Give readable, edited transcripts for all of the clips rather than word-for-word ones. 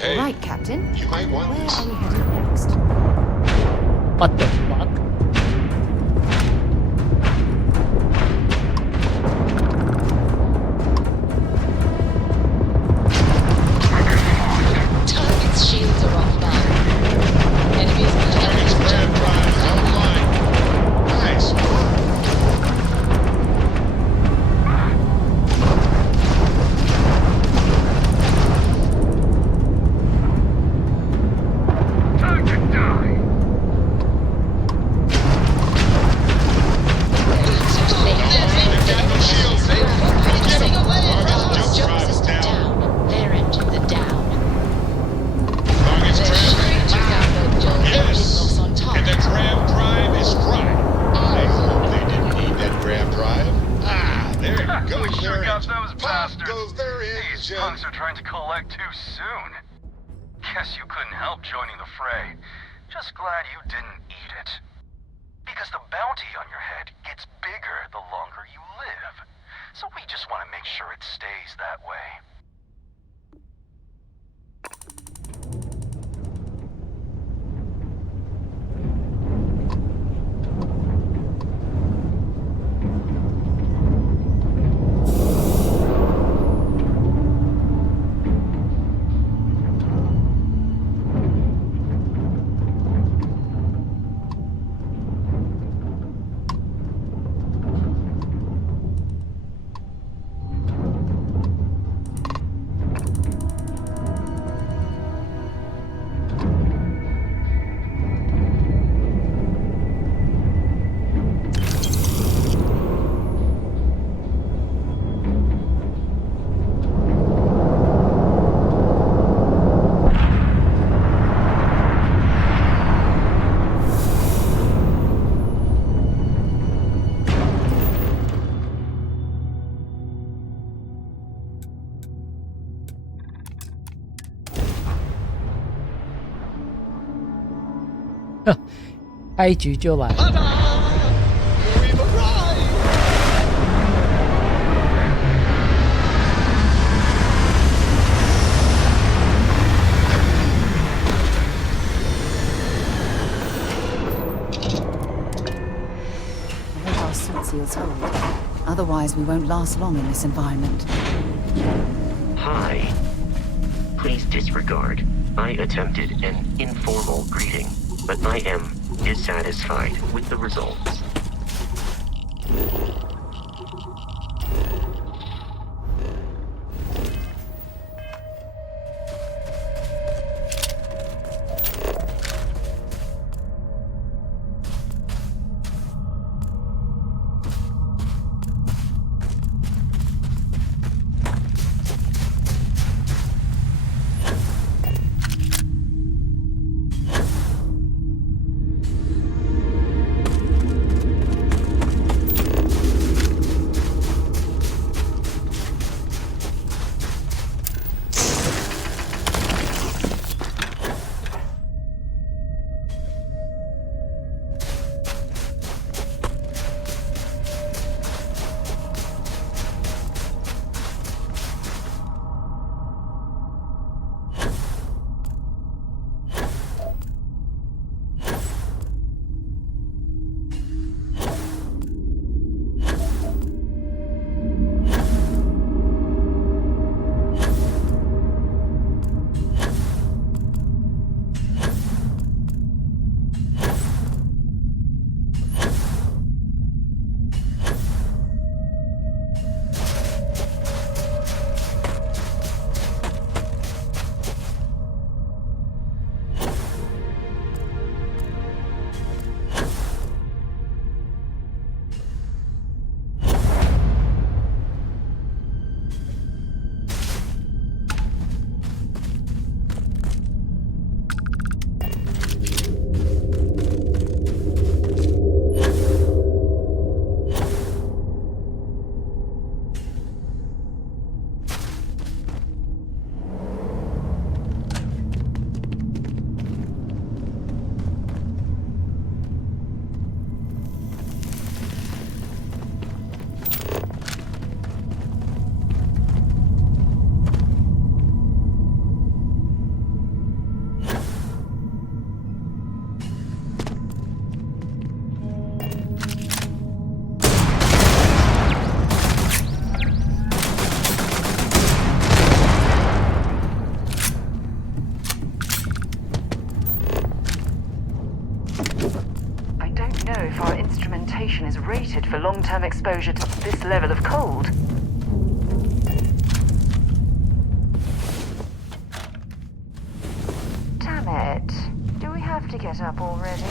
Hey, All right, Captain. you might want Where this. are we headed next? What the fuck? Target's shields are offline. Enemies Target's ram drive is online. Nice work. They've got no shields. Go get 'em. Target's jump drive is down. They're into the down. Target's Their tram shields are down, but engine loss Yes. on And target. that ram drive is fried. I hope they didn't need that ram drive. Ah, there goes We sure their got engine. those Pop bastards. goes their These engine. punks are trying to collect too soon. Guess you couldn't help joining the fray. Just glad you didn't eat it. Because the bounty on your head gets bigger the longer you live. So we just want to make sure it stays that way. Huh, 开局就来了。 We've arrived. I hope our suit seals hold. Otherwise, we won't last long in this environment. Hi. Please disregard. I attempted an informal greeting, but I am dissatisfied with the results. rated for long-term exposure to this level of cold. Damn it. Do we have to get up already?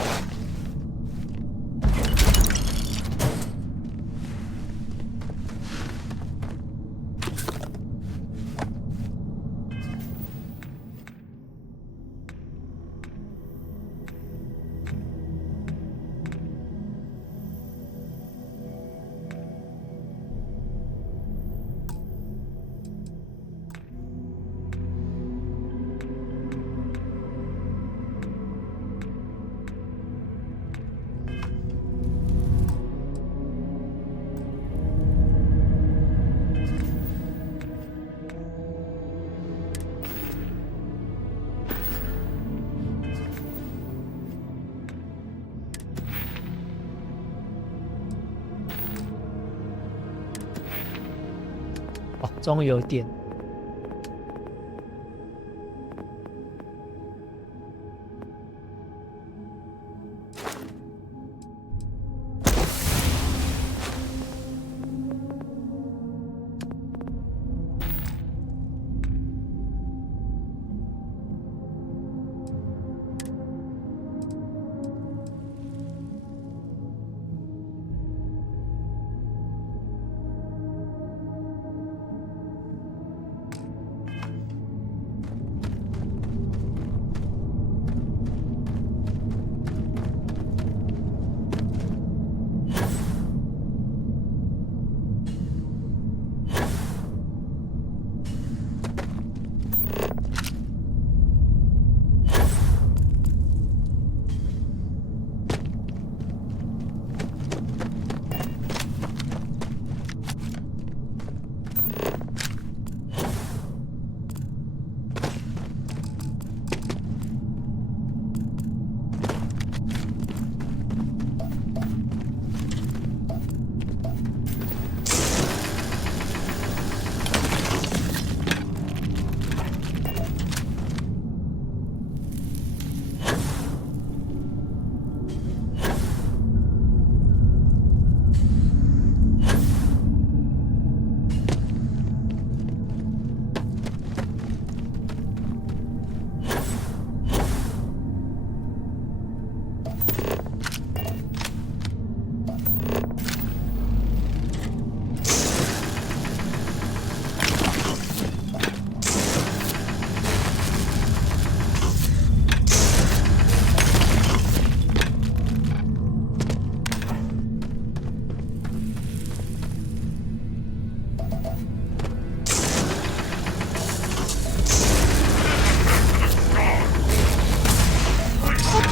哦，终于有电。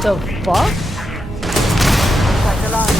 The fuck? Quite the line.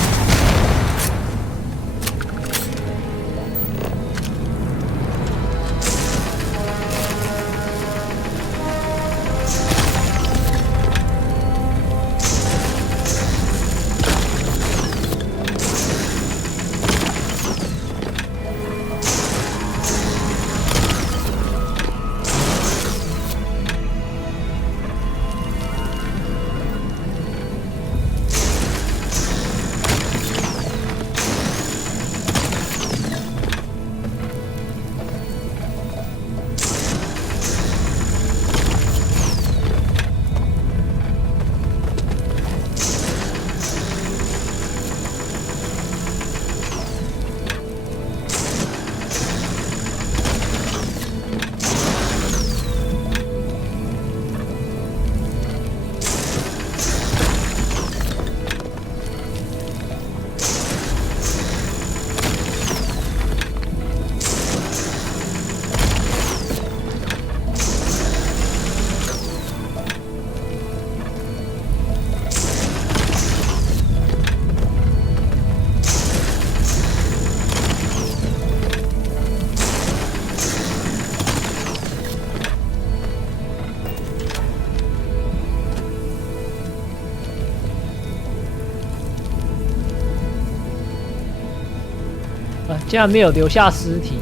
竟然没有留下尸体。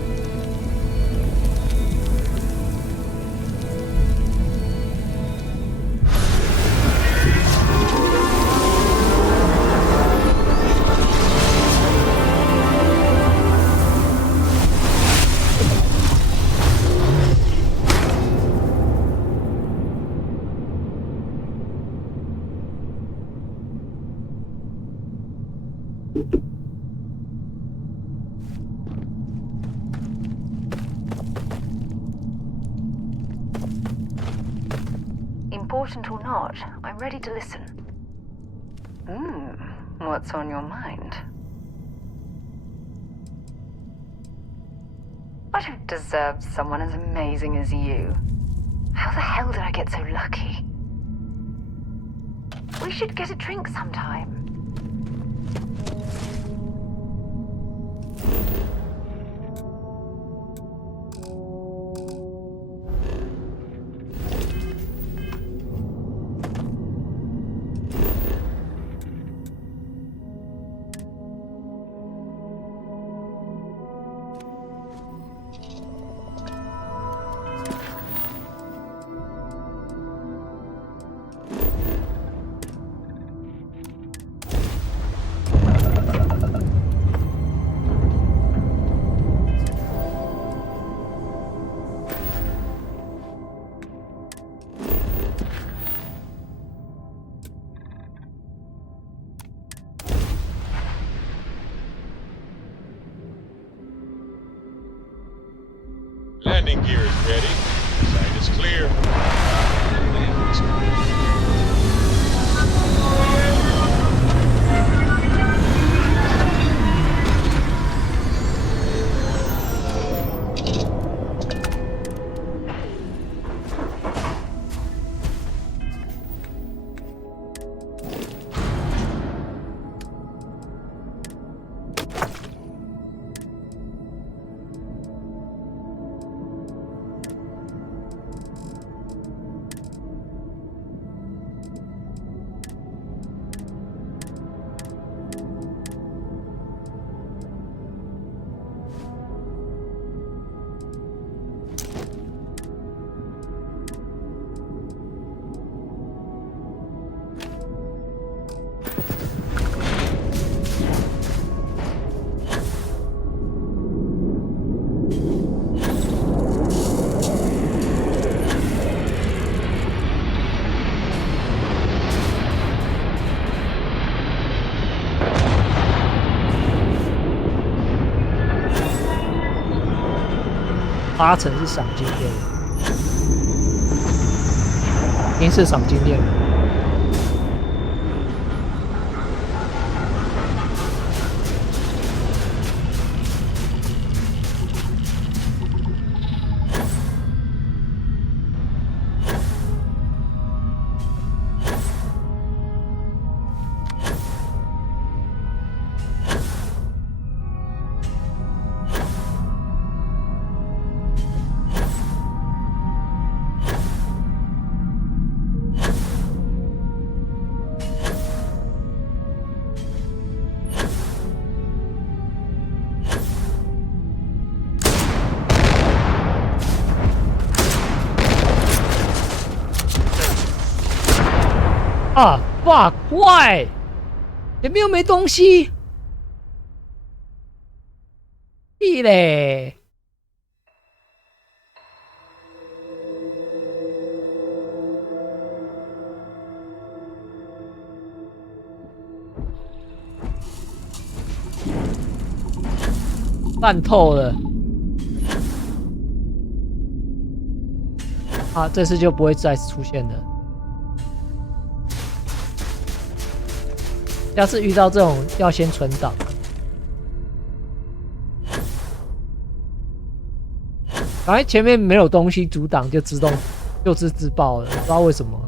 Important or not, I'm ready to listen. What's on your mind? I don't deserve someone as amazing as you. How the hell did I get so lucky? We should get a drink sometime. Landing gear is ready. Site is clear.8成是赏金链，银是赏金链。啊 ，fuck， why？ 前面又没东西，屁嘞！烂透了！啊，这次就不会再出现了。 要是遇到这种，要先存档。反正前面没有东西阻挡，就自动自爆了，不知道为什么。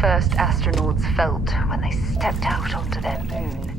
first astronauts felt when they stepped out onto their moon.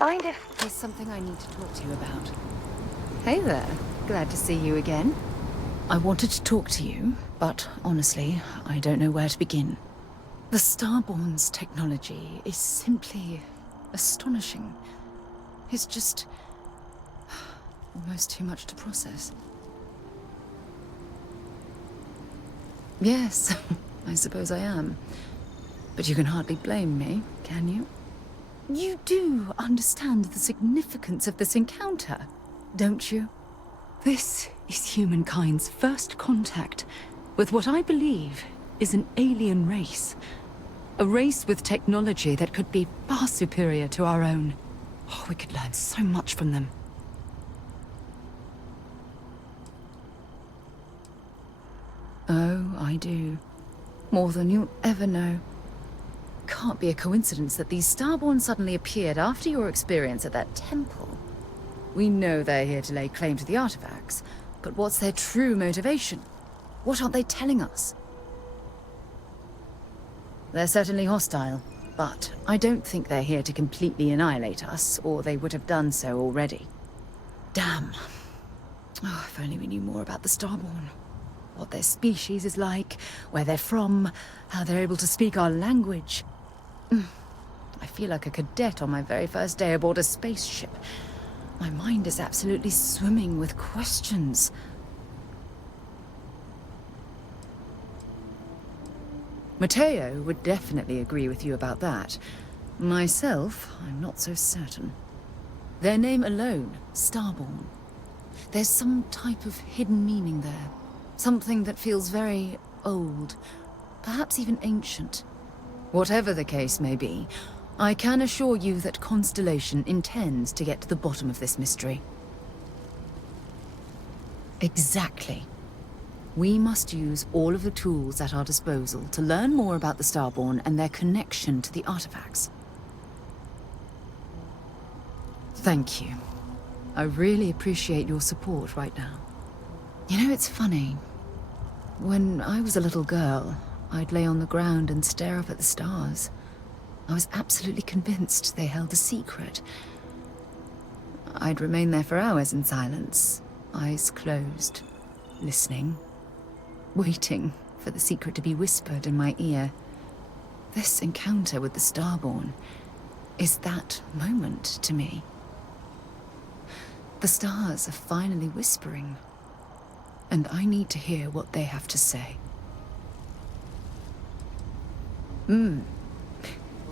Mind if there's something I need to talk to you about? Hey there. Glad to see you again. I wanted to talk to you, but honestly, I don't know where to begin. The Starborn's technology is simply astonishing. It's just almost too much to process. Yes, I suppose I am. But you can hardly blame me, can you? You do understand the significance of this encounter, don't you? This is humankind's first contact with what I believe is an alien race. A race with technology that could be far superior to our own. Oh, we could learn so much from them. Oh, I do. More than you'll ever know. Can't be a coincidence that these Starborn suddenly appeared after your experience at that temple. We know they're here to lay claim to the artifacts, but what's their true motivation? What aren't they telling us? They're certainly hostile, but I don't think they're here to completely annihilate us, or they would have done so already. Damn. Oh, if only we knew more about the Starborn. What their species is like, where they're from, how they're able to speak our language. I feel like a cadet on my very first day aboard a spaceship. My mind is absolutely swimming with questions. Mateo would definitely agree with you about that. Myself, I'm not so certain. Their name alone, Starborn. There's some type of hidden meaning there. Something that feels very old, perhaps even ancient. Whatever the case may be, I can assure you that Constellation intends to get to the bottom of this mystery. Exactly. We must use all of the tools at our disposal to learn more about the Starborn and their connection to the artifacts. Thank you. I really appreciate your support right now. You know, it's funny. When I was a little girl, I'd lay on the ground and stare up at the stars. I was absolutely convinced they held a secret. I'd remain there for hours in silence, eyes closed, listening, waiting for the secret to be whispered in my ear. This encounter with the Starborn is that moment to me. The stars are finally whispering, and I need to hear what they have to say.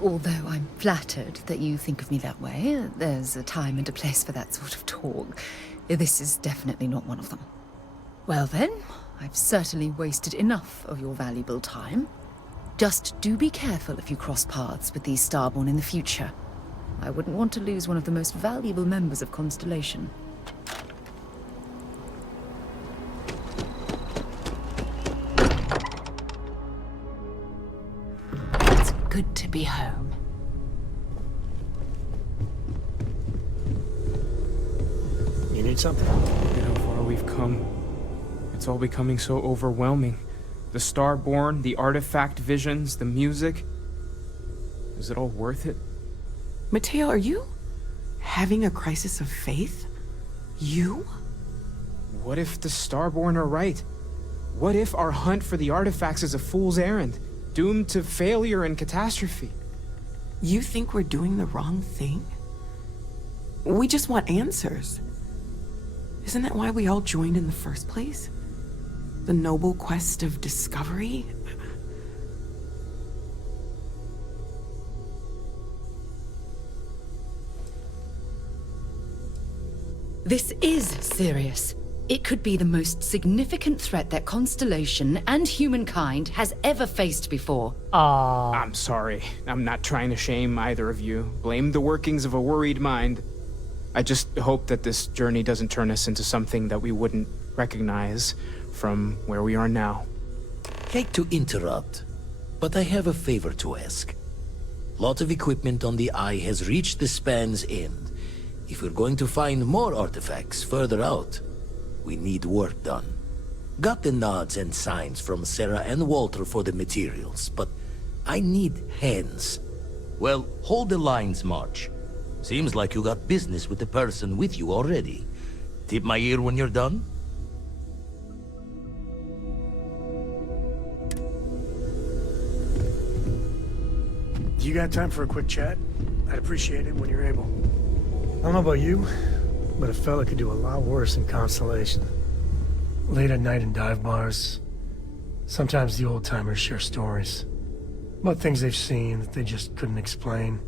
Although I'm flattered that you think of me that way, there's a time and a place for that sort of talk. This is definitely not one of them. Well then, I've certainly wasted enough of your valuable time. Just do be careful if you cross paths with these Starborn in the future. I wouldn't want to lose one of the most valuable members of Constellation. It's good to be home. You need something? Look at how far we've come. It's all becoming so overwhelming. The Starborn, the artifact visions, the music. Is it all worth it? Mateo, are you having a crisis of faith? You? What if the Starborn are right? What if our hunt for the artifacts is a fool's errand, doomed to failure and catastrophe? You think we're doing the wrong thing? We just want answers. Isn't that why we all joined in the first place? The noble quest of discovery? This is serious. It could be the most significant threat that Constellation and humankind has ever faced before. I'm sorry. I'm not trying to shame either of you. Blame the workings of a worried mind. I just hope that this journey doesn't turn us into something that we wouldn't recognize from where we are now. Hate to interrupt, but I have a favor to ask. Lot of equipment on the Eye has reached the span's end. If we're going to find more artifacts further out, we need work done. Got the nods and signs from Sarah and Walter for the materials, but I need hands. Well, hold the lines, March. Seems like you got business with the person with you already. Tip my ear when you're done? You got time for a quick chat? I'd appreciate it when you're able. I don't know about you, but a fella could do a lot worse in Constellation. Late at night in dive bars. Sometimes the old-timers share stories about things they've seen that they just couldn't explain.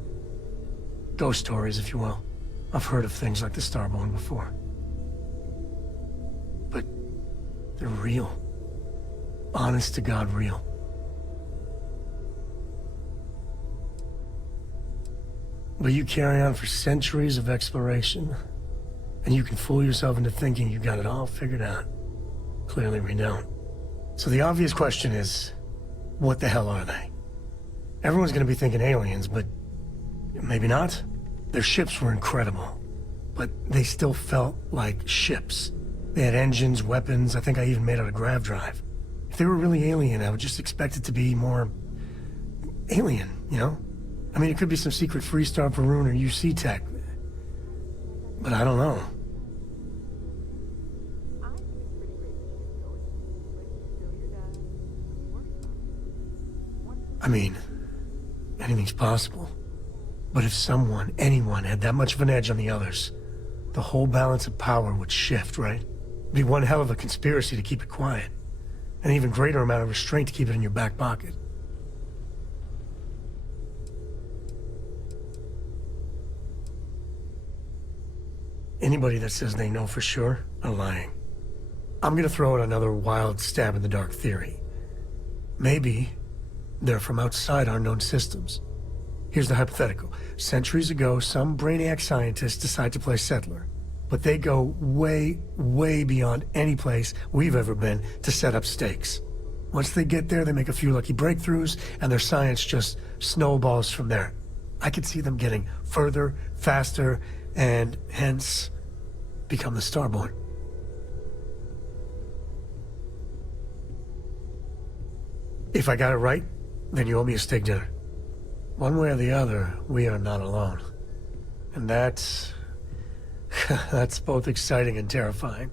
Ghost stories, if you will. I've heard of things like the Starborn before. But they're real. Honest to God real. But you carry on for centuries of exploration, and you can fool yourself into thinking you got it all figured out. Clearly we don't. So the obvious question is, what the hell are they? Everyone's gonna be thinking aliens, but maybe not. Their ships were incredible. but they still felt like ships. They had engines, weapons, I think I even made out a grav drive. If they were really alien, I would just expect it to be more... alien, you know? I mean, it could be some secret Freestar Varun or UC tech. But I don't know. I mean, anything's possible. But if someone, anyone, had that much of an edge on the others, the whole balance of power would shift, right? It'd be one hell of a conspiracy to keep it quiet. An even greater amount of restraint to keep it in your back pocket. Anybody that says they know for sure are lying. I'm gonna throw out another wild stab in the dark theory. Maybe they're from outside our known systems. Here's the hypothetical. Centuries ago, some brainiac scientists decide to play settler. But they go way, way beyond any place we've ever been to set up stakes. Once they get there, they make a few lucky breakthroughs, and their science just snowballs from there. I could see them getting further, faster, and hence become the Starborn. If I got it right, then you owe me a steak dinner. One way or the other, we are not alone. And that's both exciting and terrifying.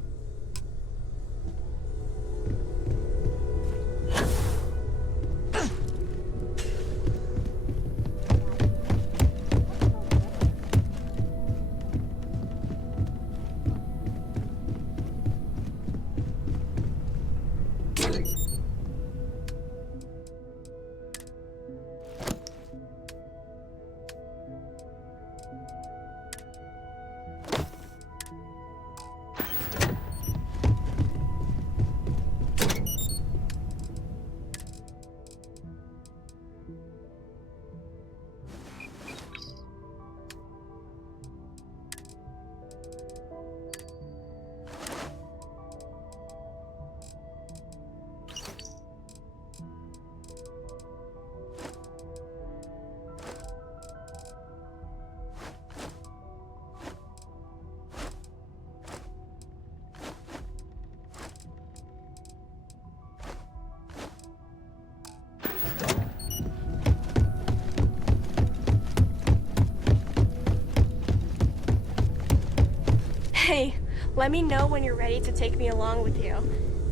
Hey, let me know when you're ready to take me along with you.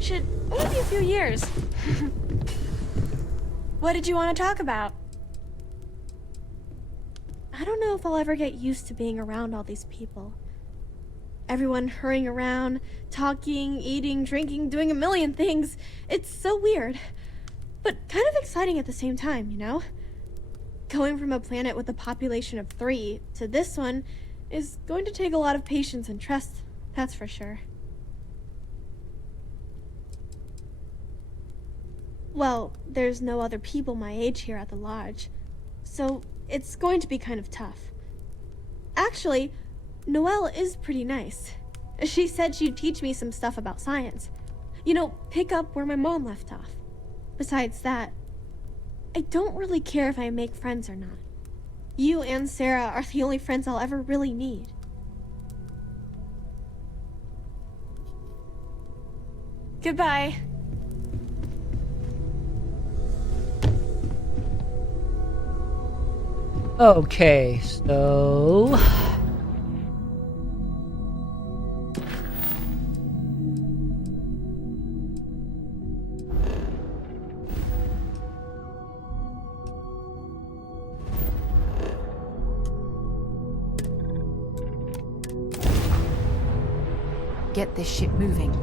Should only be a few years. What did you want to talk about? I don't know if I'll ever get used to being around all these people. Everyone hurrying around, talking, eating, drinking, doing a million things. It's so weird, but kind of exciting at the same time, you know? Going from a planet with a population of 3 to this one is going to take a lot of patience and trust, that's for sure. Well, there's no other people my age here at the lodge, so it's going to be kind of tough. Actually, Noelle is pretty nice. She said she'd teach me some stuff about science. You know, pick up where my mom left off. Besides that, I don't really care if I make friends or not. You and Sarah are the only friends I'll ever really need. Goodbye. Okay, so... Get this ship moving.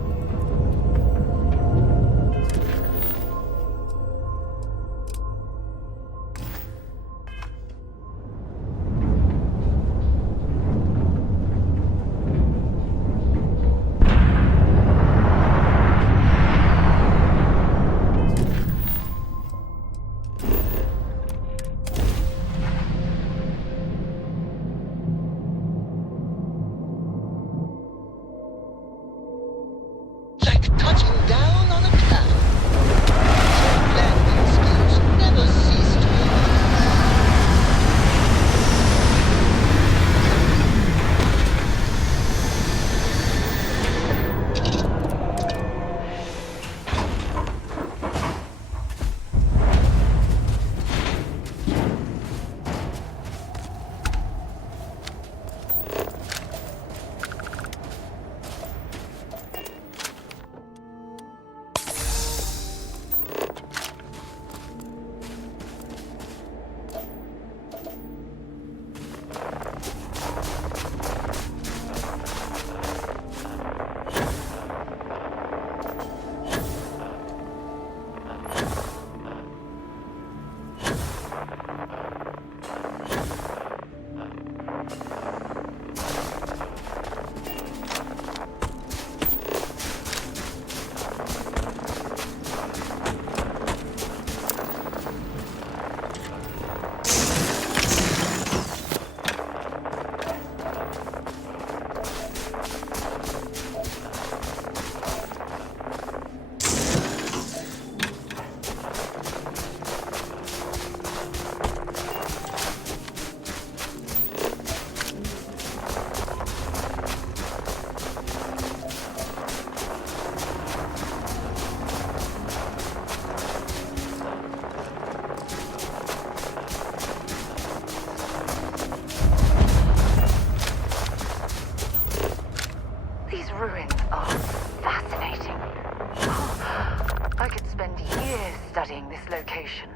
studying this location.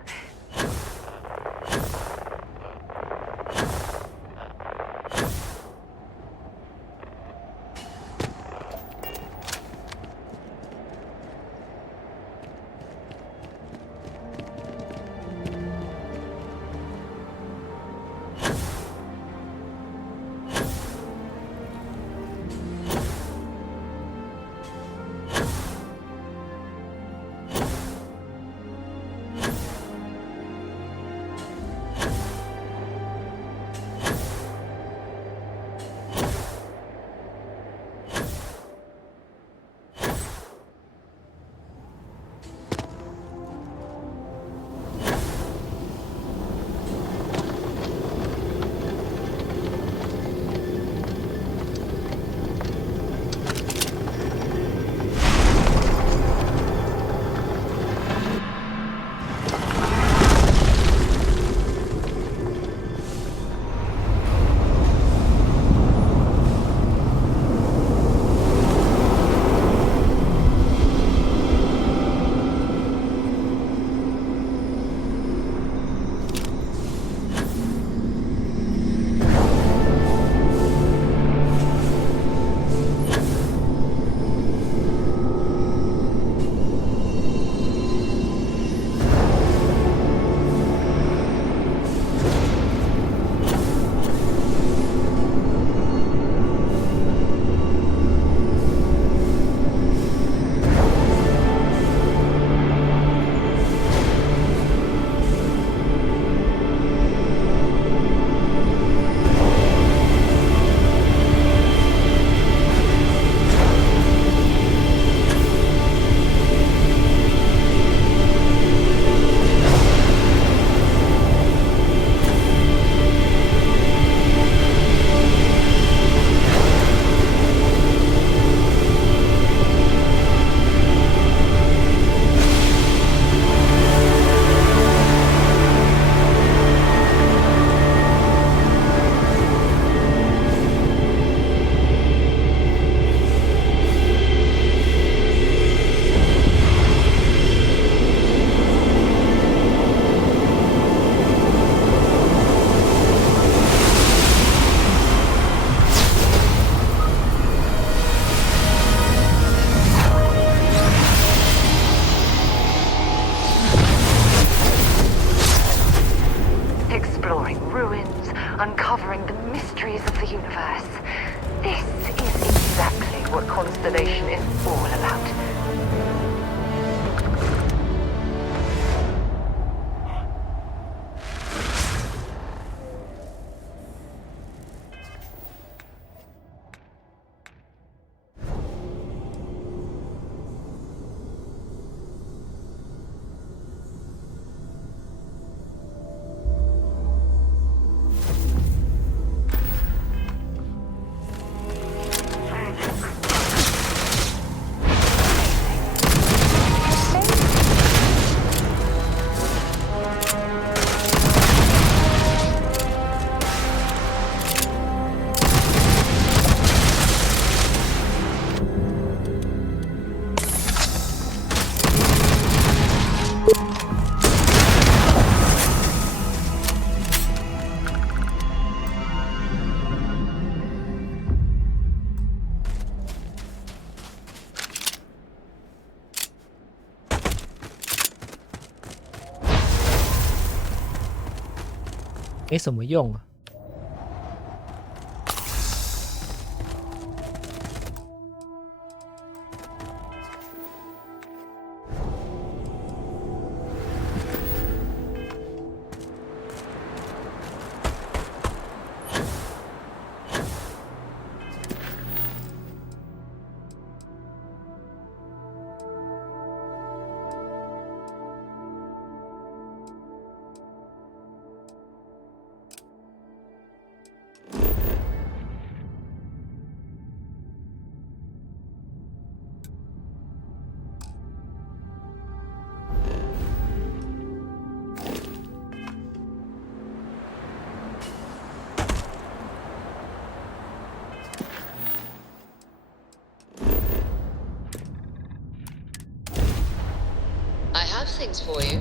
Uncovering the mysteries of the universe. This is exactly what Constellation is all about.没什么用啊。things for you.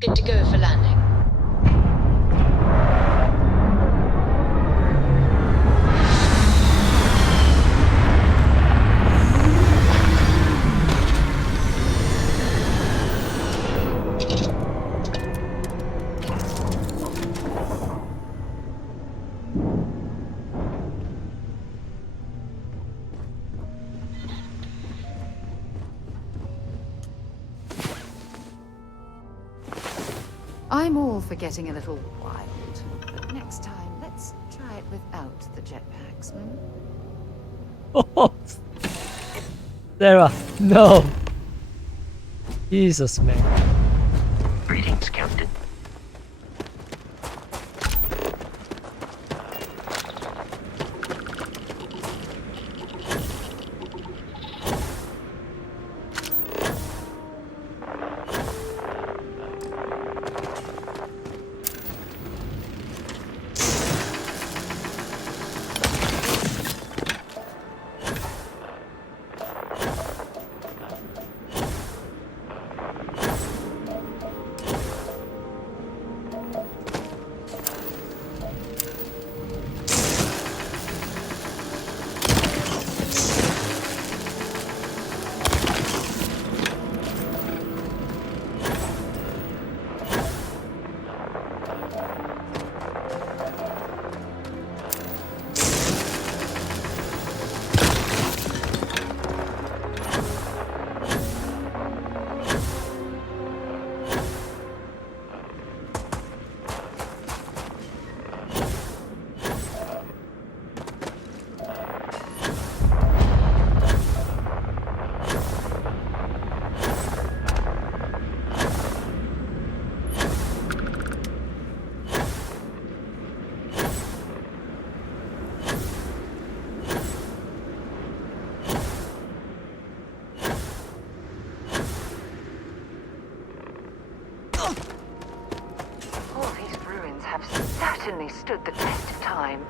Good to go for landing. I'm all for getting a little wild, but next time, let's try it without the jetpacks, hmm? Oh, Sarah, no. Jesus, man. Greetings, Captain. Certainly stood the test of time.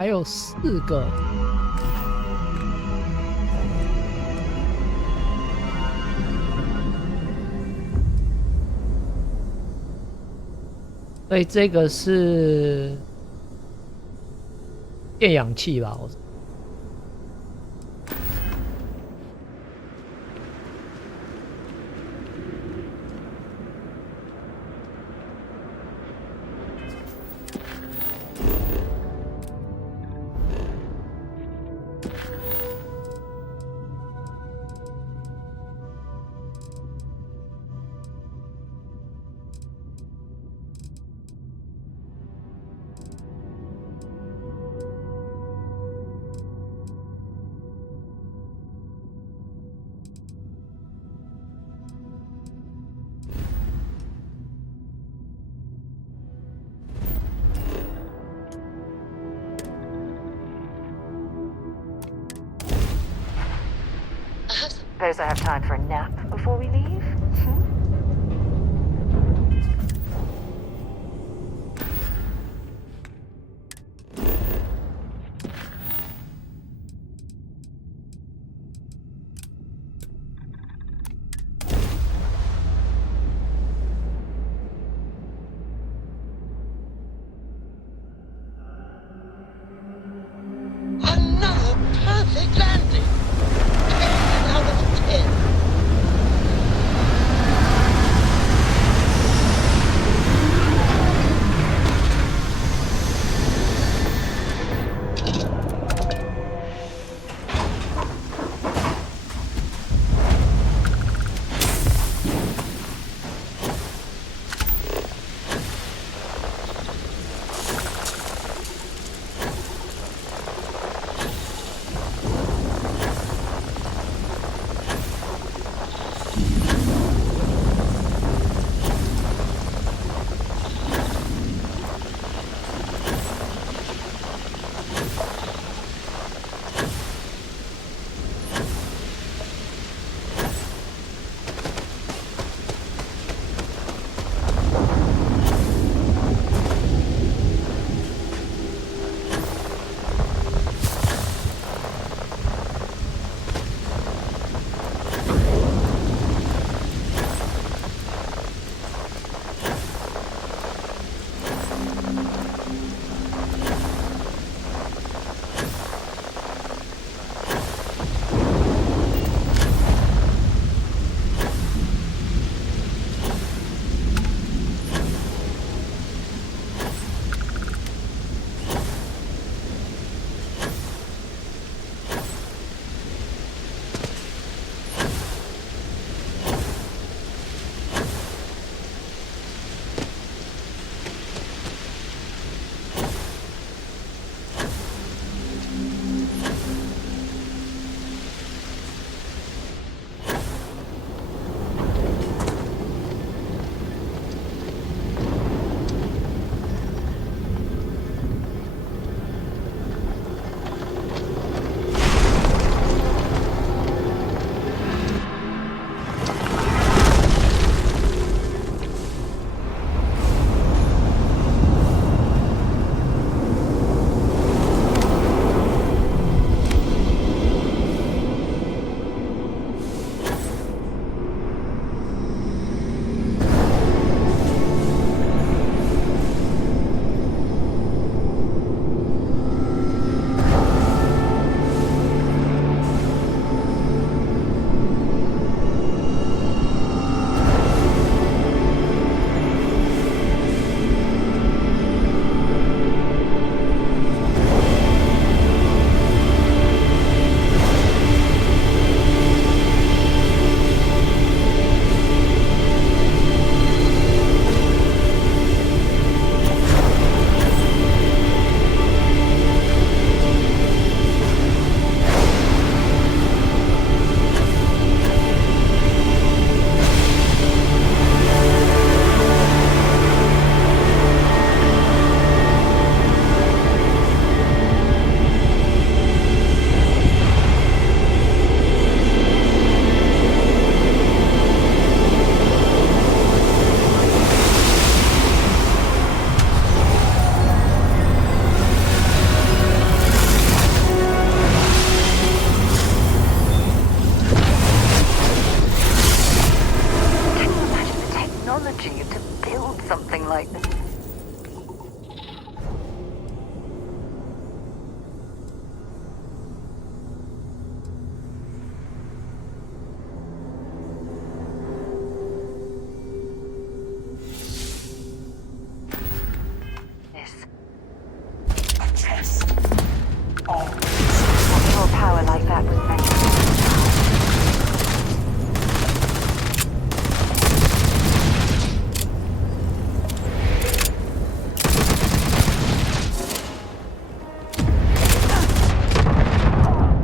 还有4个。所以这个是电氧气吧？Suppose I have time for a nap before we leave? Another perfect landing! 10 out of 10.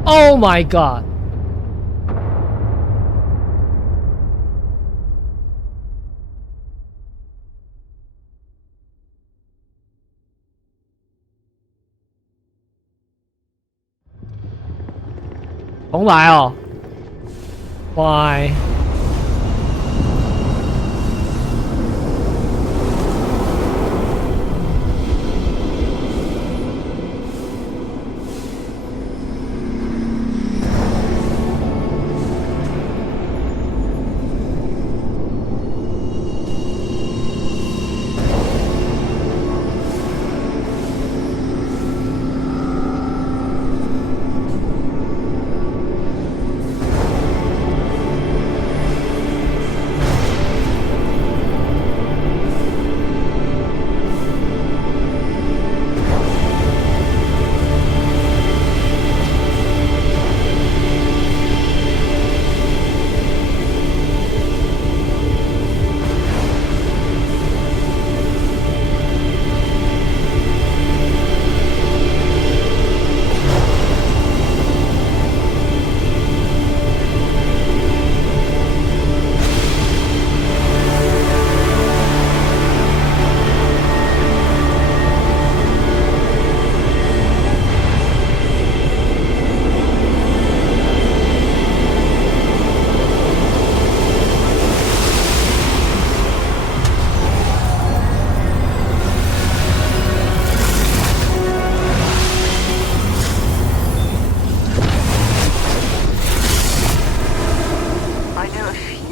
Oh my god！ 重来哦。Why？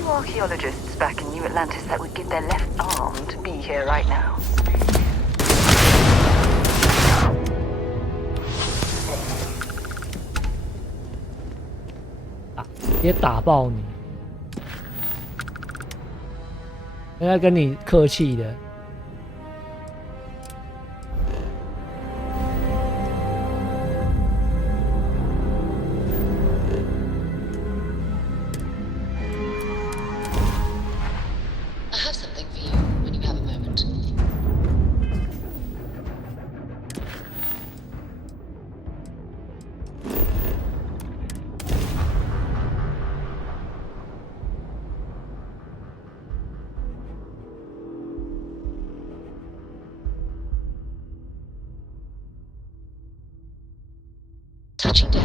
Archaeologists back in New Atlantis that would give their left arm to be here right now. 直接打爆你！人家跟你客气的。I have something for you when you have a moment. Touching down.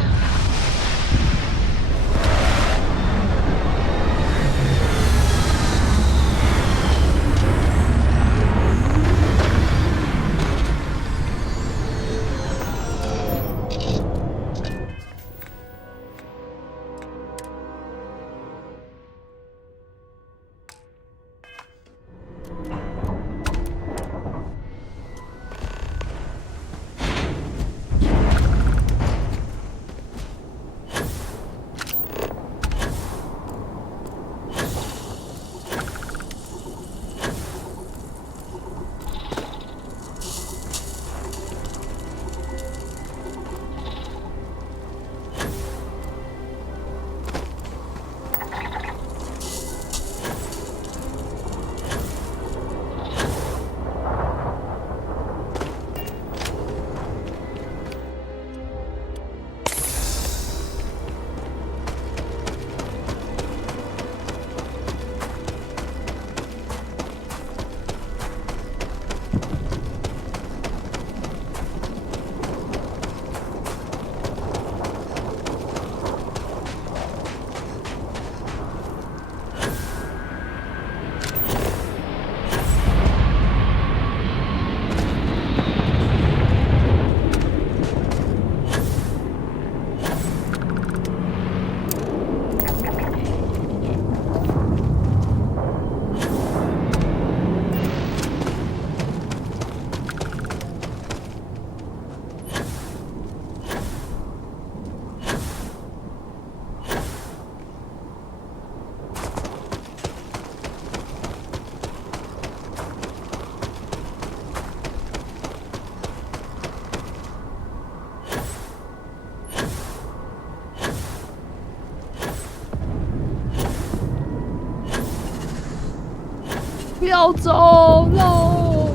不要走 ，no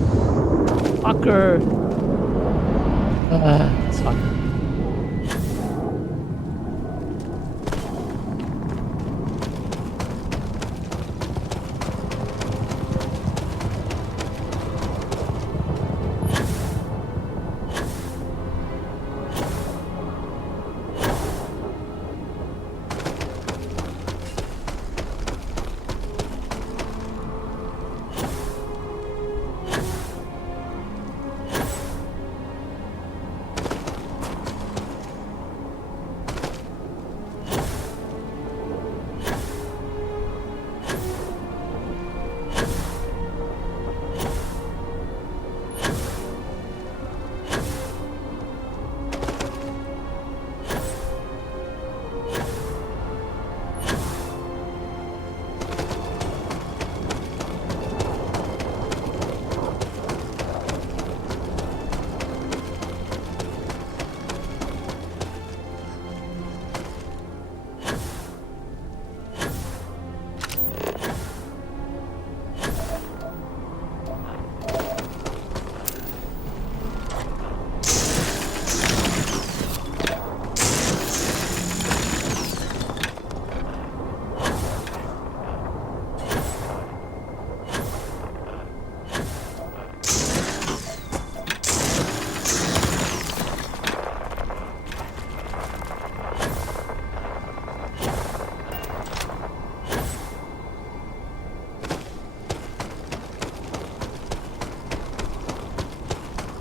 fucker！算了。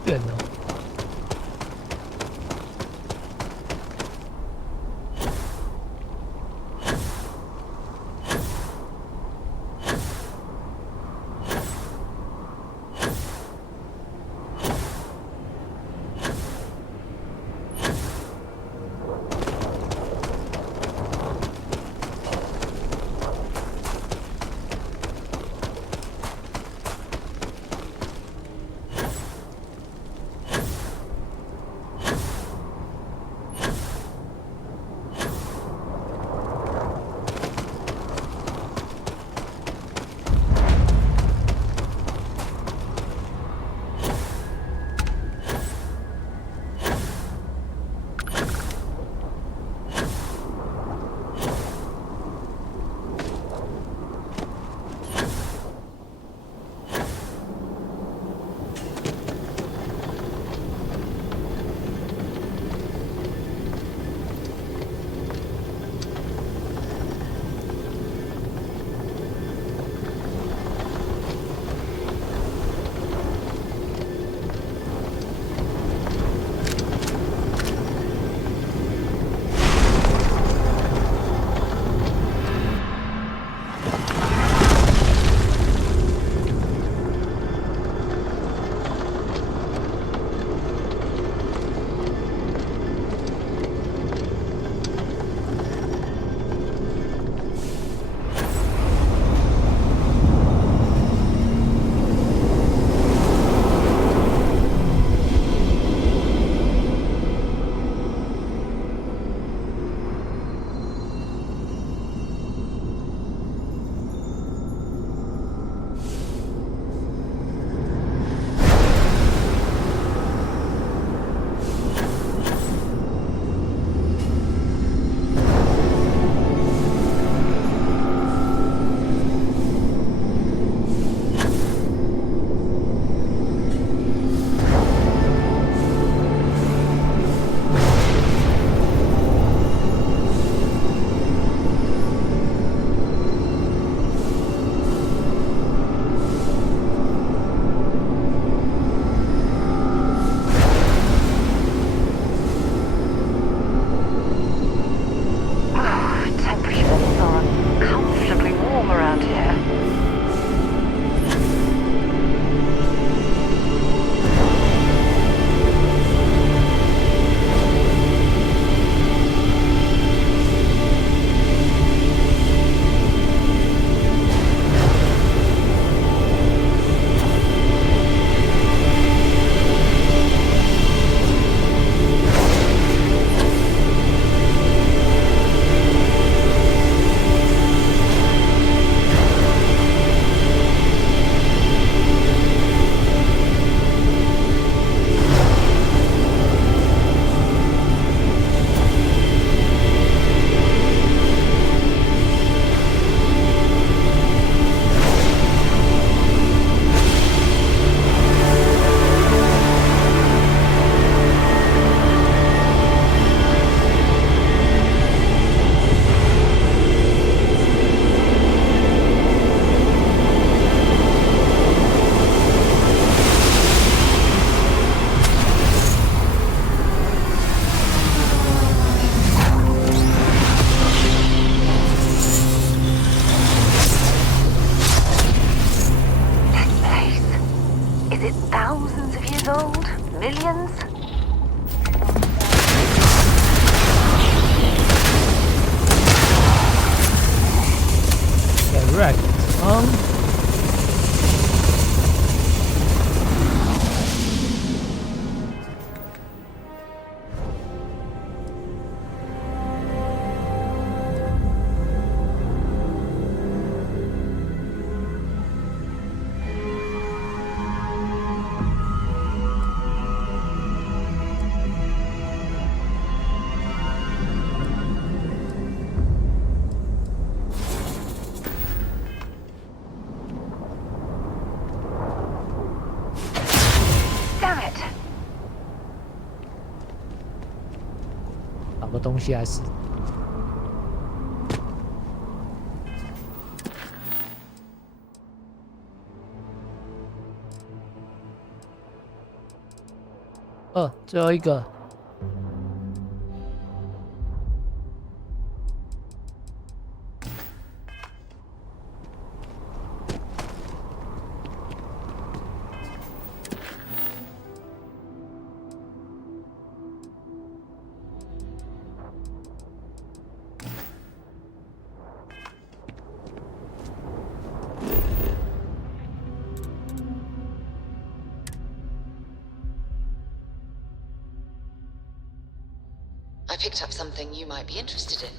远哦。个东西来试。最后一个。I picked up something you might be interested in.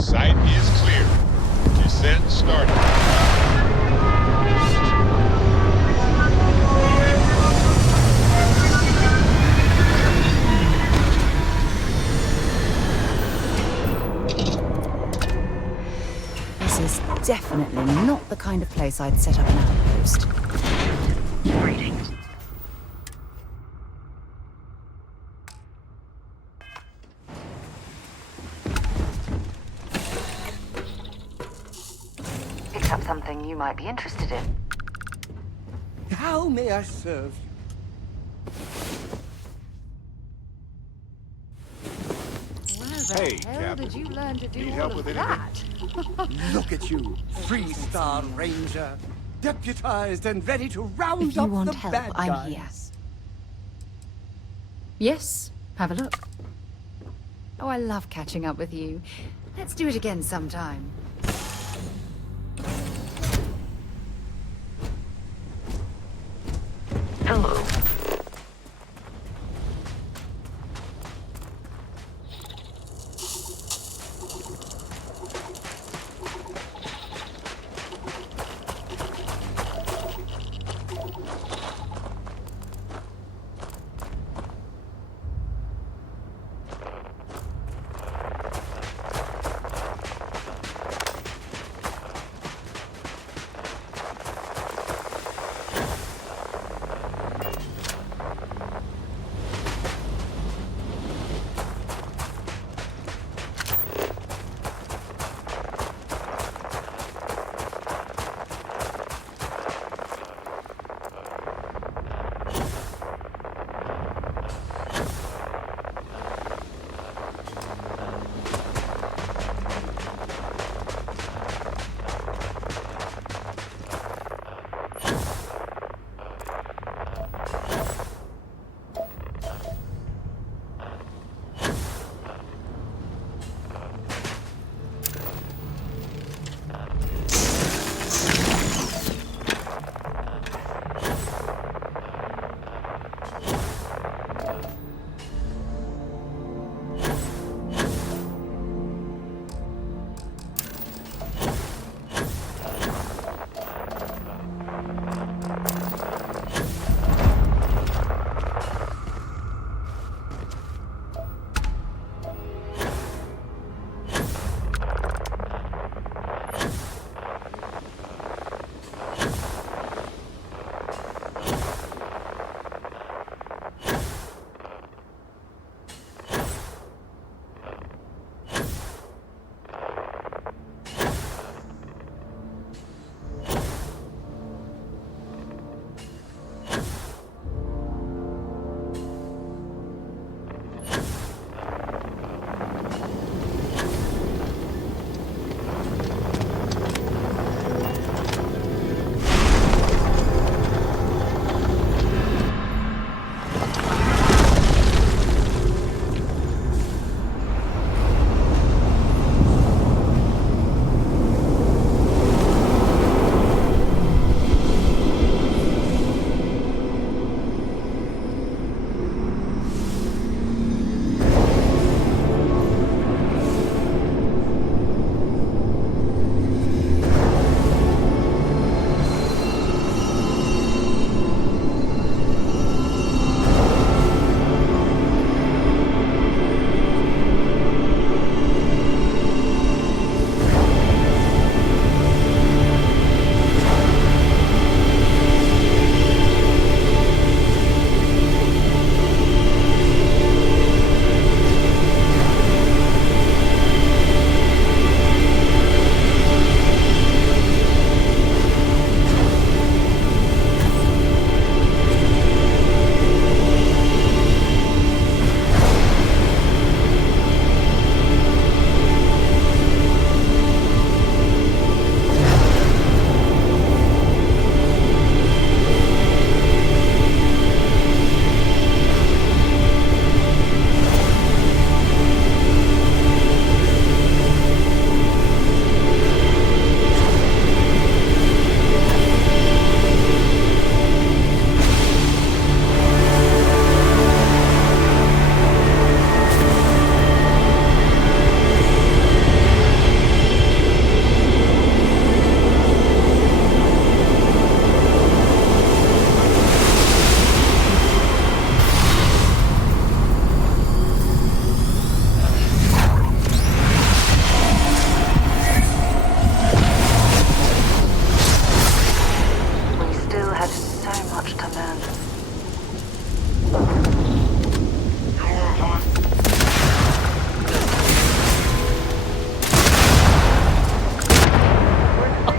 Sight is clear. Descent started. This is definitely not the kind of place I'd set up an outpost. Greetings. Picked up something you might be interested in. How may I serve you? Where the hell did you learn to do all of that? Look at you, 3-star ranger, deputized and ready to round If you up want the help, bad I'm guys. here. Yes, have a look. Oh, I love catching up with you. Let's do it again sometime. Hello.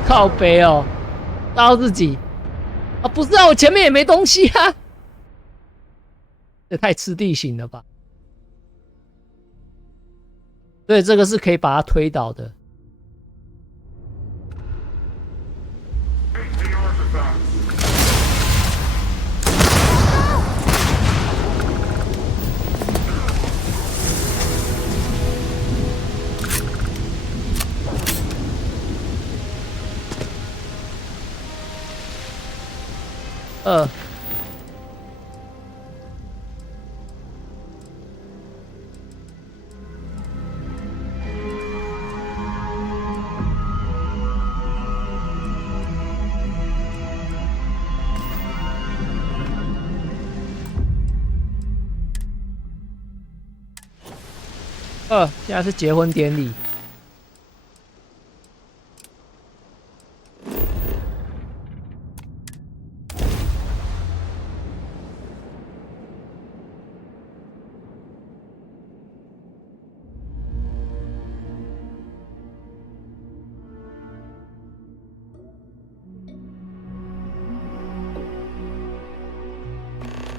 靠北哦，打到自己啊！不是啊，我前面也没东西啊，这太吃地形了吧？对，这个是可以把它推倒的。现在是结婚典礼。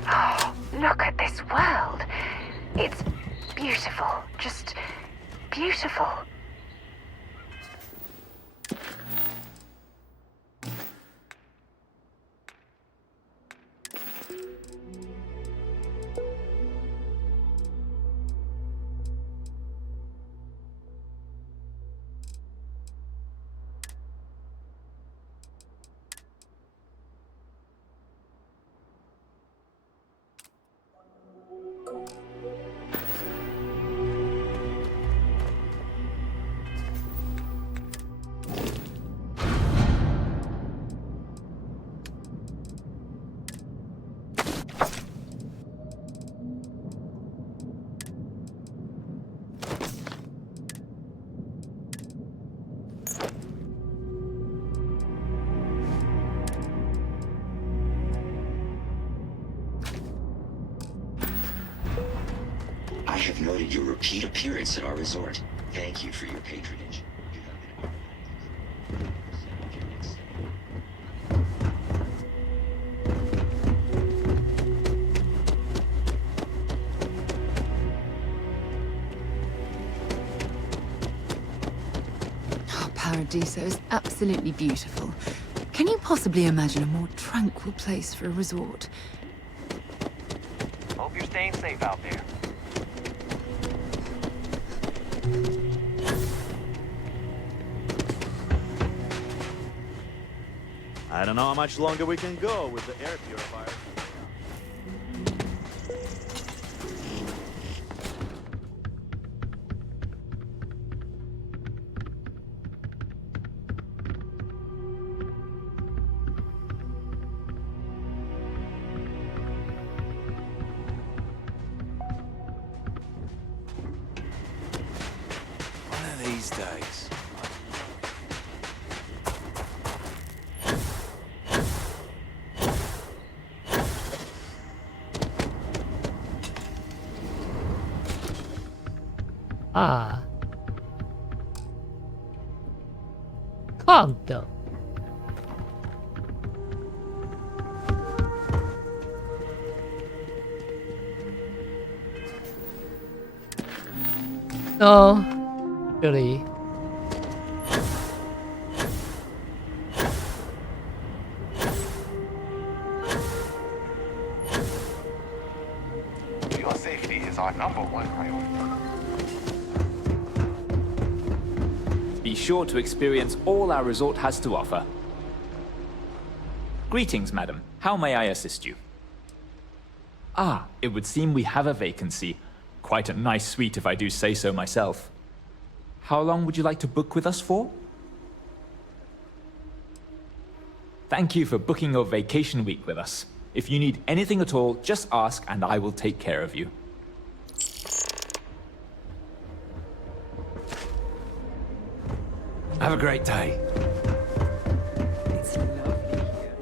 Oh, look at this world. It's beautiful. Just beautiful. I have noted your repeat appearance at our resort. Thank you for your patronage. You have been of your next stay. Oh, Paradiso is absolutely beautiful. Can you possibly imagine a more tranquil place for a resort? Hope you're staying safe out there. I don't know how much longer we can go with the air purifier. One of these days. Ah. Condo. No, really. Your safety is our #1 priority. Be sure to experience all our resort has to offer. Greetings, madam. How may I assist you? Ah, it would seem we have a vacancy. Quite a nice suite if I do say so myself. How long would you like to book with us for? Thank you for booking your vacation week with us. If you need anything at all, just ask and I will take care of you. Have a great day. It's lovely here.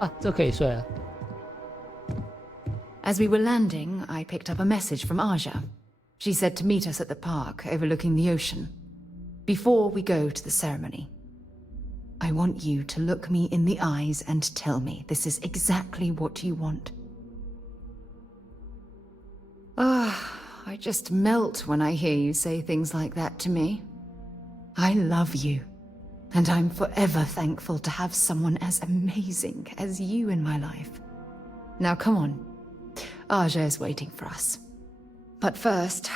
啊，这可以睡了。 As we were landing, I picked up a message from Aja. She said to meet us at the park overlooking the ocean. Before we go to the ceremony, I want you to look me in the eyes and tell me this is exactly what you want. I just melt when I hear you say things like that to me. I love you, and I'm forever thankful to have someone as amazing as you in my life. Now come on. Aja is waiting for us. But first,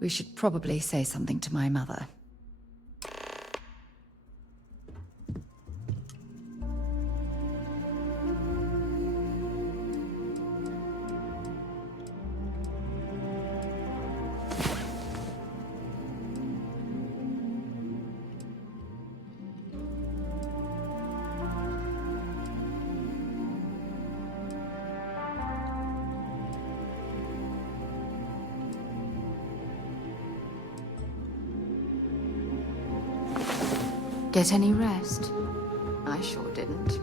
we should probably say something to my mother. Get any rest? I sure didn't.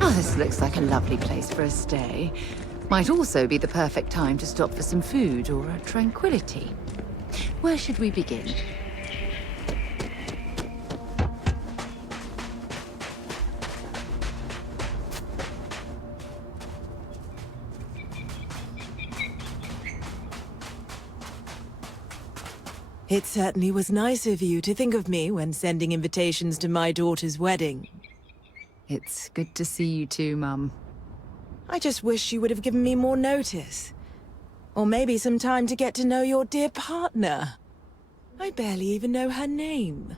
Oh, this looks like a lovely place for a stay. Might also be the perfect time to stop for some food or a tranquility. Where should we begin? It certainly was nice of you to think of me when sending invitations to my daughter's wedding. It's good to see you too, Mum. I just wish you would have given me more notice. Or maybe some time to get to know your dear partner. I barely even know her name.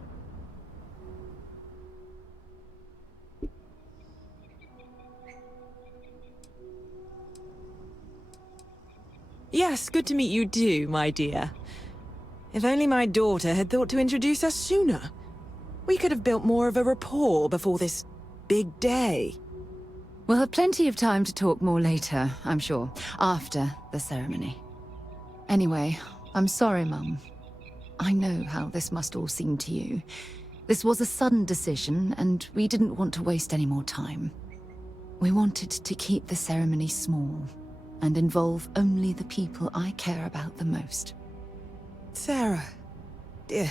Yes, good to meet you too, my dear. If only my daughter had thought to introduce us sooner. We could have built more of a rapport before this big day. We'll have plenty of time to talk more later, I'm sure, after the ceremony. Anyway, I'm sorry, Mum. I know how this must all seem to you. This was a sudden decision, and we didn't want to waste any more time. We wanted to keep the ceremony small, and involve only the people I care about the most. Sarah, dear.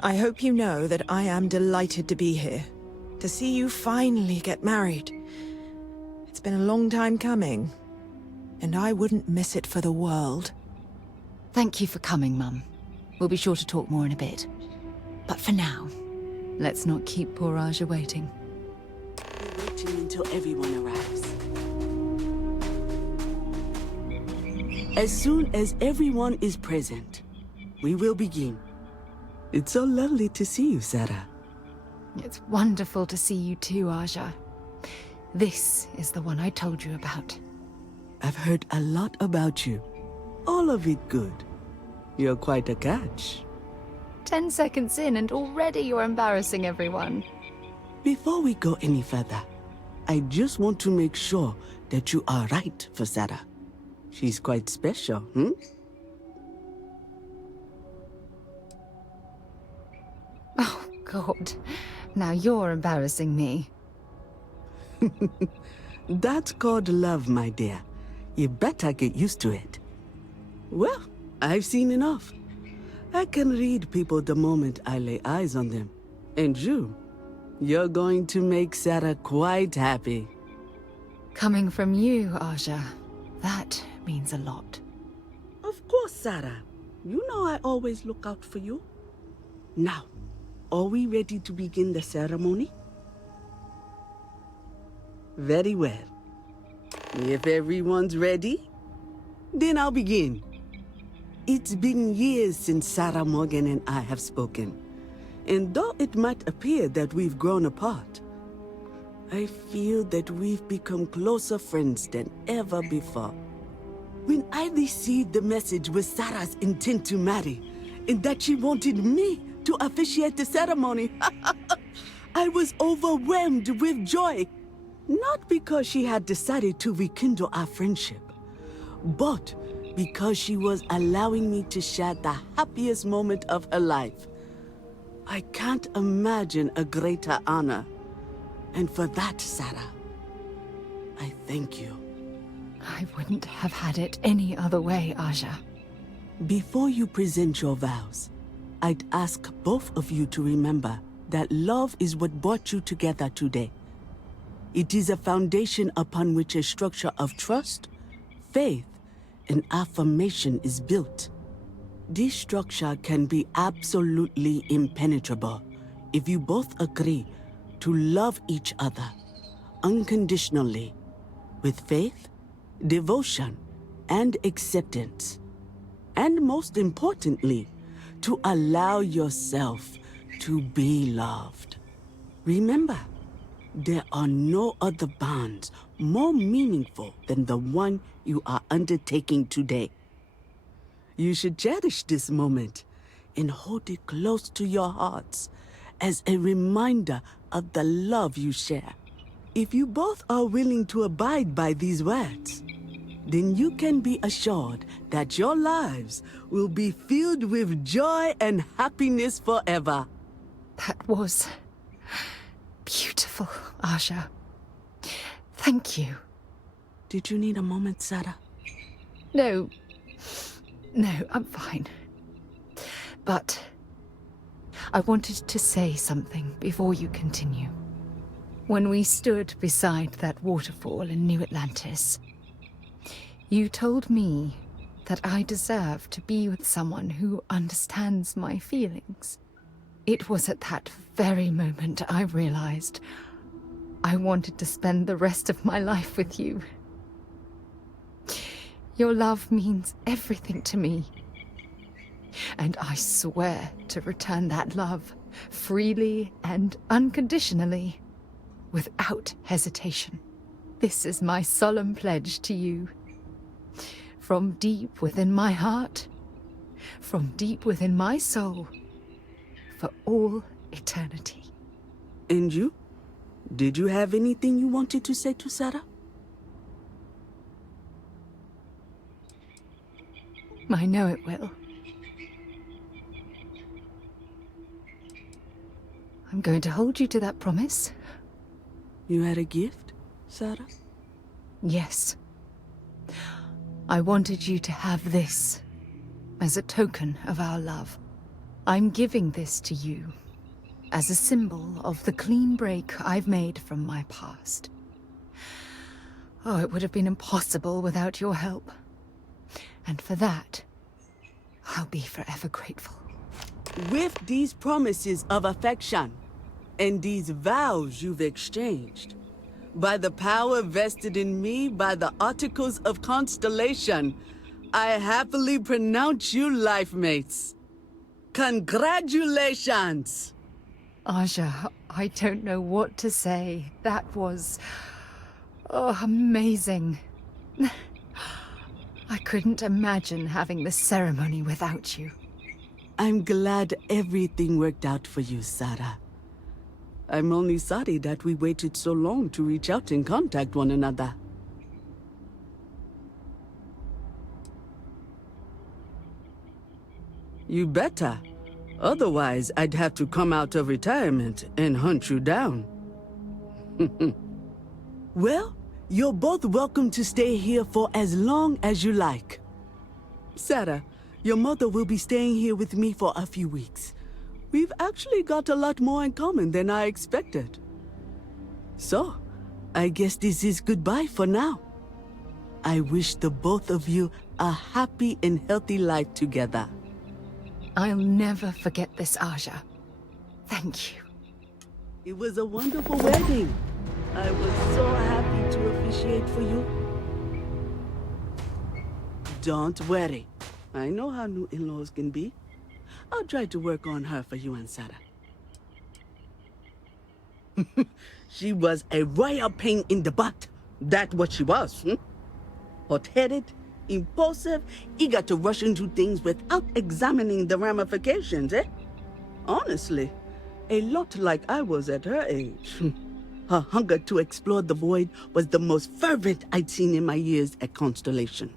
I hope you know that I am delighted to be here, to see you finally get married. It's been a long time coming, and I wouldn't miss it for the world. Thank you for coming, Mum. We'll be sure to talk more in a bit. But for now, let's not keep poor Aja waiting. We're waiting until everyone arrives. As soon as everyone is present, we will begin. It's so lovely to see you, Sarah. It's wonderful to see you too, Aja. This is the one I told you about. I've heard a lot about you. All of it good. You're quite a catch. 10 seconds in and already you're embarrassing everyone. Before we go any further, I just want to make sure that you are right for Sarah. She's quite special, hmm? Oh, God. Now you're embarrassing me. That's called love, my dear. You better get used to it. Well, I've seen enough. I can read people the moment I lay eyes on them. And you're going to make Sarah quite happy. Coming from you, Aja, that means a lot. Of course, Sarah. You know I always look out for you. Now, are we ready to begin the ceremony? Very well. If everyone's ready, then I'll begin. It's been years since Sarah Morgan and I have spoken. And though it might appear that we've grown apart, I feel that we've become closer friends than ever before. When I received the message with Sarah's intent to marry, and that she wanted me to officiate the ceremony, I was overwhelmed with joy. Not because she had decided to rekindle our friendship, but because she was allowing me to share the happiest moment of her life. I can't imagine a greater honor. And for that, Sarah, I thank you. I wouldn't have had it any other way, Aja. Before you present your vows, I'd ask both of you to remember that love is what brought you together today. It is a foundation upon which a structure of trust, faith, and affirmation is built. This structure can be absolutely impenetrable if you both agree to love each other unconditionally, with faith, devotion, and acceptance. And most importantly, to allow yourself to be loved. Remember, there are no other bonds more meaningful than the one you are undertaking today. You should cherish this moment and hold it close to your hearts as a reminder of the love you share. If you both are willing to abide by these words, then you can be assured that your lives will be filled with joy and happiness forever. That was beautiful, Aja. Thank you. Did you need a moment, Sarah? No, I'm fine. But I wanted to say something before you continue. When we stood beside that waterfall in New Atlantis, you told me that I deserve to be with someone who understands my feelings. It was at that very moment I realized I wanted to spend the rest of my life with you. Your love means everything to me. And I swear to return that love freely and unconditionally, without hesitation. This is my solemn pledge to you. From deep within my heart, from deep within my soul, for all eternity. And you? Did you have anything you wanted to say to Sarah? I know it will. I'm going to hold you to that promise. You had a gift, Sarah? Yes. I wanted you to have this as a token of our love. I'm giving this to you as a symbol of the clean break I've made from my past. Oh, it would have been impossible without your help. And for that, I'll be forever grateful. With these promises of affection and these vows you've exchanged, by the power vested in me by the Articles of Constellation, I happily pronounce you life mates. Congratulations! Aja, I don't know what to say. That was... amazing. I couldn't imagine having the ceremony without you. I'm glad everything worked out for you, Sarah. I'm only sorry that we waited so long to reach out and contact one another. You better. Otherwise, I'd have to come out of retirement and hunt you down. Well, you're both welcome to stay here for as long as you like. Sarah, your mother will be staying here with me for a few weeks. We've actually got a lot more in common than I expected. So, I guess this is goodbye for now. I wish the both of you a happy and healthy life together. I'll never forget this, Aja. Thank you. It was a wonderful wedding. I was so happy to officiate for you. Don't worry. I know how new in-laws can be. I'll try to work on her for you and Sarah. She was a royal pain in the butt. That's what she was. Hot-headed, impulsive, eager to rush into things without examining the ramifications, eh? Honestly, a lot like I was at her age. Her hunger to explore the void was the most fervent I'd seen in my years at Constellation.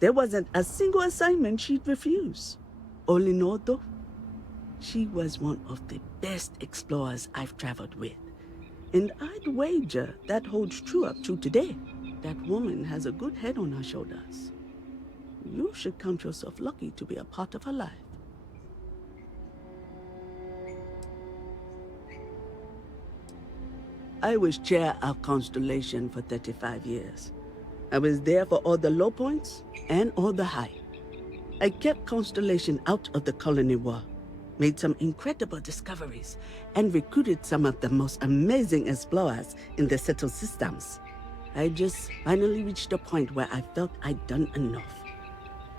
There wasn't a single assignment she'd refuse. All in all, though, she was one of the best explorers I've traveled with. And I'd wager that holds true up to today. That woman has a good head on her shoulders. You should count yourself lucky to be a part of her life. I was chair of Constellation for 35 years. I was there for all the low points and all the high. I kept Constellation out of the colony war, made some incredible discoveries, and recruited some of the most amazing explorers in the settled systems. I just finally reached a point where I felt I'd done enough.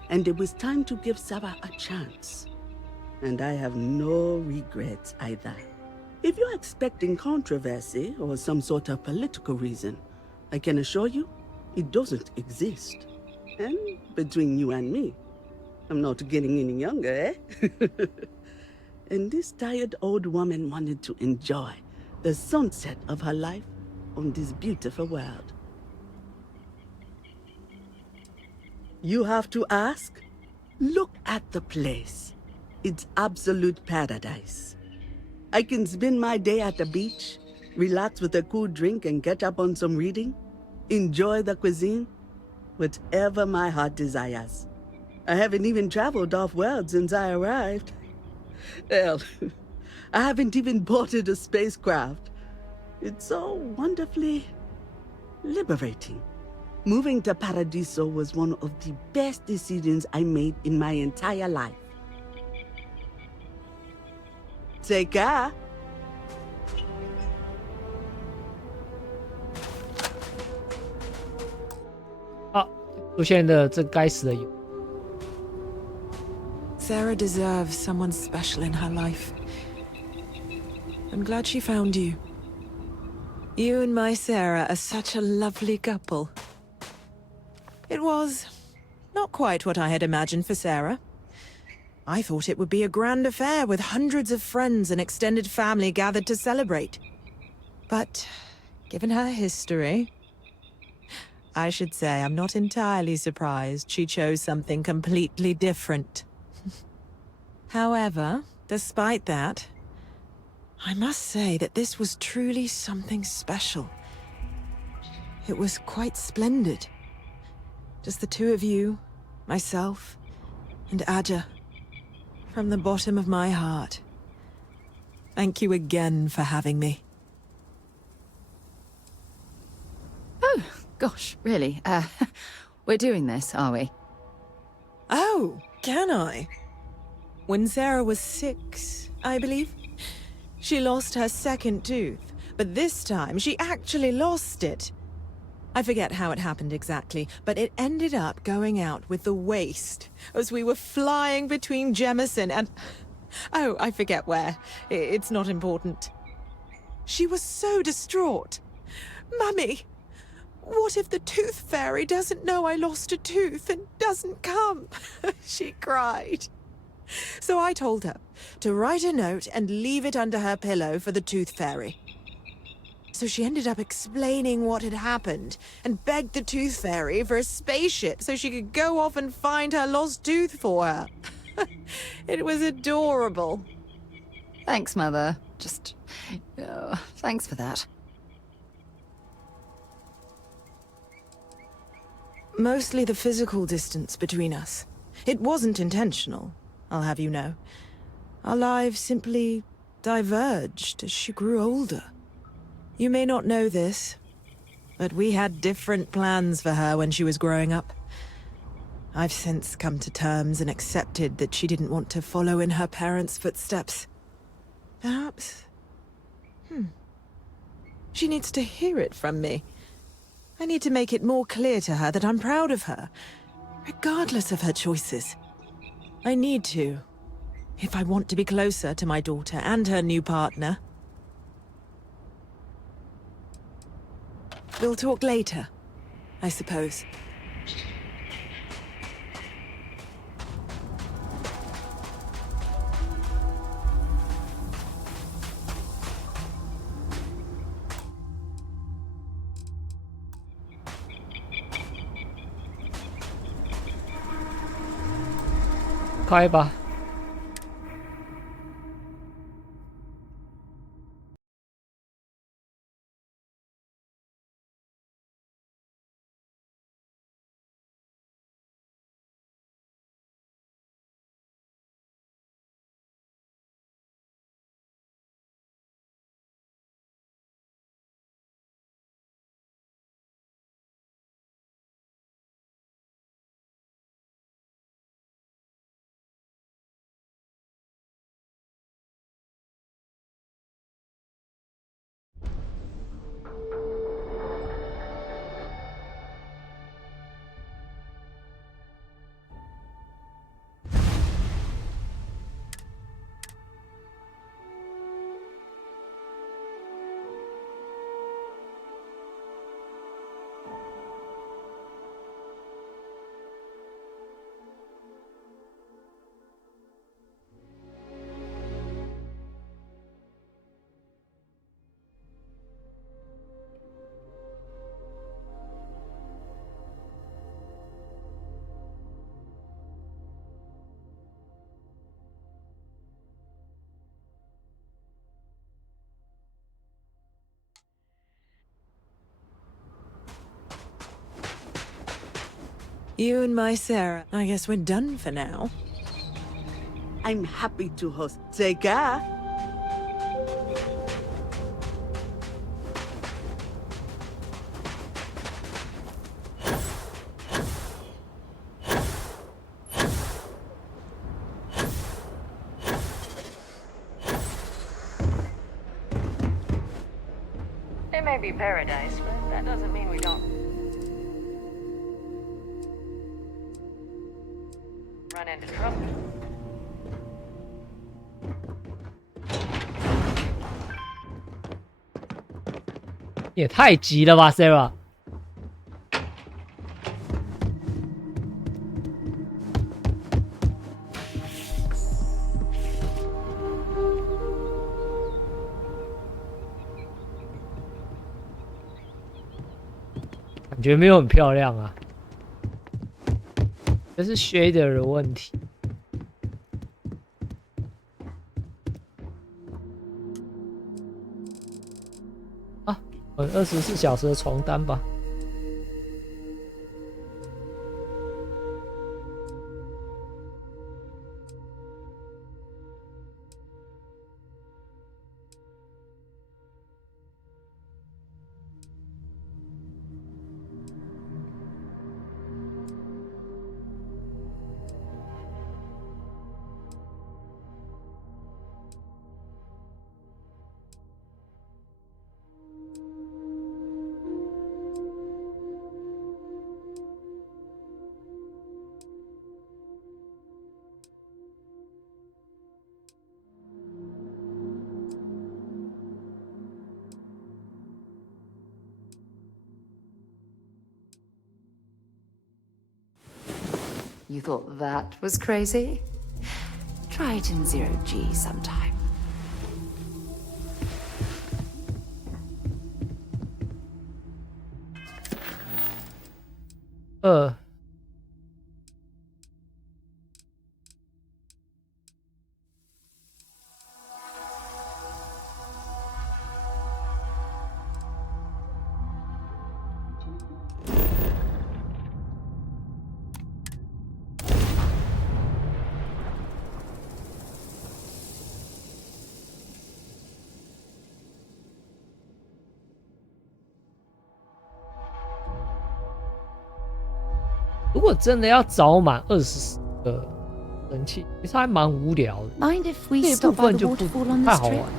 And it was time to give Sarah a chance. And I have no regrets either. If you're expecting controversy or some sort of political reason, I can assure you, it doesn't exist. And between you and me, I'm not getting any younger, eh? And this tired old woman wanted to enjoy the sunset of her life on this beautiful world. You have to ask? Look at the place. It's absolute paradise. I can spend my day at the beach, relax with a cool drink and catch up on some reading, enjoy the cuisine, whatever my heart desires. I haven't even traveled off-world since I arrived. Hell, I haven't even boarded a spacecraft. It's so wonderfully liberating. Moving to Paradiso was one of the best decisions I made in my entire life. Take care. 出现了这该死的 Sarah deserves someone special in her life. I'm glad she found you. You and my Sarah are such a lovely couple. It was not quite what I had imagined for Sarah. I thought it would be a grand affair with hundreds of friends and extended family gathered to celebrate. But given her history, I should say I'm not entirely surprised she chose something completely different. However, despite that, I must say that this was truly something special. It was quite splendid. Just the two of you, myself, and Aja. From the bottom of my heart. Thank you again for having me. Oh, gosh, really? We're doing this, are we? Oh, can I? When Sarah was 6, I believe, she lost her second tooth, but this time she actually lost it. I forget how it happened exactly, but it ended up going out with the waste as we were flying between Jemison and... Oh, I forget where. It's not important. She was so distraught. Mummy, what if the Tooth Fairy doesn't know I lost a tooth and doesn't come? She cried. So I told her to write a note and leave it under her pillow for the Tooth Fairy. So she ended up explaining what had happened and begged the Tooth Fairy for a spaceship so she could go off and find her lost tooth for her. It was adorable. Thanks, Mother. Just... thanks for that. Mostly the physical distance between us. It wasn't intentional, I'll have you know. Our lives simply diverged as she grew older. You may not know this, but we had different plans for her when she was growing up. I've since come to terms and accepted that she didn't want to follow in her parents' footsteps. Perhaps... She needs to hear it from me. I need to make it more clear to her that I'm proud of her, regardless of her choices. I need to, if I want to be closer to my daughter and her new partner. We'll talk later, I suppose.开吧。You and my Sarah, I guess we're done for now. I'm happy to host. Take care. It may be paradise, but that doesn't mean we don't run into trouble. 也太急了吧 ，Sarah。感觉没有很漂亮啊，这是 shader 的问题。啊，24小时的床单吧。You thought that was crazy? Try it in 0G sometime. Uh. 如果真的要找满24个人气，其实还蛮无聊的。 Mind if we 这 stop 部 by 分 the 就不 waterfall on 太 this 好 trip? 玩。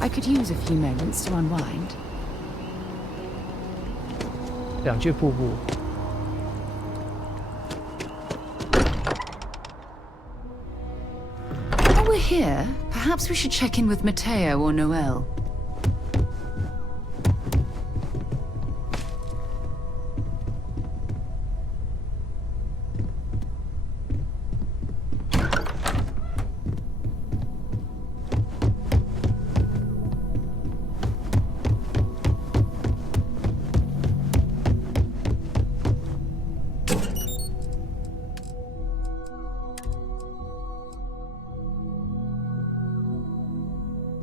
I could use a few moments to unwind. 想去瀑布。 While we're here, perhaps we should check in with Matteo or Noel.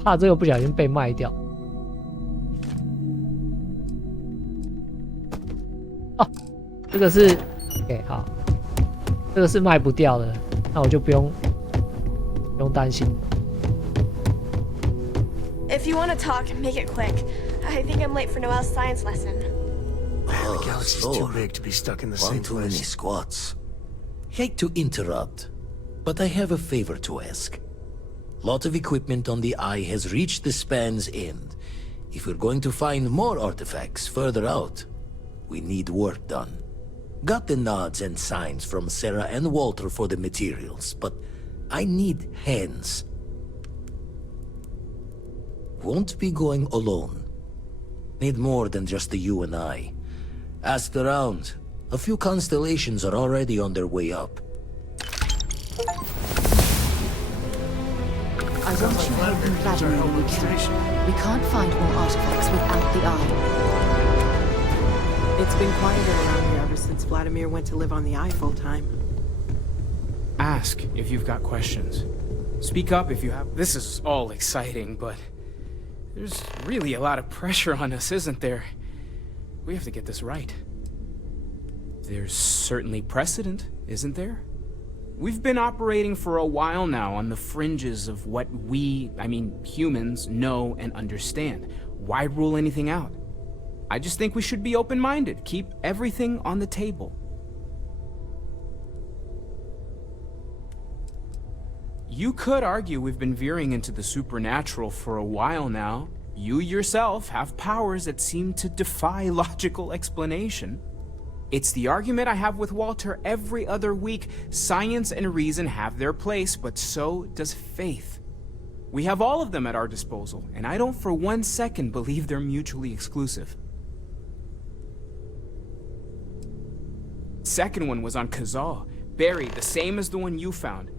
怕这个不小心被卖掉。哦，这个是 OK 好，这个是卖不掉的，那我就不用担心。If you want to talk, make it quick. I think I'm late for Noelle's science lesson. The galaxy's too big to be stuck in the same One too many place. squats. Hate to interrupt, but I have a favor to ask. Lot of equipment on the Eye has reached the span's end. If we're going to find more artifacts further out, we need work done. Got the nods and signs from Sarah and Walter for the materials, but I need hands. Won't be going alone. Need more than just the you and I. Asked around. A few constellations are already on their way up. I want you helping Vladimir when you can. We can't find more artifacts without the Eye. It's been quieter around here ever since Vladimir went to live on the Eye full time. Ask if you've got questions. Speak up if you have. This is all exciting, but there's really a lot of pressure on us, isn't there? We have to get this right. There's certainly precedent, isn't there? We've been operating for a while now on the fringes of what we, humans, know and understand. Why rule anything out? I just think we should be open-minded, keep everything on the table. You could argue we've been veering into the supernatural for a while now. You yourself have powers that seem to defy logical explanation. It's the argument I have with Walter every other week. Science and reason have their place, but so does faith. We have all of them at our disposal, and I don't for 1 second believe they're mutually exclusive. Second one was on Kazal, buried the same as the one you found.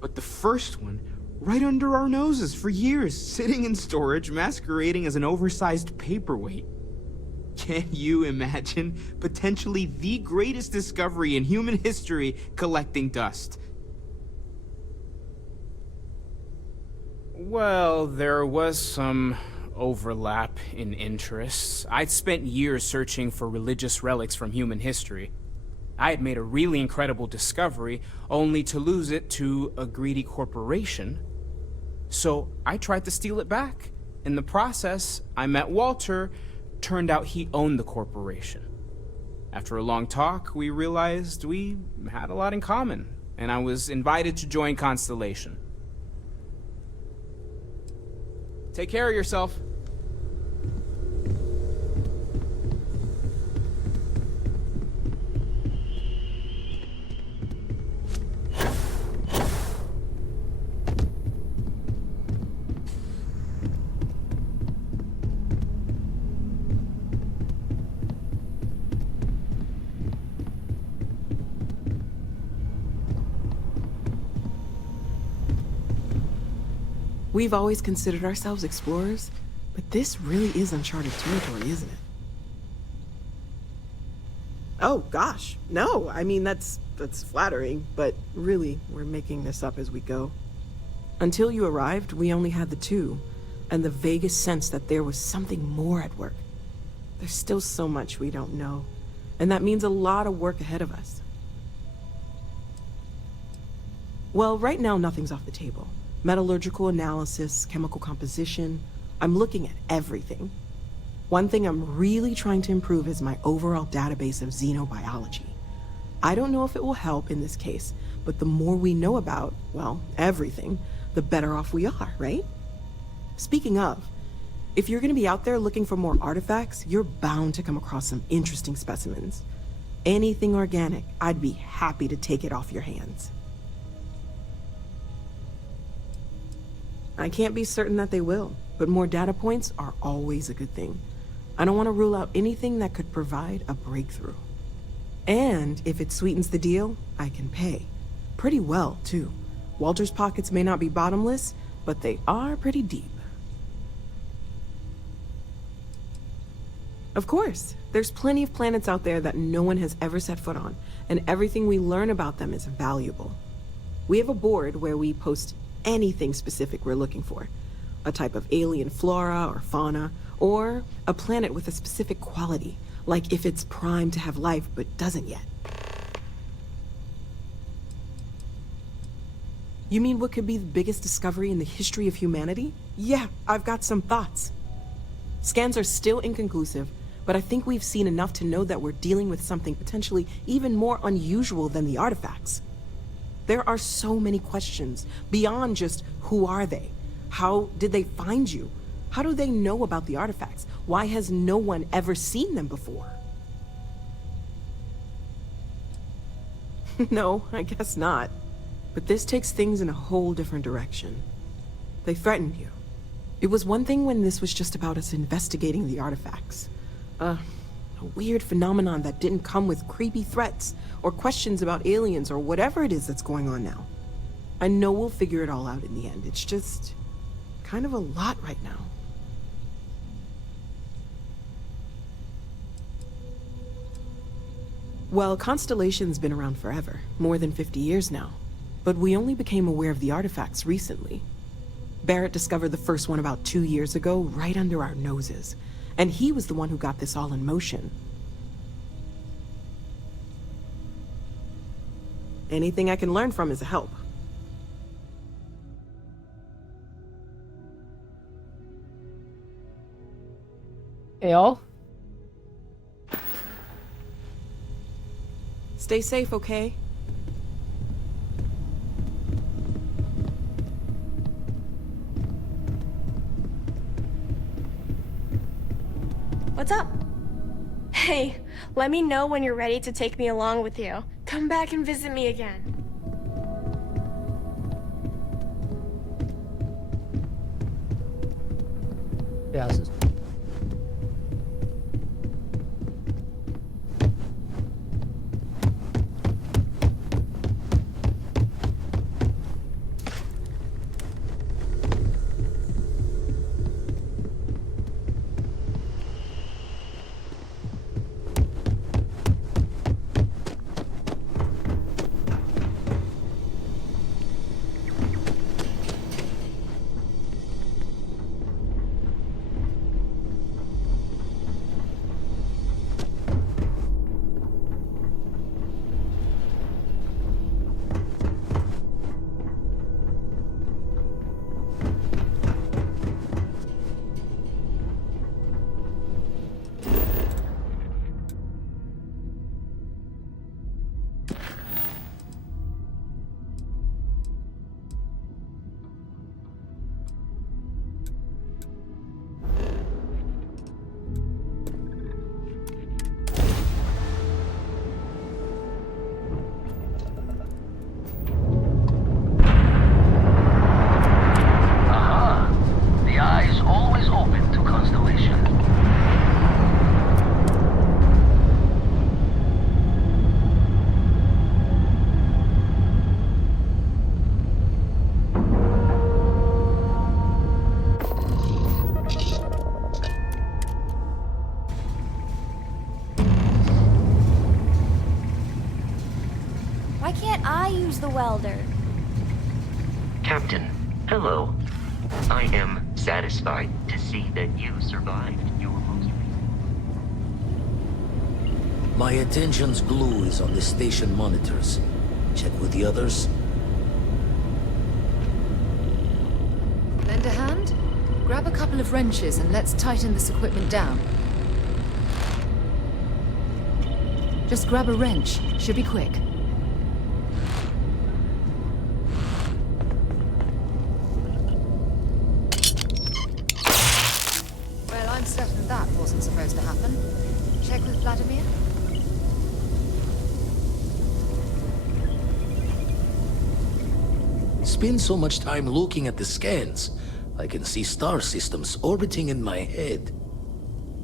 But the first one, right under our noses for years, sitting in storage, masquerading as an oversized paperweight. Can you imagine potentially the greatest discovery in human history collecting dust? Well, there was some overlap in interests. I'd spent years searching for religious relics from human history. I had made a really incredible discovery, only to lose it to a greedy corporation. So I tried to steal it back. In the process, I met Walter. Turned out he owned the corporation. After a long talk, we realized we had a lot in common, and I was invited to join Constellation. Take care of yourself. We've always considered ourselves explorers, but this really is uncharted territory, isn't it? Oh, gosh, no. I mean, that's flattering, but really, we're making this up as we go. Until you arrived, we only had the two, and the vaguest sense that there was something more at work. There's still so much we don't know, and that means a lot of work ahead of us. Well, right now, nothing's off the table. Metallurgical analysis, chemical composition. I'm looking at everything. One thing I'm really trying to improve is my overall database of xenobiology. I don't know if it will help in this case, but the more we know about, well, everything, the better off we are, right? Speaking of, if you're gonna be out there looking for more artifacts, you're bound to come across some interesting specimens. Anything organic, I'd be happy to take it off your hands. I can't be certain that they will, but more data points are always a good thing. I don't want to rule out anything that could provide a breakthrough. And if it sweetens the deal, I can pay. Pretty well, too. Walter's pockets may not be bottomless, but they are pretty deep. Of course, there's plenty of planets out there that no one has ever set foot on, and everything we learn about them is valuable. We have a board where we post anything specific we're looking for. a type of alien flora or fauna, or a planet with a specific quality, like if it's primed to have life but doesn't yet. You mean what could be the biggest discovery in the history of humanity? Yeah, I've got some thoughts. Scans are still inconclusive, but I think we've seen enough to know that we're dealing with something potentially even more unusual than the artifacts. There are so many questions beyond just who are they? How did they find you? How do they know about the artifacts? Why has no one ever seen them before? No, I guess not. But this takes things in a whole different direction. They threatened you. It was one thing when this was just about us investigating the artifacts. A weird phenomenon that didn't come with creepy threats or questions about aliens or whatever it is that's going on now. I know we'll figure it all out in the end. It's just kind of a lot right now. Well, Constellation's been around forever, more than 50 years now. But we only became aware of the artifacts recently. Barrett discovered the first one about 2 years ago, right under our noses. And he was the one who got this all in motion. Anything I can learn from is a help. L. Stay safe, okay? What's up? Hey, let me know when you're ready to take me along with you. Come back and visit me again. Yeah, Why can't I use the welder? Captain, hello. I am satisfied to see that you survived your most... My attention's glue is on the station monitors. Check with the others. Lend a hand? Grab a couple of wrenches and let's tighten this equipment down. Just grab a wrench. Should be quick. Well, I'm certain that wasn't supposed to happen. Check with Vladimir. Spend so much time looking at the scans. I can see star systems orbiting in my head.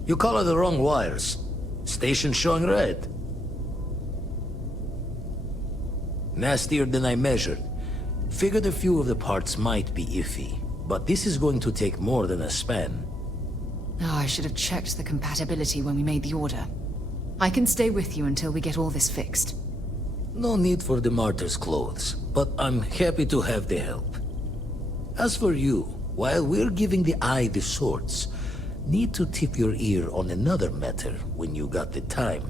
You color the wrong wires. Station showing red. Nastier than I measured. Figured a few of the parts might be iffy, but this is going to take more than a span. Oh, I should have checked the compatibility when we made the order. I can stay with you until we get all this fixed. No need for the martyr's clothes, but I'm happy to have the help. As for you, while we're giving the Eye the sorts, need to tip your ear on another matter when you got the time.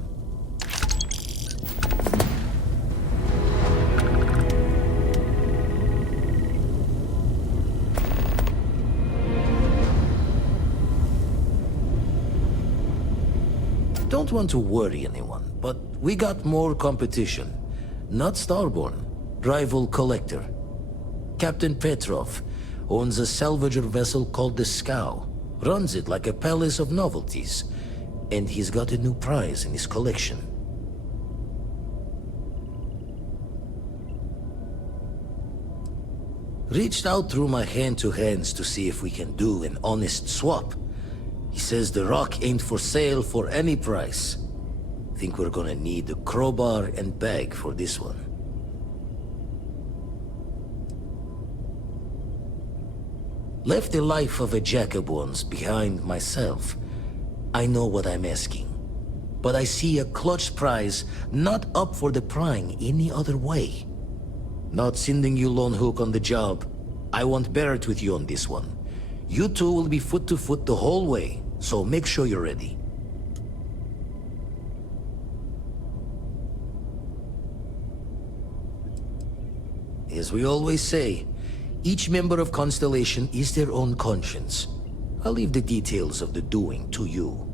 Don't want to worry anyone, but we got more competition. Not Starborn, rival collector. Captain Petrov owns a salvager vessel called the Scow. Runs it like a palace of novelties. And he's got a new prize in his collection. Reached out through my hand-to-hands to see if we can do an honest swap. He says the rock ain't for sale for any price. Think we're gonna need a crowbar and bag for this one. Left the life of a Jacobons behind myself. I know what I'm asking. But I see a clutch prize not up for the prying any other way. Not sending you lone hook on the job. I want Barrett with you on this one. You two will be foot to foot the whole way, so make sure you're ready. As we always say, each member of Constellation is their own conscience. I'll leave the details of the doing to you.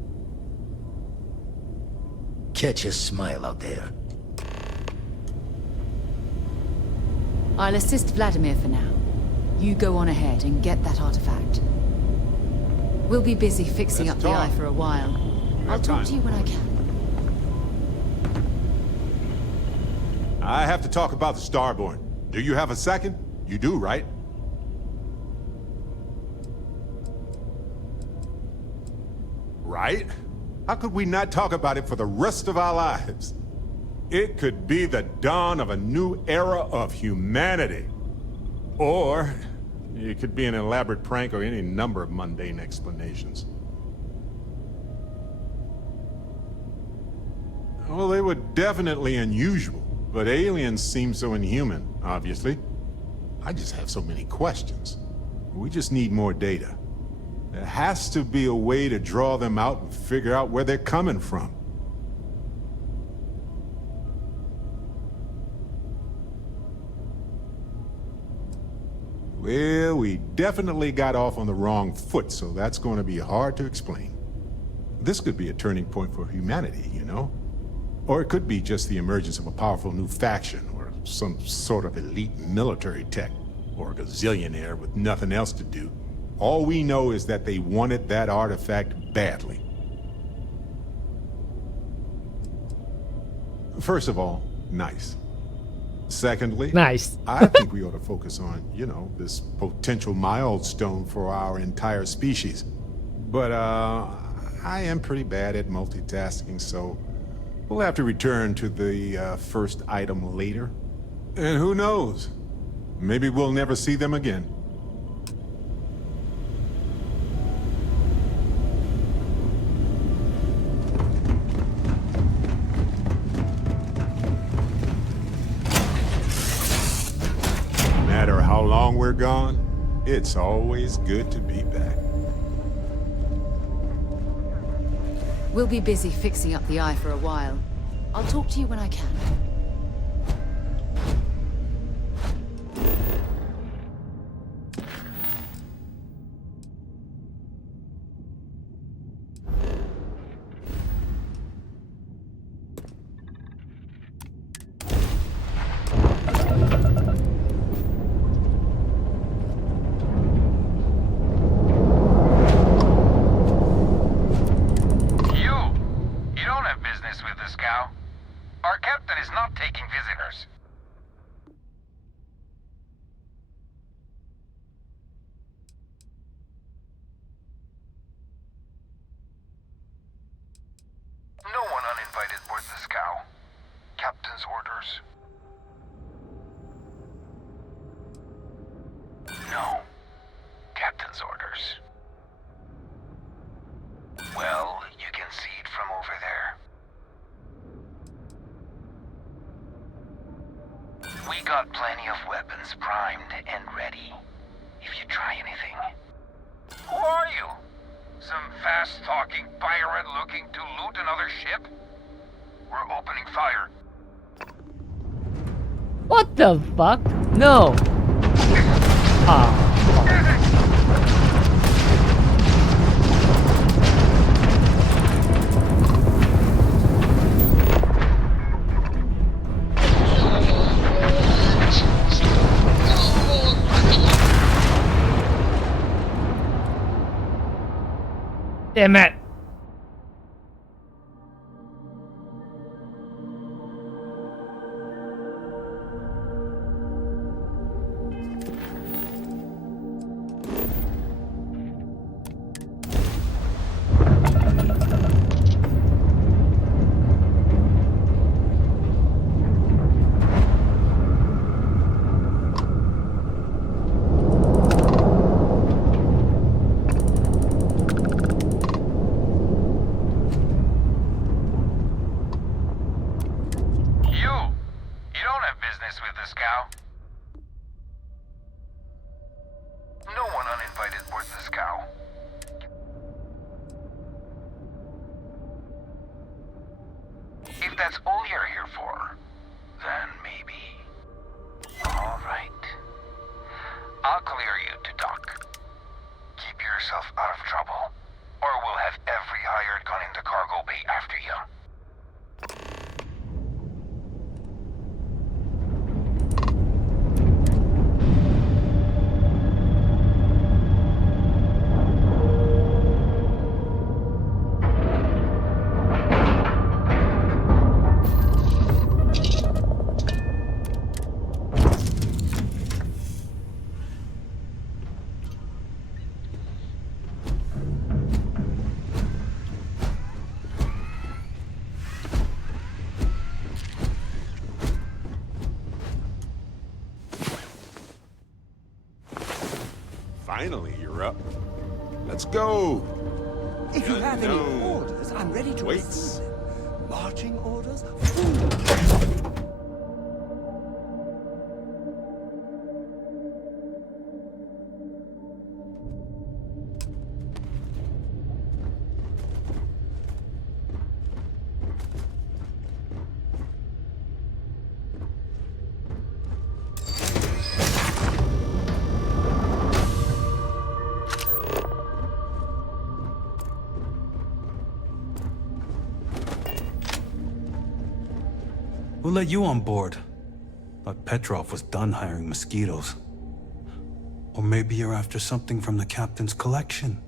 Catch a smile out there. I'll assist Vladimir for now. You go on ahead and get that artifact. We'll be busy fixing up the Eye for a while. I'll talk to you when I can. I have to talk about the Starborn. Do you have a second? You do, right? Right? How could we not talk about it for the rest of our lives? It could be the dawn of a new era of humanity. Or it could be an elaborate prank or any number of mundane explanations. Well, they were definitely unusual, but aliens seem so inhuman, obviously. I just have so many questions. We just need more data. There has to be a way to draw them out and figure out where they're coming from. Well, we definitely got off on the wrong foot, so that's going to be hard to explain. This could be a turning point for humanity, you know? Or it could be just the emergence of a powerful new faction, or some sort of elite military tech, or a gazillionaire with nothing else to do. All we know is that they wanted that artifact badly. First of all, nice. Secondly, nice. I think we ought to focus on, you know, this potential milestone for our entire species. But, I am pretty bad at multitasking, so we'll have to return to the first item later. And who knows? Maybe we'll never see them again. No matter how long we're gone, it's always good to be back. We'll be busy fixing up the Eye for a while. I'll talk to you when I can. Our captain is not taking visitors. No one uninvited boards the scow. Captain's orders. No. Captain's orders. Well, you can see it from over there. We got plenty of weapons primed and ready. If you try anything, Who are you? Some fast-talking pirate looking to loot another ship? We're opening fire. What the fuck? No. Ah. Damn it. If that's all you're here for, then maybe. All right. I'll clear you to dock. Keep yourself out of trouble, or we'll have every hired gun in the cargo bay after you. Finally, you're up. Let's go. If you have any orders, I'm ready to Wait. receive them. Marching orders? Who let you on board? Thought Petrov was done hiring mosquitoes. Or maybe you're after something from the captain's collection.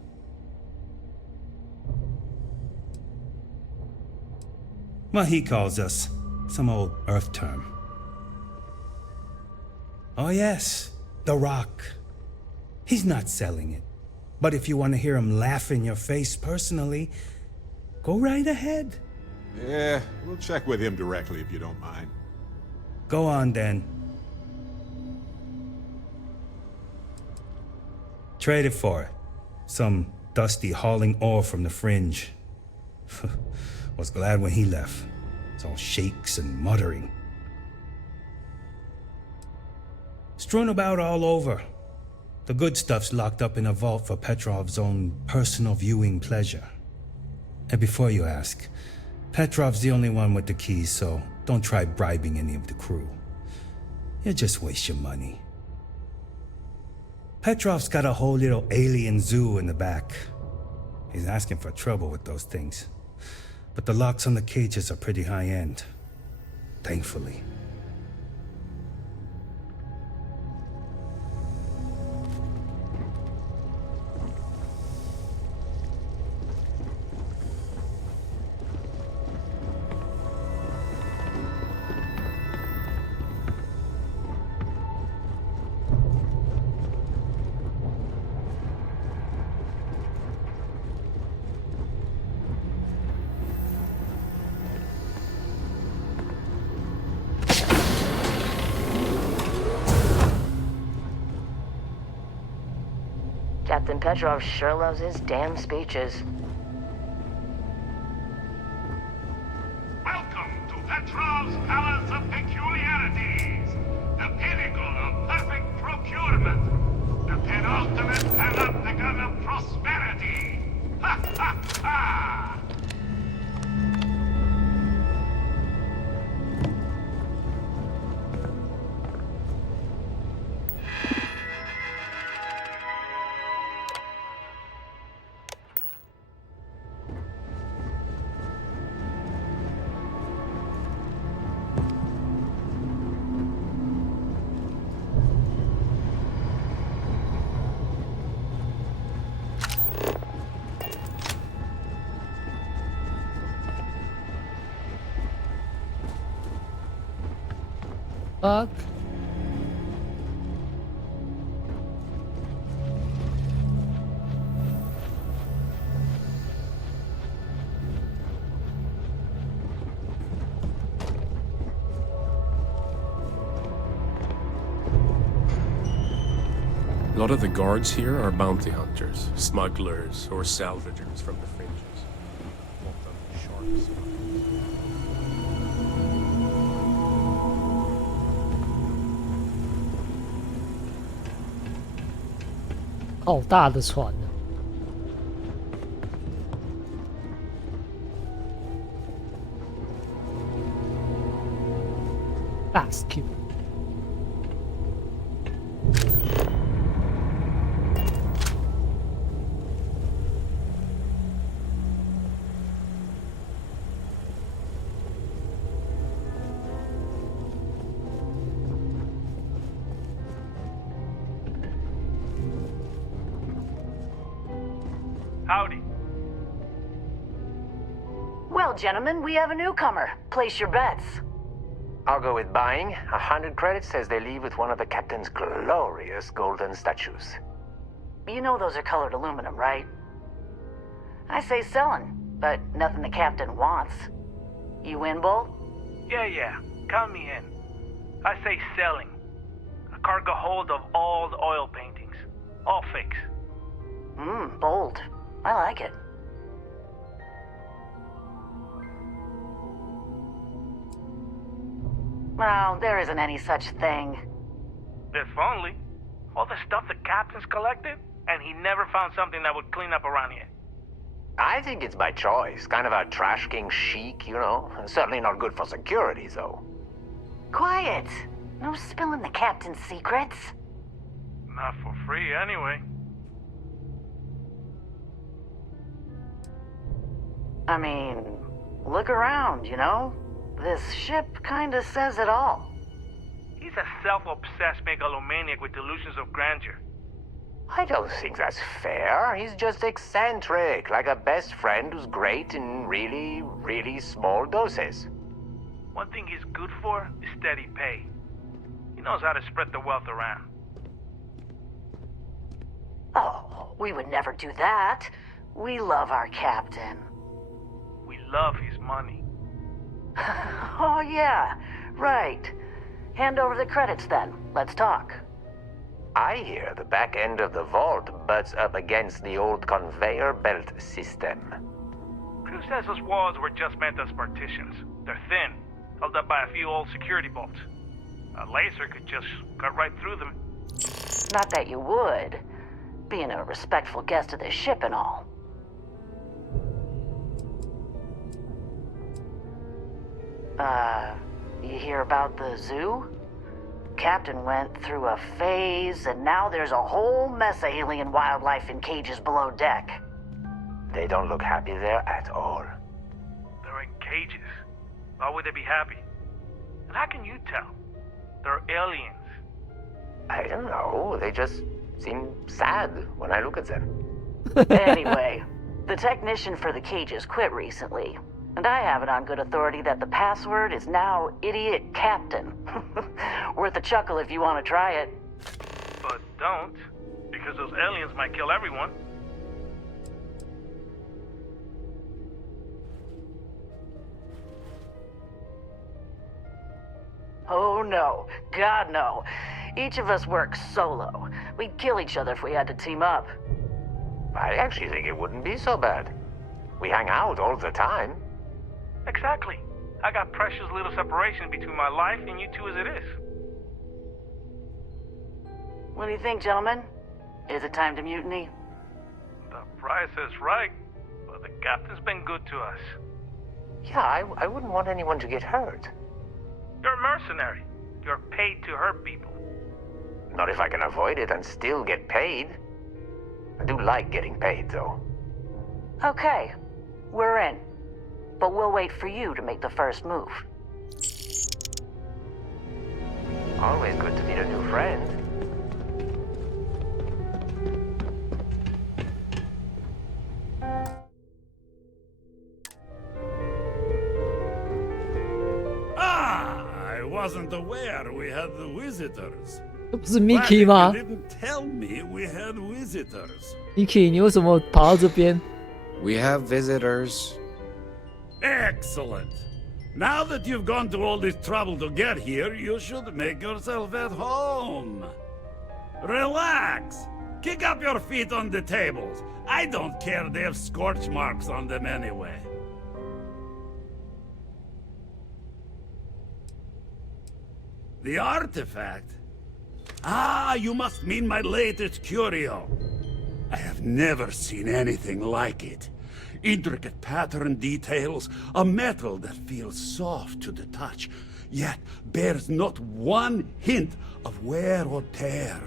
Well, he calls us. Some old Earth term. Oh yes, the Rock. He's not selling it. But if you want to hear him laugh in your face personally, go right ahead. Yeah, we'll check with him directly if you don't mind. Go on then. Trade it for it. Some dusty hauling ore from the fringe. Was glad when he left. It's all shakes and muttering. Strewn about all over. The good stuff's locked up in a vault for Petrov's own personal viewing pleasure. And before you ask, Petrov's the only one with the keys, so don't try bribing any of the crew. You'll just waste your money. Petrov's got a whole little alien zoo in the back. He's asking for trouble with those things. But the locks on the cages are pretty high-end. Thankfully. Captain Petrov sure loves his damn speeches. Welcome to Petrov's Palace of Peculiarities, the pinnacle of perfect procurement, the penultimate panopticon of Fuck. A lot of the guards here are bounty hunters, smugglers, or salvagers from the fringes. Sharks. 好大的船啊 ！Basket。 Howdy. Well, gentlemen, we have a newcomer. Place your bets. I'll go with buying. 100 credits says they leave with one of the captain's glorious golden statues. You know those are colored aluminum, right? I say selling, but nothing the captain wants. You win, Bull? Yeah. Count me in. I say selling. A cargo hold of all the oil paintings. All fakes. Bold. I like it. Well, there isn't any such thing. If only. All the stuff the captain's collected, and he never found something that would clean up around here. I think it's by choice. Kind of a trash king chic, you know. Certainly not good for security, though. Quiet. No spilling the captain's secrets. Not for free, anyway. I mean, look around, you know? This ship kinda says it all. He's a self-obsessed megalomaniac with delusions of grandeur. I don't think that's fair. He's just eccentric, like a best friend who's great in really, really small doses. One thing he's good for is steady pay. He knows how to spread the wealth around. Oh, we would never do that. We love our captain. We love his money. Oh, yeah. Right. Hand over the credits then. Let's talk. I hear the back end of the vault butts up against the old conveyor belt system. Crew says those walls were just meant as partitions. They're thin, held up by a few old security bolts. A laser could just cut right through them. Not that you would, being a respectful guest of this ship and all. You hear about the zoo? Captain went through a phase, and now there's a whole mess of alien wildlife in cages below deck. They don't look happy there at all. They're in cages. Why would they be happy? And how can you tell? They're aliens. I don't know. They just seem sad when I look at them. Anyway, the technician for the cages quit recently. And I have it on good authority that the password is now Idiot Captain. Worth a chuckle if you want to try it. But don't, because those aliens might kill everyone. Oh no, God no. Each of us works solo. We'd kill each other if we had to team up. I actually think it wouldn't be so bad. We hang out all the time. Exactly. I got precious little separation between my life and you two as it is. What do you think, gentlemen? Is it time to mutiny? The price is right, but the captain's been good to us. Yeah, I wouldn't want anyone to get hurt. You're a mercenary. You're paid to hurt people. Not if I can avoid it and still get paid. I do like getting paid, though. Okay, we're in. But we'll wait for you to make the first move. Always good to meet a new friend. wasn't aware we had the visitors. 这不是 Mickey 吗 You didn't tell me we had visitors. ？Mickey，你为什么跑到这边？ We have visitors. Excellent. Now that you've gone to all this trouble to get here, you should make yourself at home. Relax. Kick up your feet on the tables. I don't care they have scorch marks on them anyway. The artifact? Ah, you must mean my latest curio. I have never seen anything like it. Intricate pattern details, a metal that feels soft to the touch, yet bears not one hint of wear or tear.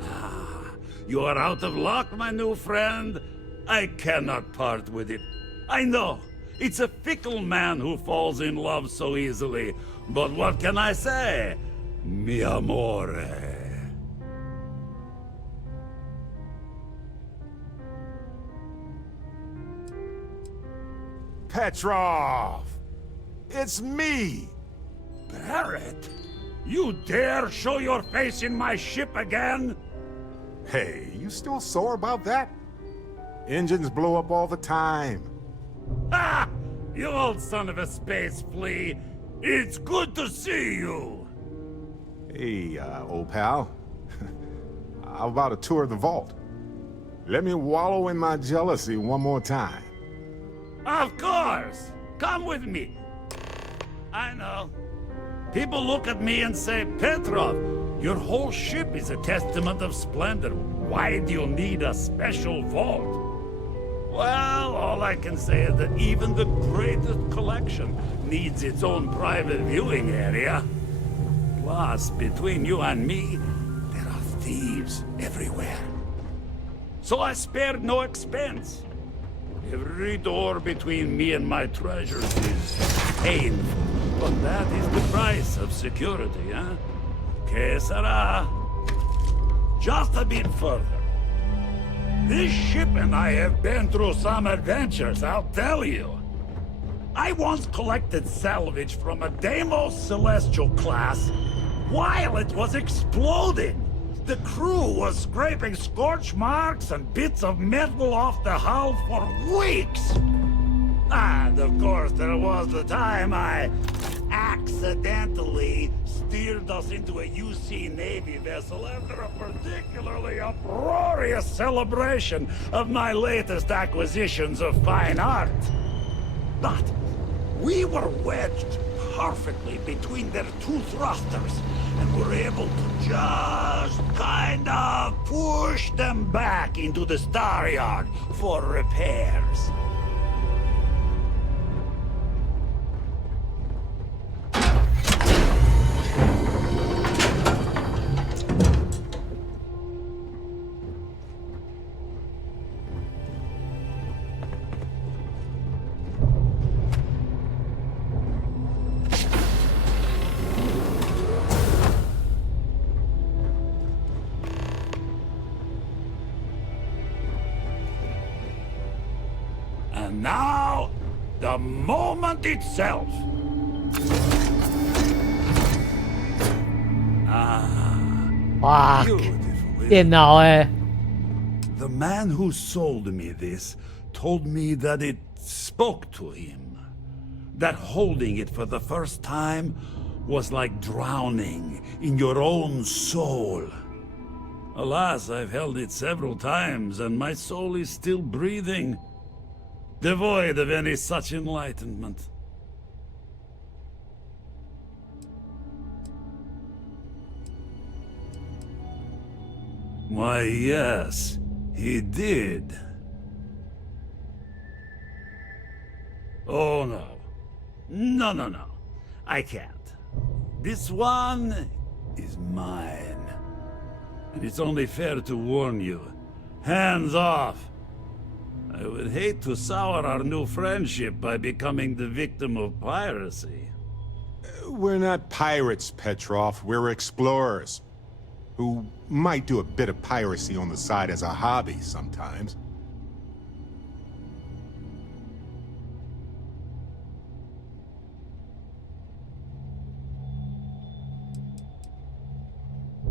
Ah, you are out of luck, my new friend. I cannot part with it. I know, it's a fickle man who falls in love so easily, but what can I say? Mi amore. Petrov! It's me! Barrett? You dare show your face in my ship again? Hey, you still sore about that? Engines blow up all the time. Ha! You old son of a space flea. It's good to see you. Hey, old pal. How about a tour of the vault? Let me wallow in my jealousy one more time. Of course! Come with me. I know. People look at me and say, Petrov, your whole ship is a testament of splendor. Why do you need a special vault? Well, all I can say is that even the greatest collection needs its own private viewing area. Plus, between you and me, there are thieves everywhere. So I spared no expense. Every door between me and my treasures is painful, but that is the price of security, huh? Que sera? Just a bit further. This ship and I have been through some adventures, I'll tell you. I once collected salvage from a Deimos Celestial class while it was exploding. The crew was scraping scorch marks and bits of metal off the hull for weeks. And of course, there was the time I accidentally steered us into a UC Navy vessel after a particularly uproarious celebration of my latest acquisitions of fine art. But we were wedged perfectly between their two thrusters and were able to just kind of push them back into the Star Yard for repairs. And now, the moment itself. Fuck. Beautiful,电脑哎。 The man who sold me this told me that it spoke to him. That holding it for the first time was like drowning in your own soul. Alas, I've held it several times, and my soul is still breathing, devoid of any such enlightenment. Why, yes, he did. Oh, no. No. I can't. This one is mine. And it's only fair to warn you. Hands off. I would hate to sour our new friendship by becoming the victim of piracy. We're not pirates, Petrov. We're explorers. Who might do a bit of piracy on the side as a hobby sometimes.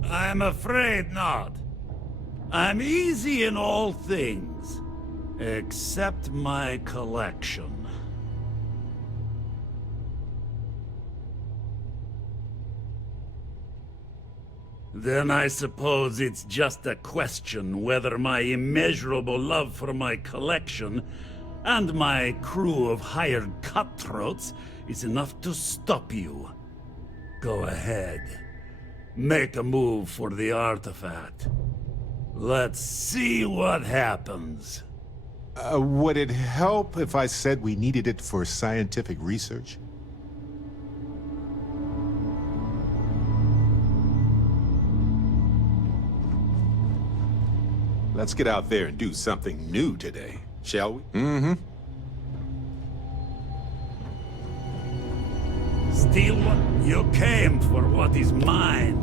I'm afraid not. I'm easy in all things, except my collection. Then I suppose it's just a question whether my immeasurable love for my collection and my crew of hired cutthroats is enough to stop you. Go ahead. Make a move for the artifact. Let's see what happens. Would it help if I said we needed it for scientific research? Let's get out there and do something new today, shall we? Mm-hmm. Steal what you came for, what is mine.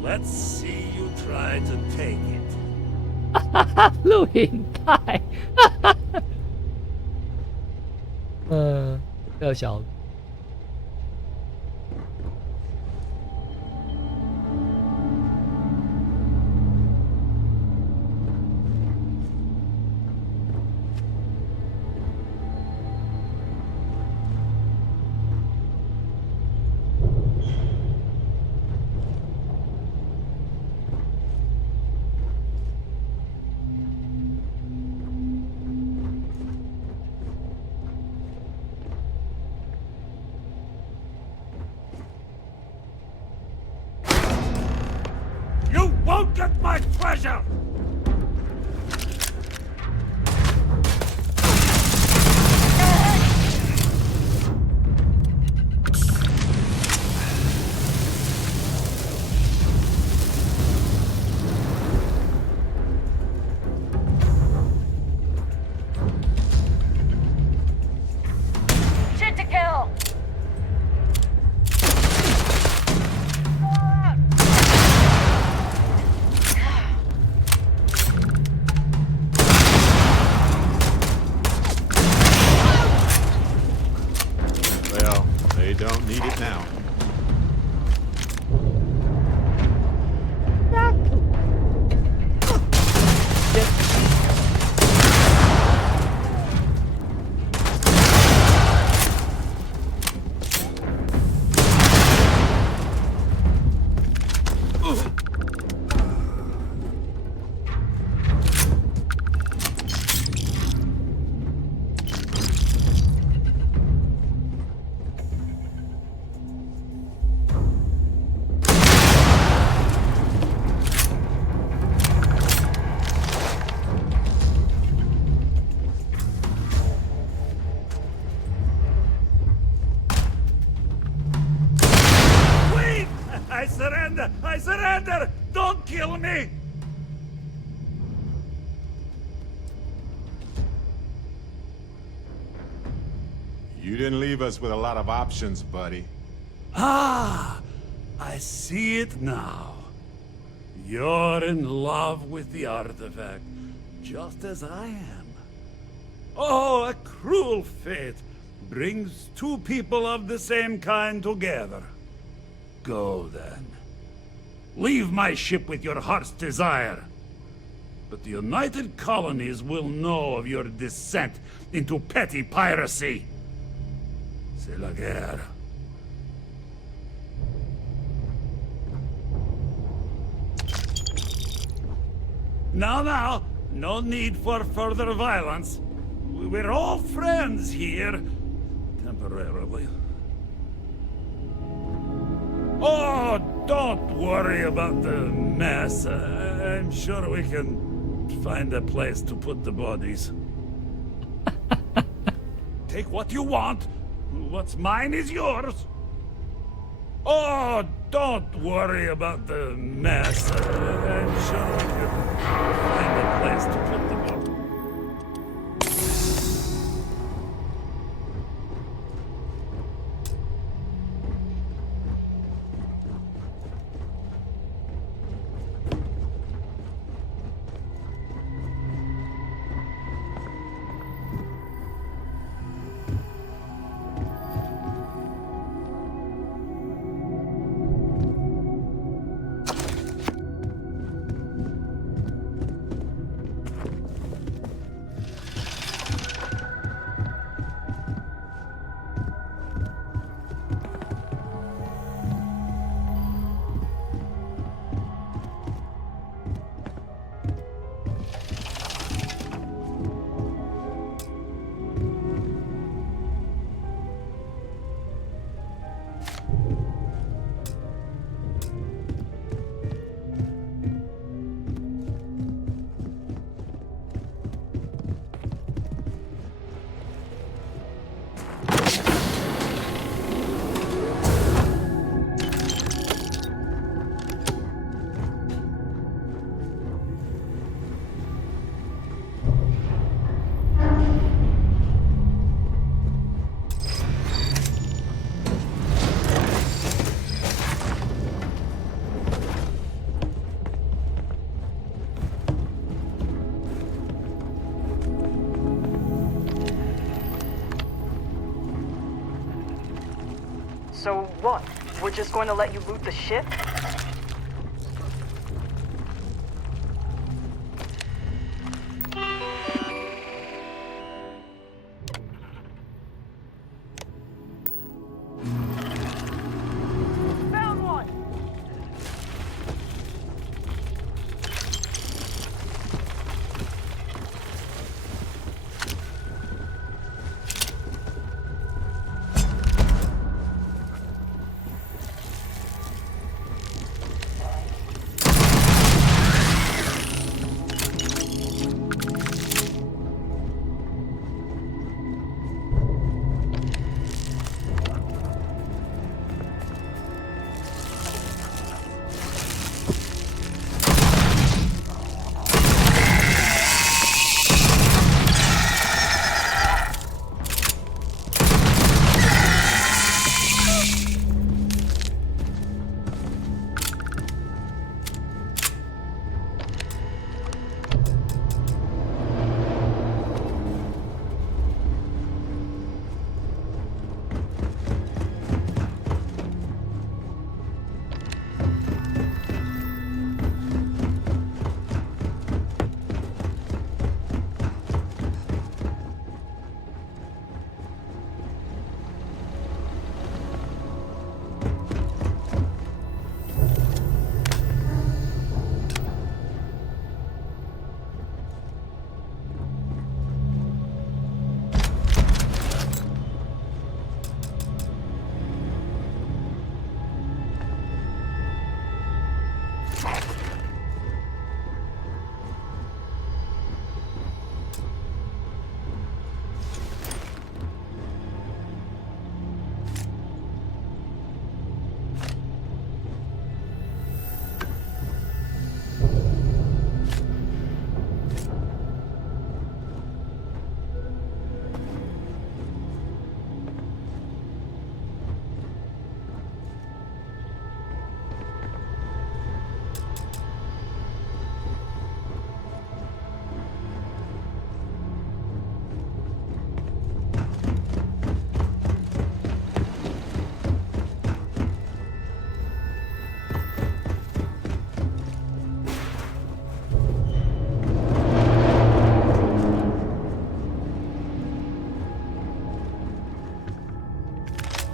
Let's see you try to take it. 录影带，这小子。You won't get my treasure! Shit to kill! Well, they don't need it now. Wait! I surrender! I surrender! Don't kill me! You didn't leave us with a lot of options, buddy. Ah! I see it now. You're in love with the artifact, just as I am. Oh, a cruel fate brings two people of the same kind together. Go then. Leave my ship with your heart's desire. But the United Colonies will know of your descent into petty piracy. C'est la guerre. Now, no need for further violence. We're all friends here. Temporarily. Oh, don't worry about the mess. I'm sure we can find a place to put the bodies. Take what you want. What's mine is yours. Oh, don't worry about the mess. I'm sure we can find a place to put the bodies. So what? We're just going to let you loot the ship?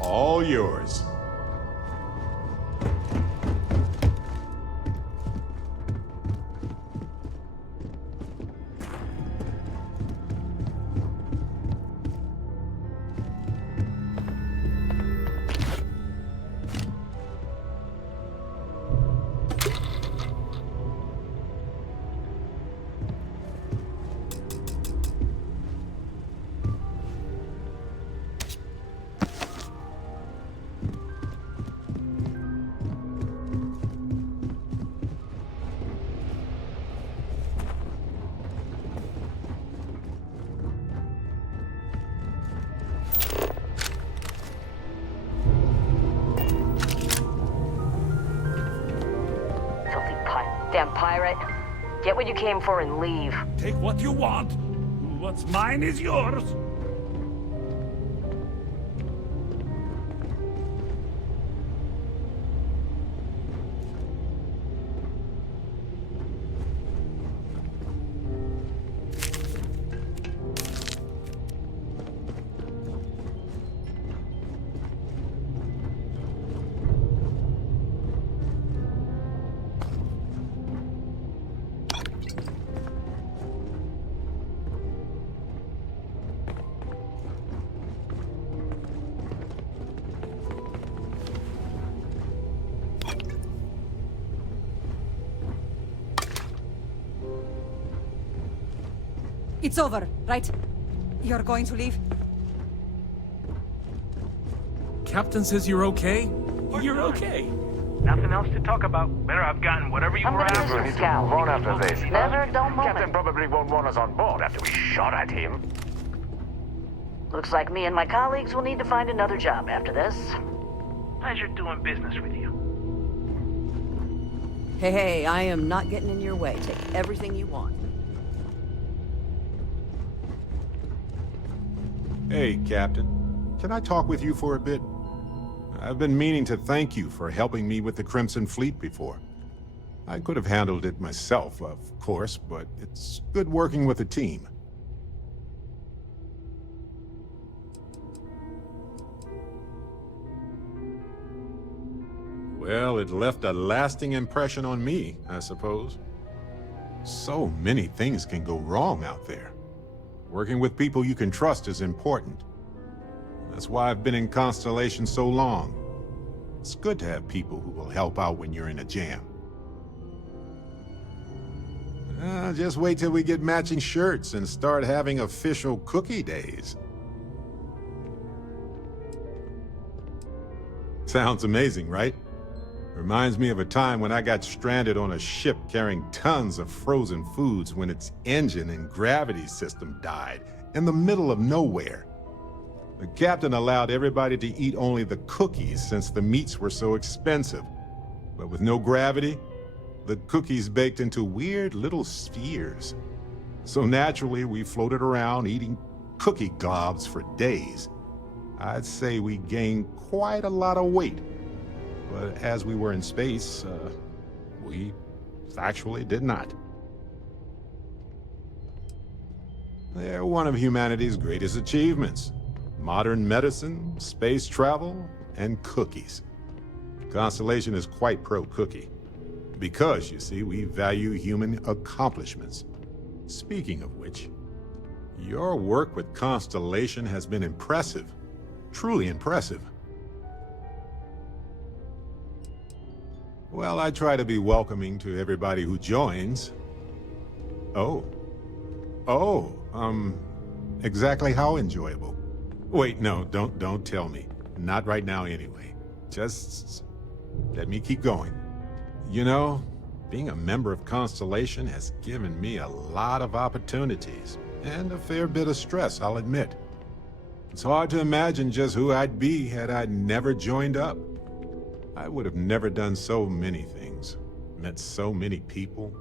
All yours. Damn pirate. Get what you came for and leave. Take what you want. What's mine is yours. It's over, right? You're going to leave? Captain says you're okay? You're okay. Nothing else to talk about. Better have gotten whatever you were after. We need to move on after this. Never a dull moment. Captain probably won't want us on board after we shot at him. Looks like me and my colleagues will need to find another job after this. Pleasure doing business with you. Hey, I am not getting in your way. Take everything you want. Hey, Captain. Can I talk with you for a bit? I've been meaning to thank you for helping me with the Crimson Fleet before. I could have handled it myself, of course, but it's good working with a team. Well, it left a lasting impression on me, I suppose. So many things can go wrong out there. Working with people you can trust is important. That's why I've been in Constellation so long. It's good to have people who will help out when you're in a jam. Just wait till we get matching shirts and start having official cookie days. Sounds amazing, right? Reminds me of a time when I got stranded on a ship carrying tons of frozen foods when its engine and gravity system died in the middle of nowhere. The captain allowed everybody to eat only the cookies since the meats were so expensive. But with no gravity, the cookies baked into weird little spheres. So naturally, we floated around eating cookie globs for days. I'd say we gained quite a lot of weight. But as we were in space, we actually did not. They're one of humanity's greatest achievements. Modern medicine, space travel, and cookies. Constellation is quite pro-cookie. Because, you see, we value human accomplishments. Speaking of which, your work with Constellation has been impressive. Truly impressive. Well, I try to be welcoming to everybody who joins. Exactly how enjoyable? Wait, no, don't tell me. Not right now anyway. Just let me keep going. You know, being a member of Constellation has given me a lot of opportunities, and a fair bit of stress, I'll admit. It's hard to imagine just who I'd be had I never joined up. I would have never done so many things, met so many people.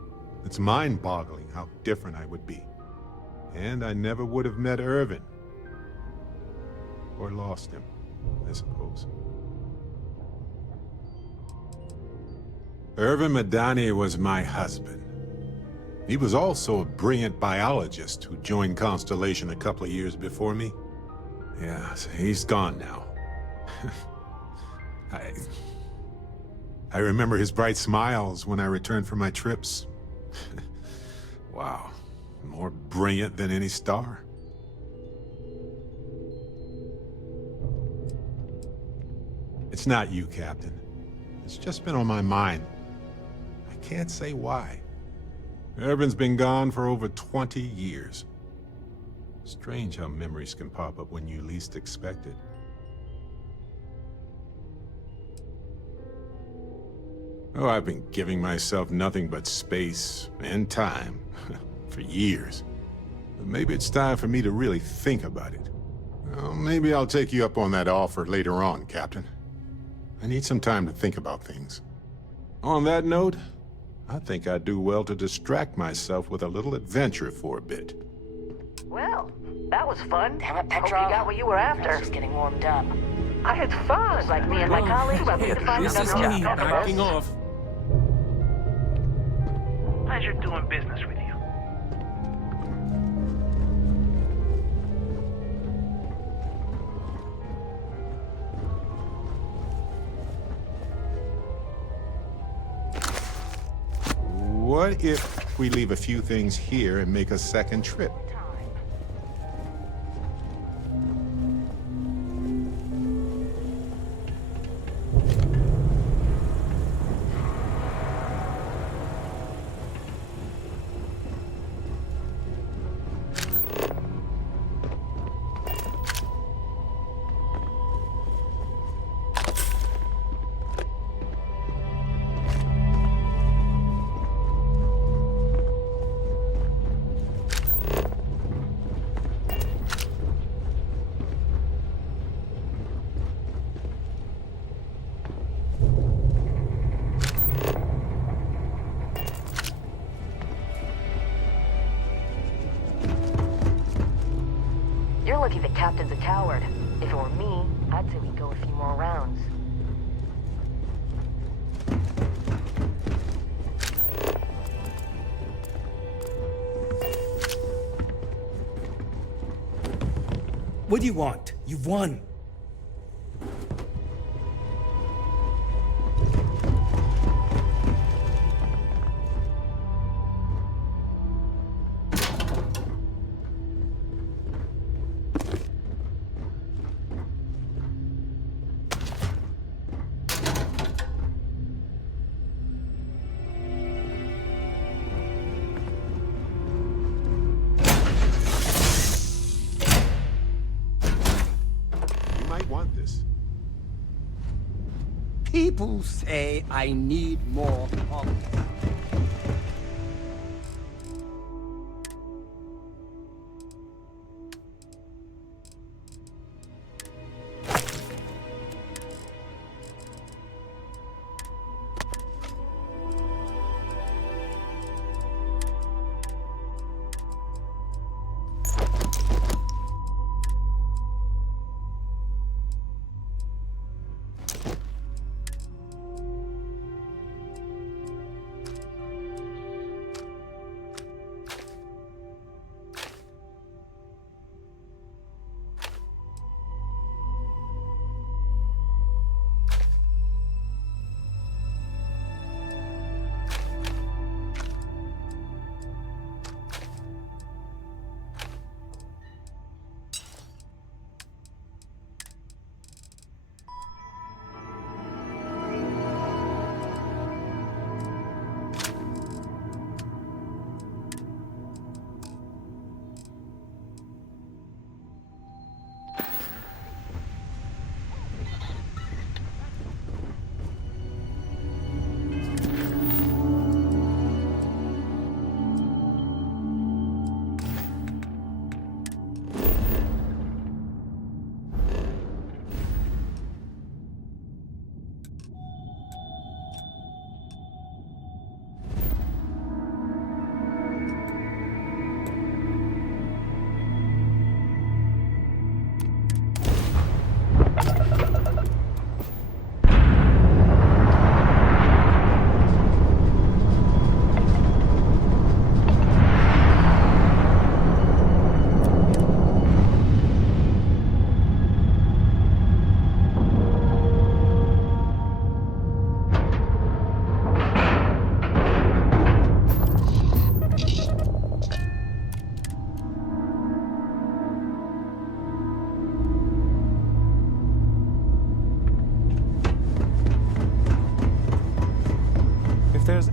It's mind-boggling how different I would be. And I never would have met Irvin. Or lost him, I suppose. Irvin Madani was my husband. He was also a brilliant biologist who joined Constellation a couple of years before me. Yeah, he's gone now. I remember his bright smiles when I returned from my trips. Wow, more brilliant than any star. It's not you, Captain. It's just been on my mind. I can't say why. Irvin's been gone for over 20 years. Strange how memories can pop up when you least expect it. Oh, I've been giving myself nothing but space and time for years. But maybe it's time for me to really think about it. Well, maybe I'll take you up on that offer later on, Captain. I need some time to think about things. On that note, I think I'd do well to distract myself with a little adventure for a bit. Well, that was fun. Damn it, Hope Petrov. you got what you were after. Just getting warmed up. I had fun. Looks like me and my colleagues are going to find This is another me job. backing off. Pleasure doing business with you. What if we leave a few things here and make a second trip? You're lucky the captain's a coward. If it were me, I'd say we'd go a few more rounds. What do you want? You've won. Want this. People say I need more politics.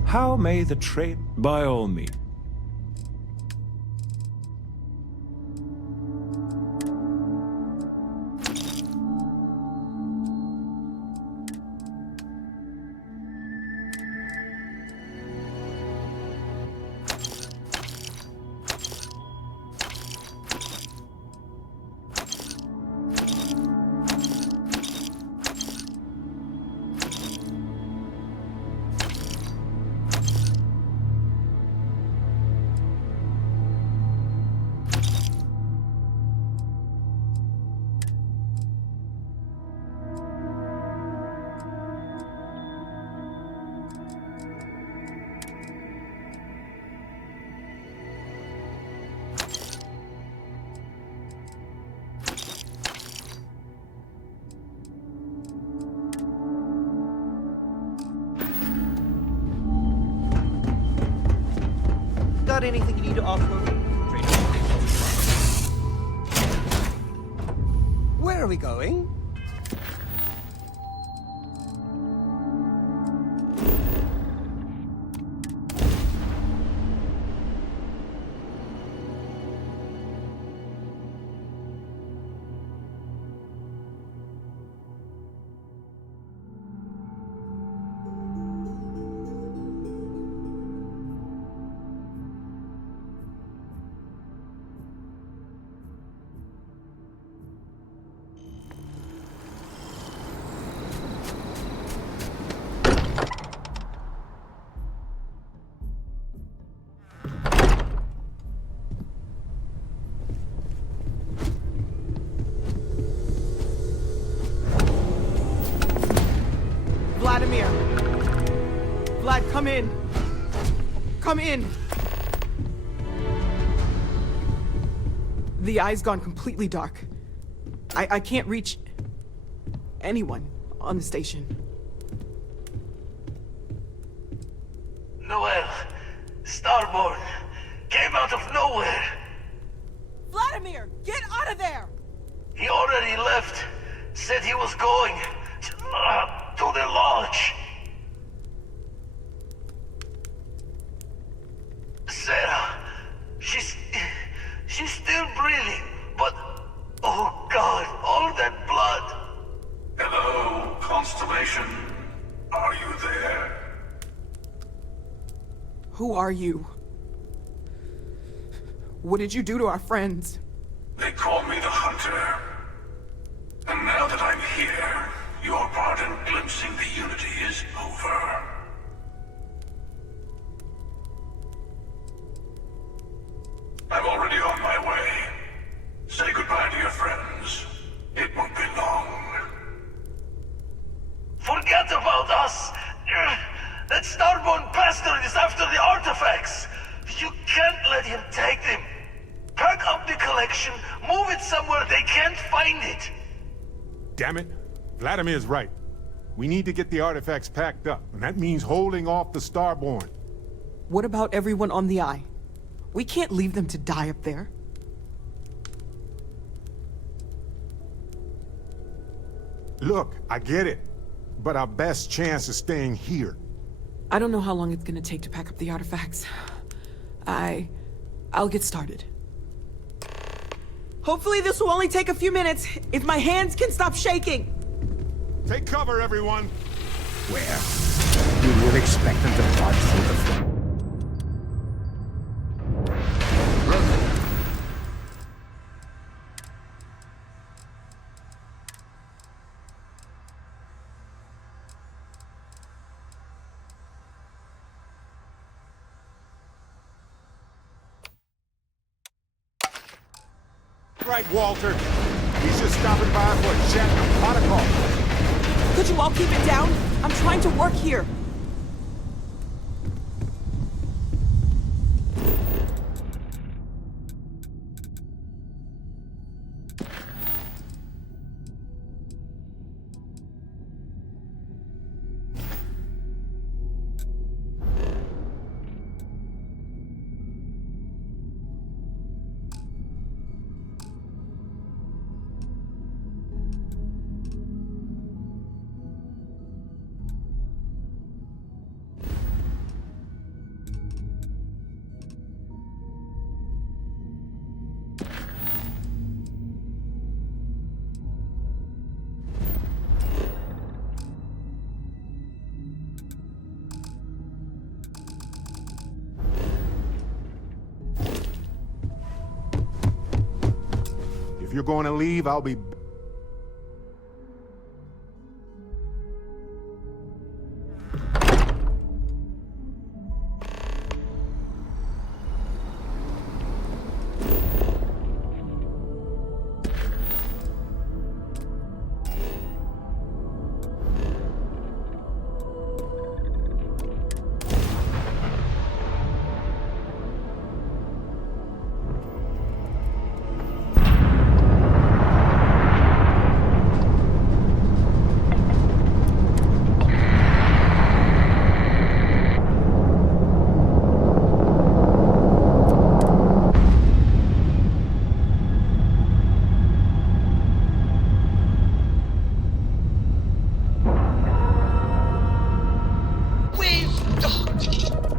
How may the trade? By all means. Got anything you need to offload? Where are we going? Vladimir! Vlad, come in! Come in! The eye's gone completely dark. I can't reach anyone on the station. Noel, Starborn, came out of nowhere. Vladimir, get out of there! He already left. Said he was going to the lodge. Sarah, she's still breathing, but oh God, all that blood. Hello, Constellation. Are you there? Who are you? What did you do to our friends? They call me the Hunter. And now that I'm here, your part in glimpsing the Unity is over. I'm already on my way. Say goodbye to your friends. It won't be long. Forget about us! That Starborn bastard is after the artifacts! You can't let him take them! Pack up the collection, move it somewhere they can't find it! Damn it. Vladimir's right. We need to get the artifacts packed up, and that means holding off the Starborn. What about everyone on the Eye? We can't leave them to die up there. Look, I get it, but our best chance is staying here. I don't know how long it's gonna take to pack up the artifacts. I'll get started. Hopefully this will only take a few minutes, if my hands can stop shaking. Take cover, everyone. Where? You would expect them to punch through the floor. Right, Walter. He's just stopping by for a chat and a pot of coffee. Could you all keep it down? I'm trying to work here. If you're going to leave, I'll be...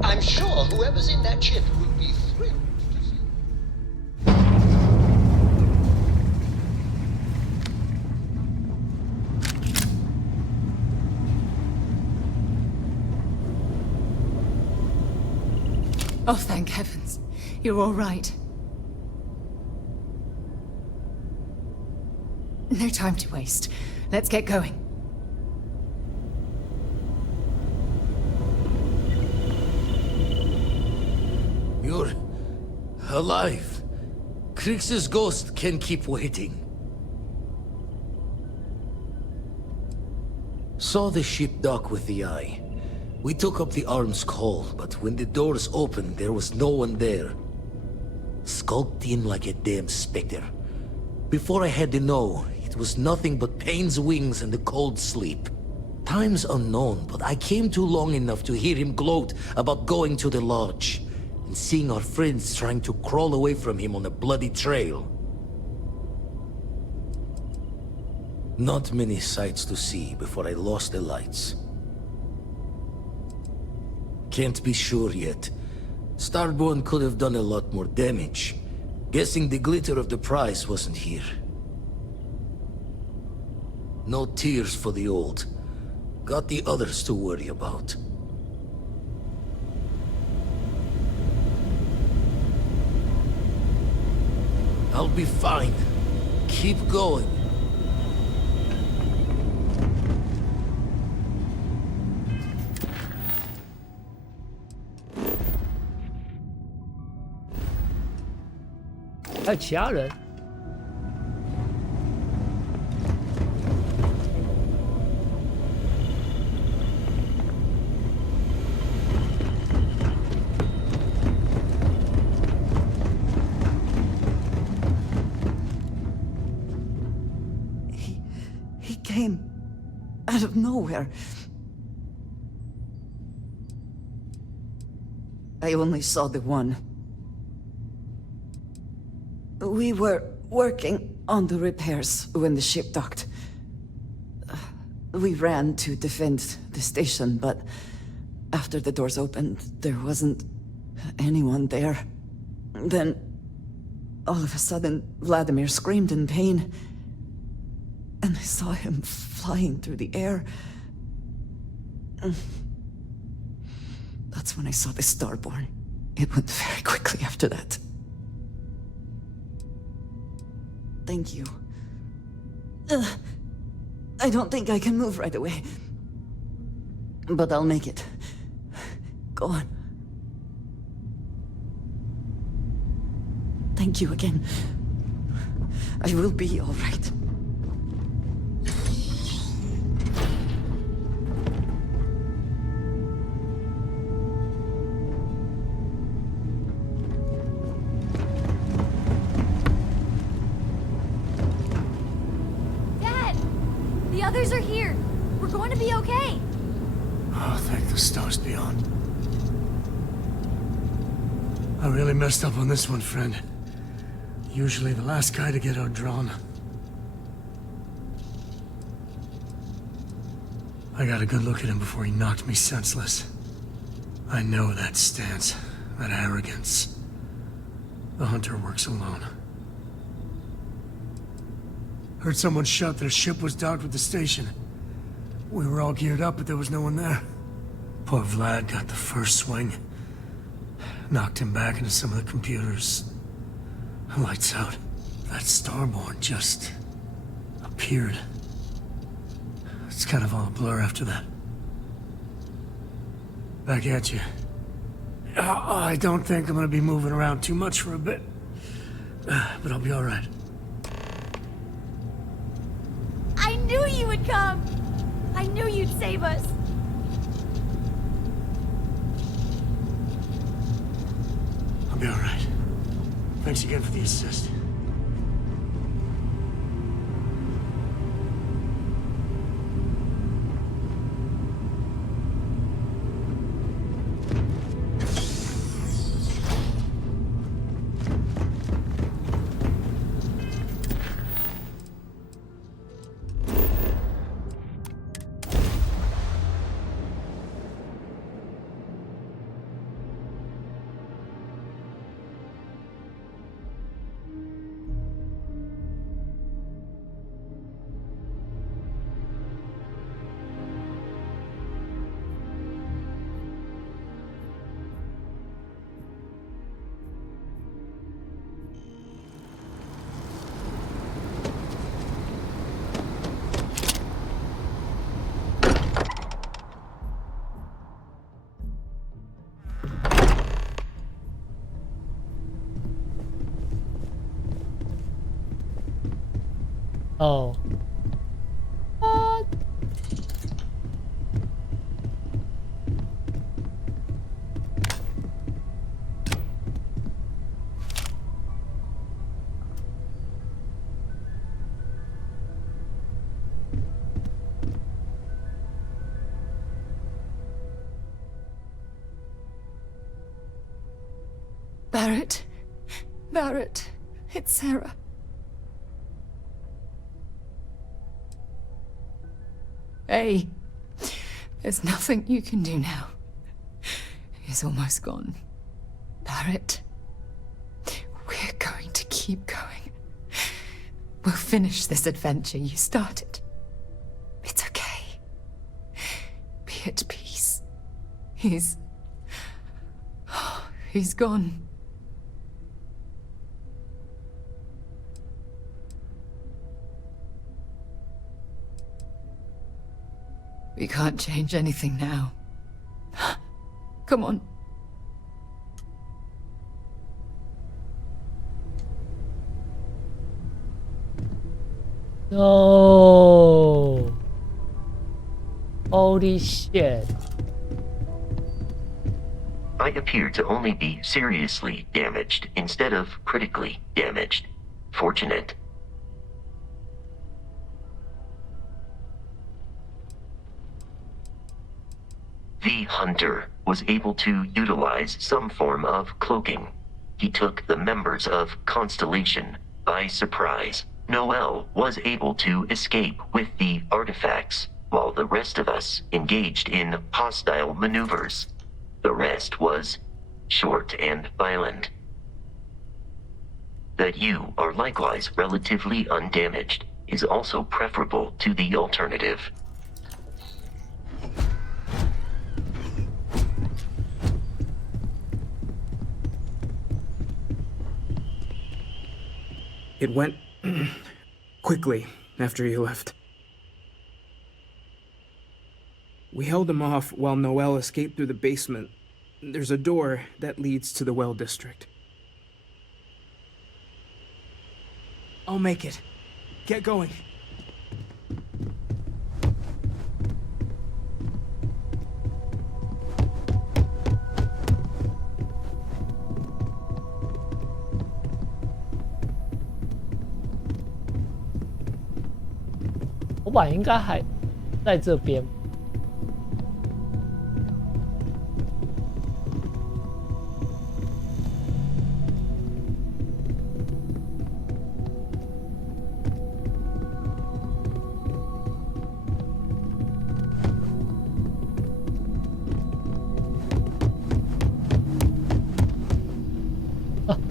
I'm sure whoever's in that ship will be thrilled to see. Oh, thank heavens. You're all right. No time to waste. Let's get going. You're alive. Krix's ghost can keep waiting. Saw the ship dock with the Eye. We took up the arms call, but when the doors opened, there was no one there. Skulked in like a damn specter. Before I had to know, it was nothing but pain's wings and a cold sleep. Times unknown, but I came to long enough to hear him gloat about going to the lodge and seeing our friends trying to crawl away from him on a bloody trail. Not many sights to see before I lost the lights. Can't be sure yet. Starborn could have done a lot more damage. Guessing the glitter of the prize wasn't here. No tears for the old. Got the others to worry about. I'll be fine. Keep going.还有其他人。He came out of nowhere. I only saw the one. We were working on the repairs when the ship docked. We ran to defend the station, but after the doors opened, there wasn't anyone there. Then, all of a sudden, Vladimir screamed in pain, and I saw him flying through the air. That's when I saw the Starborn. It went very quickly after that. Thank you. I don't think I can move right away. But I'll make it. Go on. Thank you again. I will be all right. The others are here. We're going to be okay. Oh, thank the stars beyond. I really messed up on this one, friend. Usually the last guy to get outdrawn. I got a good look at him before he knocked me senseless. I know that stance, that arrogance. The hunter works alone. Heard someone shout that a ship was docked with the station. We were all geared up, but there was no one there. Poor Vlad got the first swing. Knocked him back into some of the computers. Lights out. That Starborn just appeared. It's kind of all a blur after that. Back at you. I don't think I'm gonna be moving around too much for a bit. But I'll be all right. I knew you would come! I knew you'd save us! I'll be all right. Thanks again for the assist. Oh. What? Barrett. Barrett. It's Sarah. Hey. There's nothing you can do now. He's almost gone. Barrett. We're going to keep going. We'll finish this adventure you started. It's okay. Be at peace. He's gone. We can't change anything now. Come on. No. Holy shit. I appear to only be seriously damaged instead of critically damaged. Fortunate. The Hunter was able to utilize some form of cloaking. He took the members of Constellation by surprise. Noel was able to escape with the artifacts, while the rest of us engaged in hostile maneuvers. The rest was short and violent. That you are likewise relatively undamaged is also preferable to the alternative. It went quickly after you left. We held him off while Noel escaped through the basement. There's a door that leads to the well district. I'll make it. Get going.我本来应该还在这边。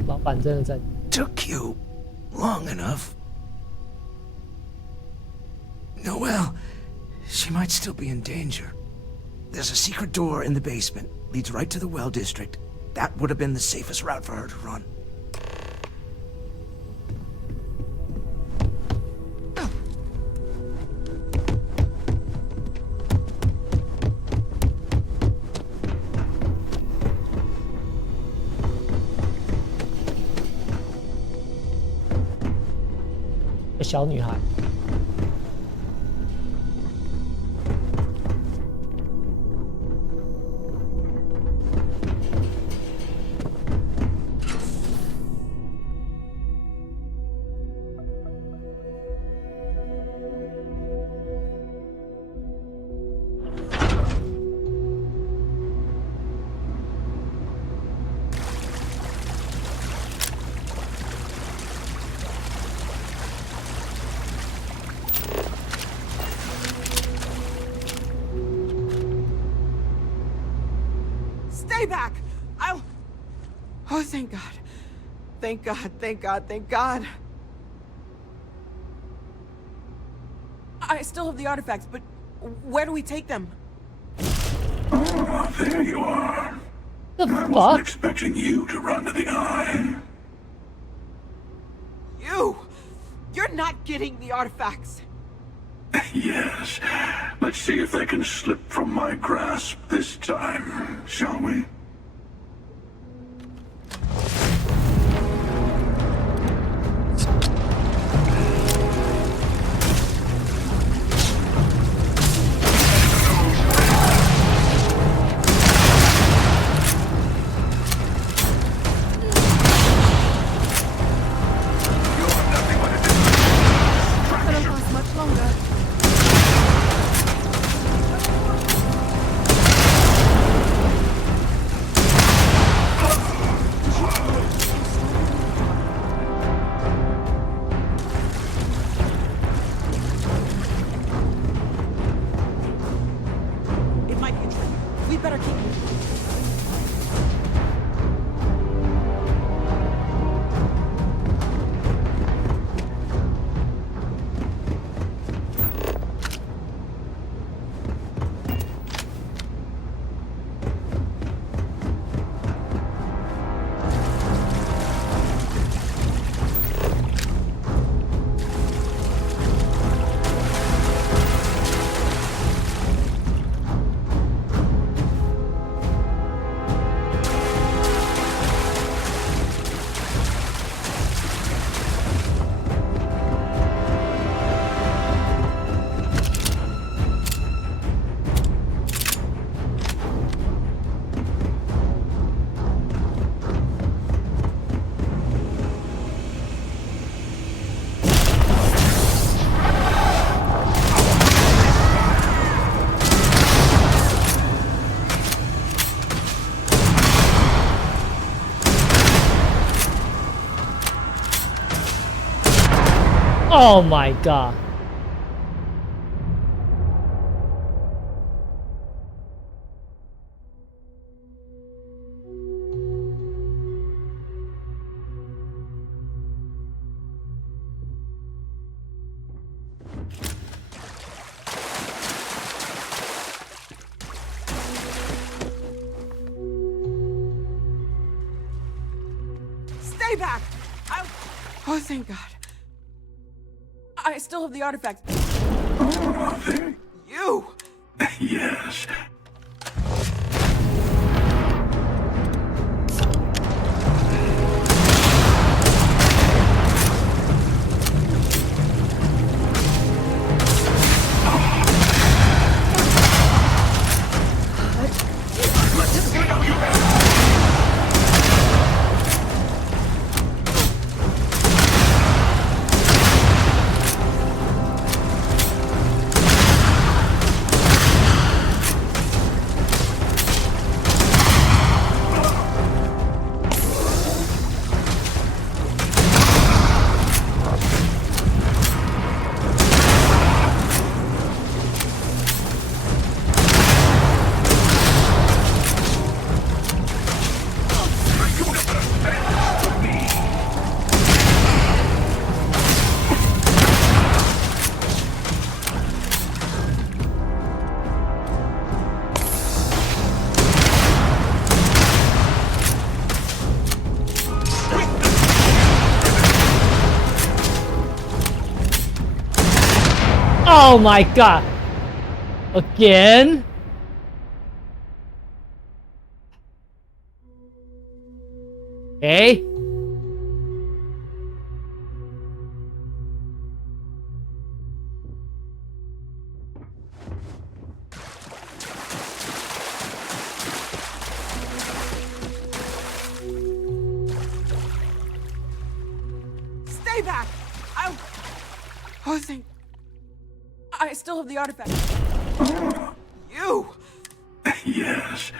老板真的在。Took you long enough. Noel, she might still be in danger. There's a secret door in the basement. Leads right to the well district. That would have been the safest route for her to run. A 小女孩。Stay back! I'll... Oh, thank God. Thank God, thank God, thank God. I still have the artifacts, but where do we take them? Oh, there you are. I wasn't expecting you to run to the eye. You're not getting the artifacts. Yes. Let's see if they can slip from my grasp this time, shall we? Oh my god. Stay back! Oh, thank God. I still have the artifact. You! Yes. Oh my god. Again? Okay. Stay back! Oh, thank... I still have the artifact. You! Yes.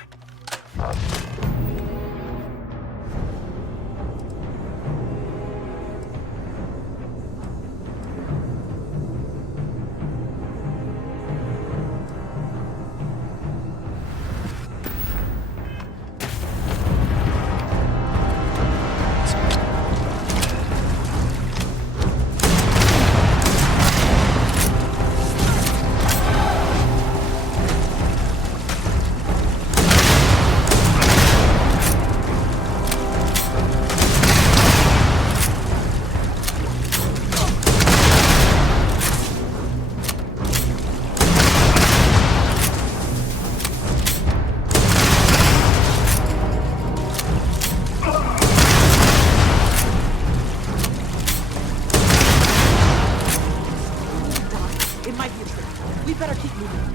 It might be a trick. We better keep moving.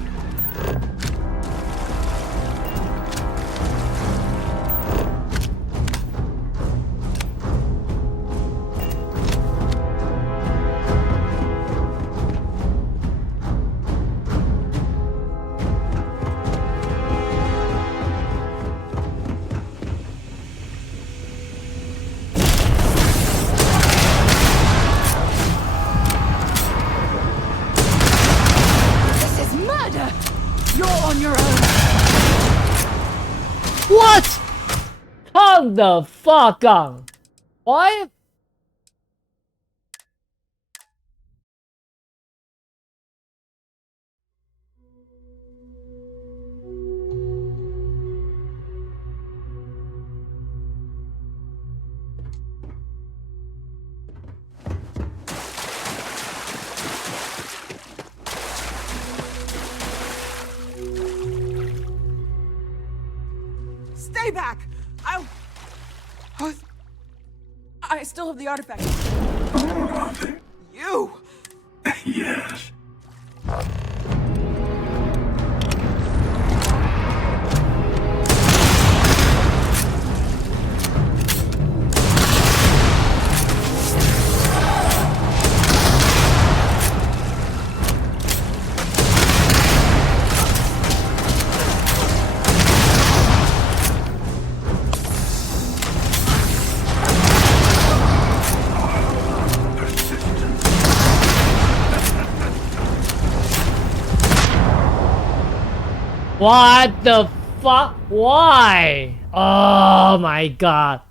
You're on your own. What? Calm the fuck on. Why? Stay back! I still have the artifact. You! Yes. Stay What the fuck? Why? Oh my god.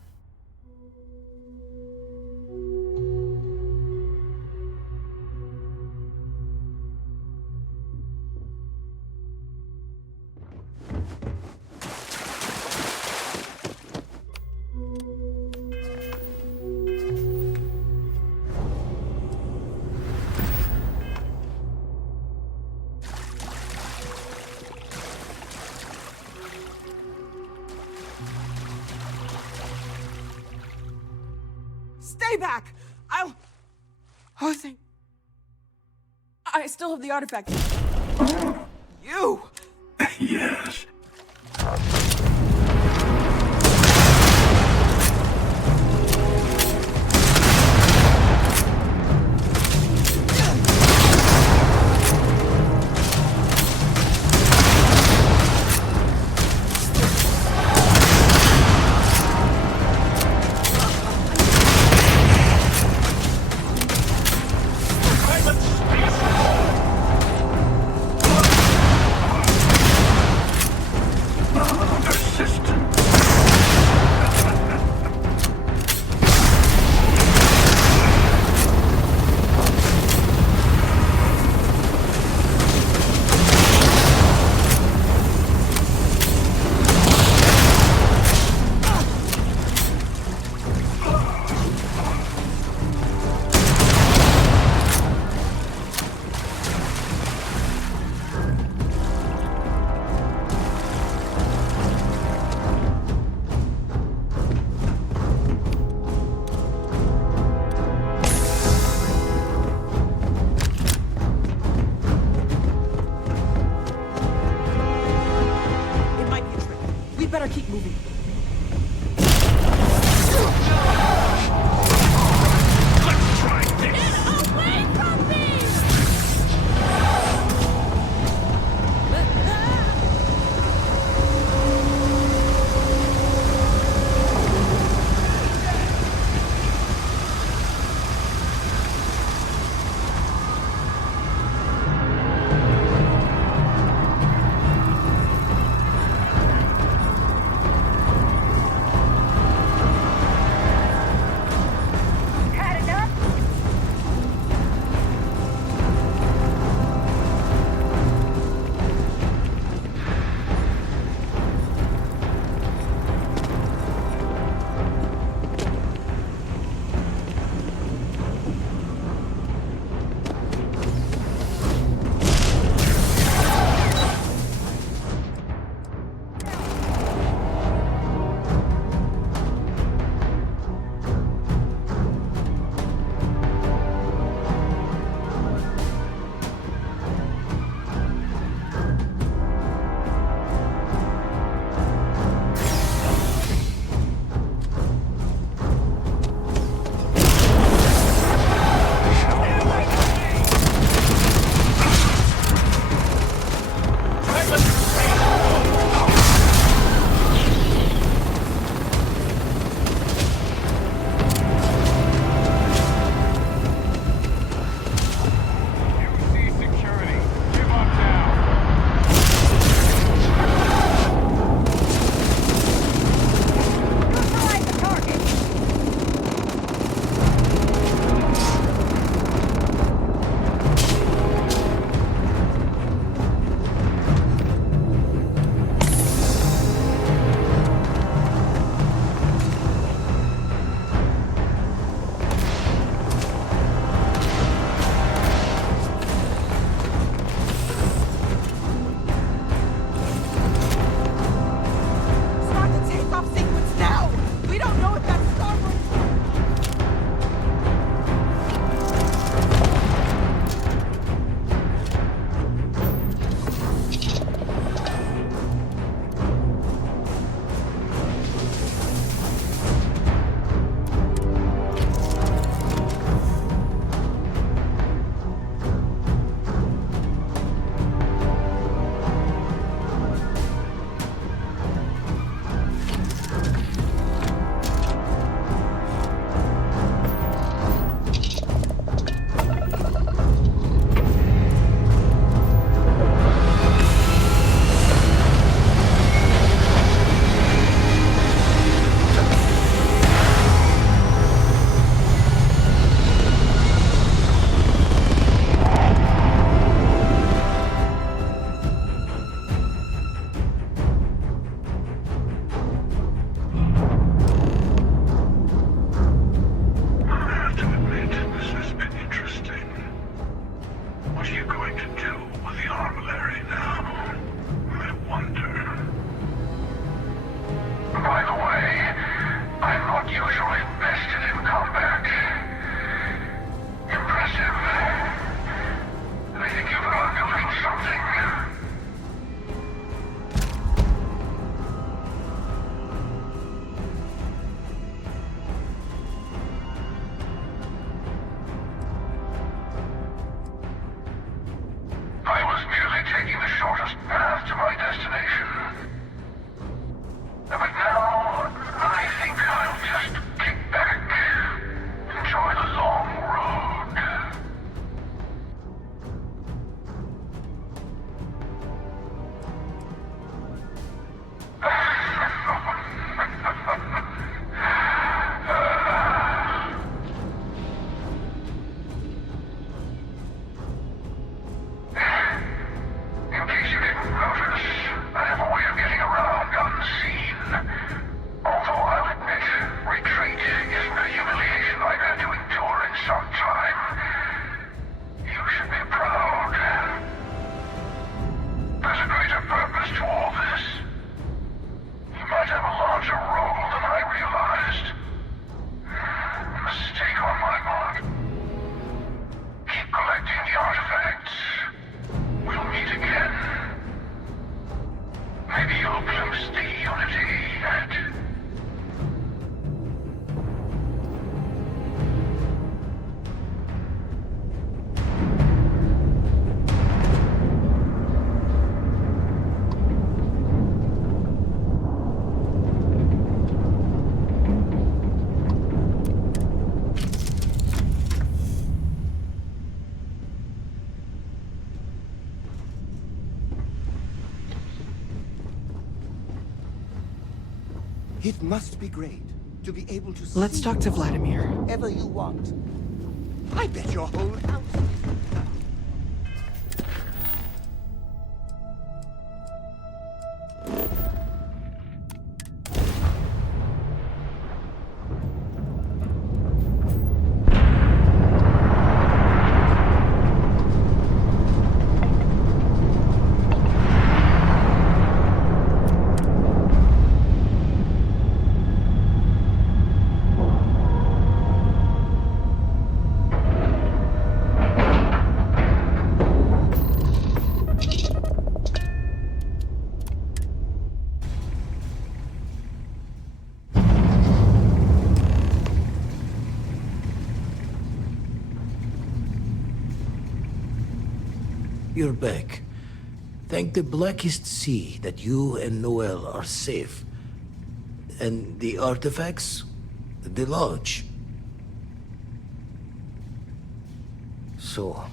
Stay back! I'll... Oh, thank... I still have the artifact. You! Yes. It must be great to be able to Let's see talk to Vladimir. whatever you want. I bet your whole house is You're back. Thank the blackest sea that you and Noel are safe. And the artifacts? The lodge. So,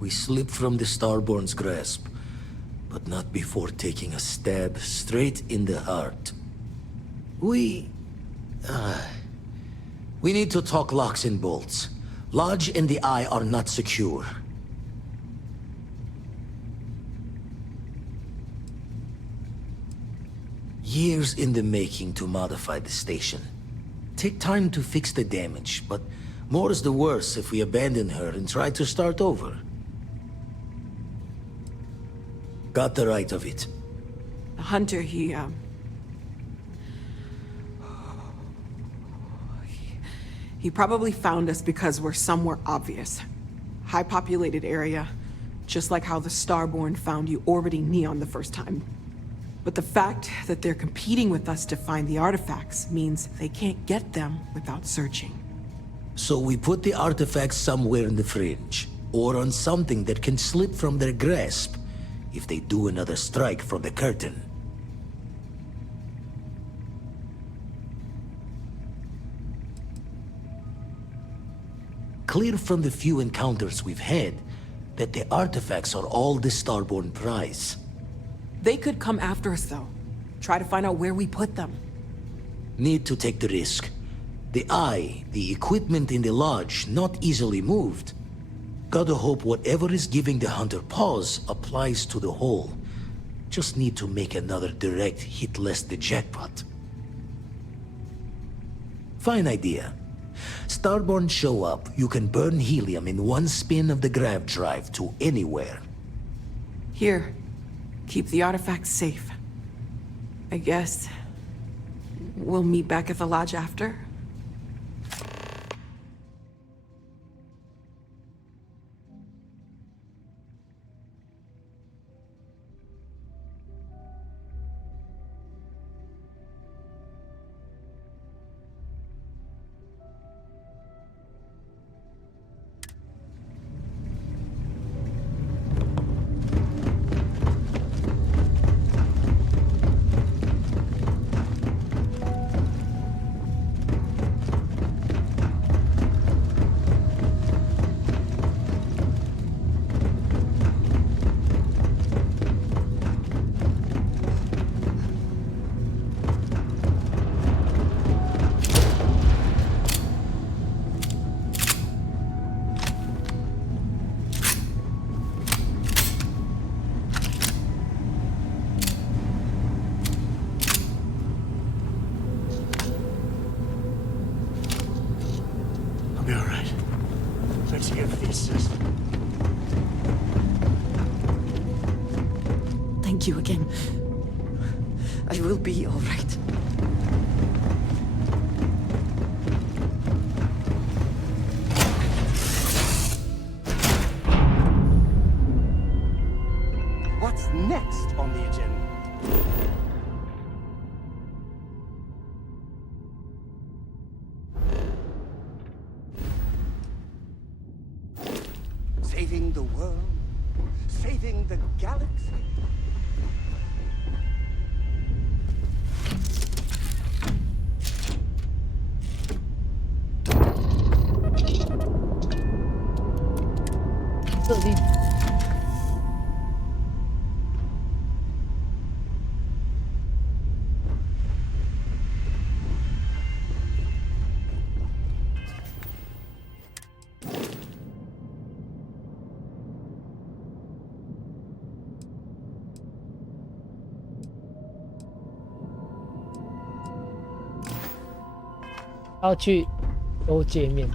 we slipped from the Starborn's grasp, but not before taking a stab straight in the heart. We need to talk locks and bolts. Lodge and the Eye are not secure. Years in the making to modify the station. Take time to fix the damage, but more is the worse if we abandon her and try to start over. Got the right of it. The hunter, he probably found us because we're somewhere obvious. High-populated area, just like how the Starborn found you orbiting Neon the first time. But the fact that they're competing with us to find the artifacts means they can't get them without searching. So we put the artifacts somewhere in the fringe, or on something that can slip from their grasp if they do another strike from the curtain. Clear from the few encounters we've had that the artifacts are all the Starborn prize. They could come after us, though. Try to find out where we put them. Need to take the risk. The Eye, the equipment in the lodge, not easily moved. Gotta hope whatever is giving the hunter pause applies to the whole. Just need to make another direct hit less the jackpot. Fine idea. Starborn show up, you can burn helium in one spin of the grav drive to anywhere. Here. Keep the artifacts safe. I guess we'll meet back at the lodge after? Thank you again. I will be all right. What's next on the agenda? Saving the world? Saving the galaxy? 要去都界面。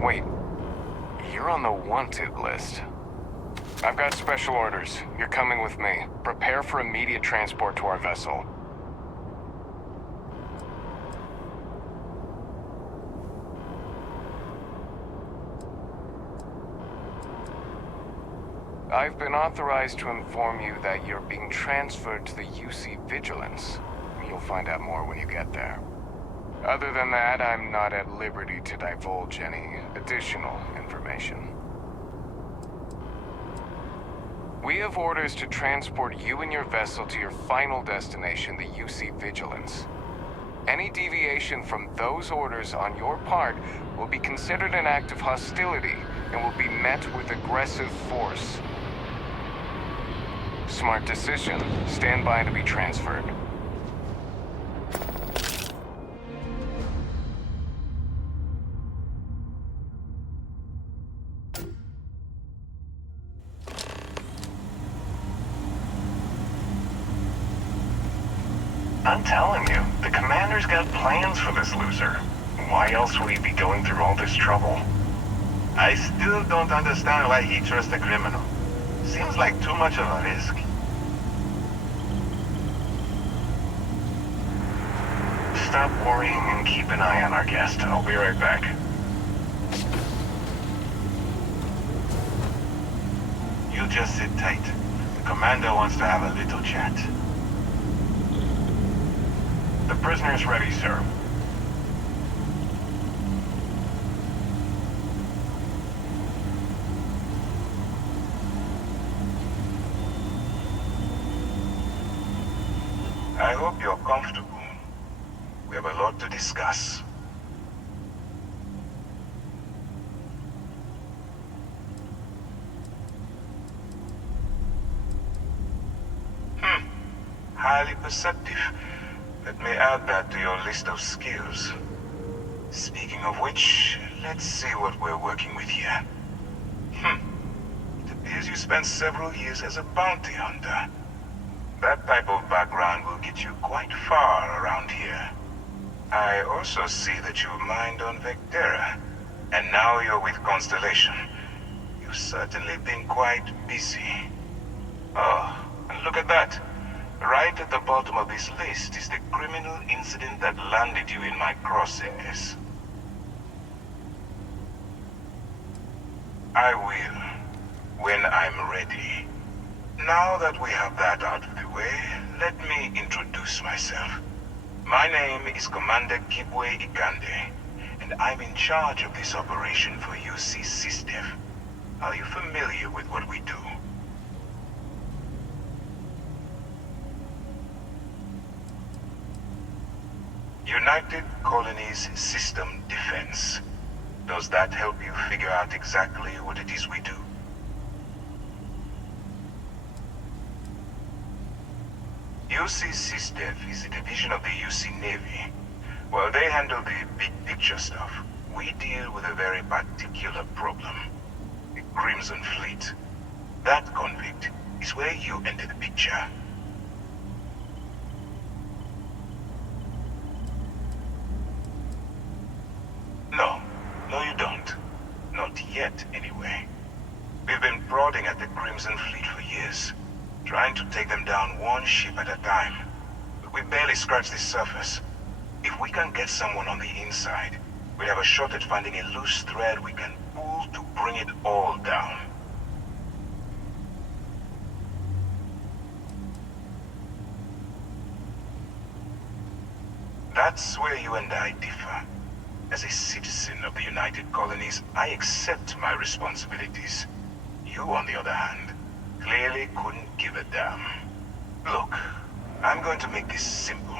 Wait, you're on the wanted list. I've got special orders. You're coming with me. Prepare for immediate transport to our vessel. I've been authorized to inform you that you're being transferred to the UC Vigilance. You'll find out more when you get there. Other than that, I'm not at liberty to divulge any additional information. We have orders to transport you and your vessel to your final destination, the UC Vigilance. Any deviation from those orders on your part will be considered an act of hostility and will be met with aggressive force. Smart decision. Stand by to be transferred. I'm telling you, the commander's got plans for this loser. Why else would he be going through all this trouble? I still don't understand why he trusts a criminal. Seems like too much of a risk. Stop worrying and keep an eye on our guest. I'll be right back. You just sit tight. The commander wants to have a little chat. The prisoner's ready, sir. I hope you're comfortable. We have a lot to discuss. Highly perceptive. Let me add that to your list of skills. Speaking of which, let's see what we're working with here. It appears you spent several years as a bounty hunter. That type of background will get you quite far around here. I also see that you mined on Vectera, and now you're with Constellation. You've certainly been quite busy. Oh, and look at that. Right at the bottom of this list is the criminal incident that landed you in my crosshairs. I will, when I'm ready. Now that we have that out of the way, let me introduce myself. My name is Commander Kibwe Ikande, and I'm in charge of this operation for UC SysDef. Are you familiar with what we do? United Colonies System Defense. Does that help you figure out exactly what it is we do? UC SysDef is a division of the UC Navy. While they handle the big picture stuff, we deal with a very particular problem. The Crimson Fleet. That convict is where you enter the picture. No. yet, anyway. We've been prodding at the Crimson Fleet for years, trying to take them down one ship at a time. But we barely scratched the surface. If we can get someone on the inside, we have a shot at finding a loose thread we can pull to bring it all down. That's where you and I differ. As a citizen of the United Colonies, I accept my responsibilities. You, on the other hand, clearly couldn't give a damn. Look, I'm going to make this simple.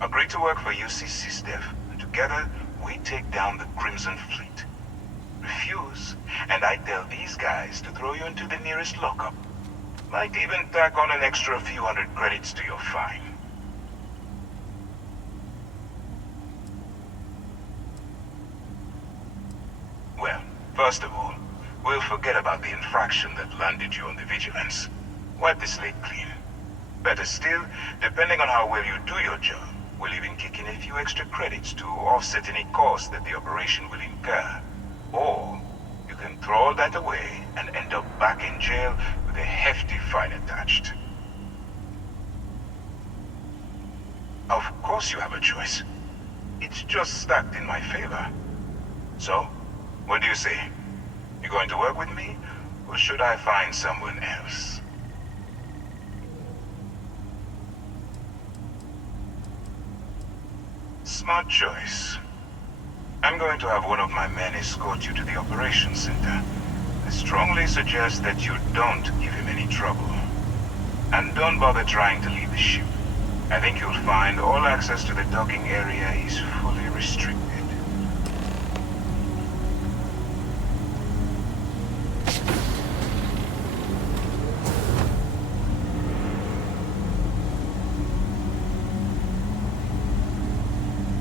Agree to work for UC SysDev, and together we take down the Crimson Fleet. Refuse, and I tell these guys to throw you into the nearest lockup. Might even tack on an extra few hundred credits to your fine. Well, first of all, we'll forget about the infraction that landed you on the Vigilance. Wipe the slate clean. Better still, depending on how well you do your job, we'll even kick in a few extra credits to offset any cost that the operation will incur. Or, you can throw all that away and end up back in jail with a hefty fine attached. Of course you have a choice. It's just stacked in my favor. So, what do you say? You going to work with me, or should I find someone else? Smart choice. I'm going to have one of my men escort you to the operations center. I strongly suggest that you don't give him any trouble. And don't bother trying to leave the ship. I think you'll find all access to the docking area is fully restricted.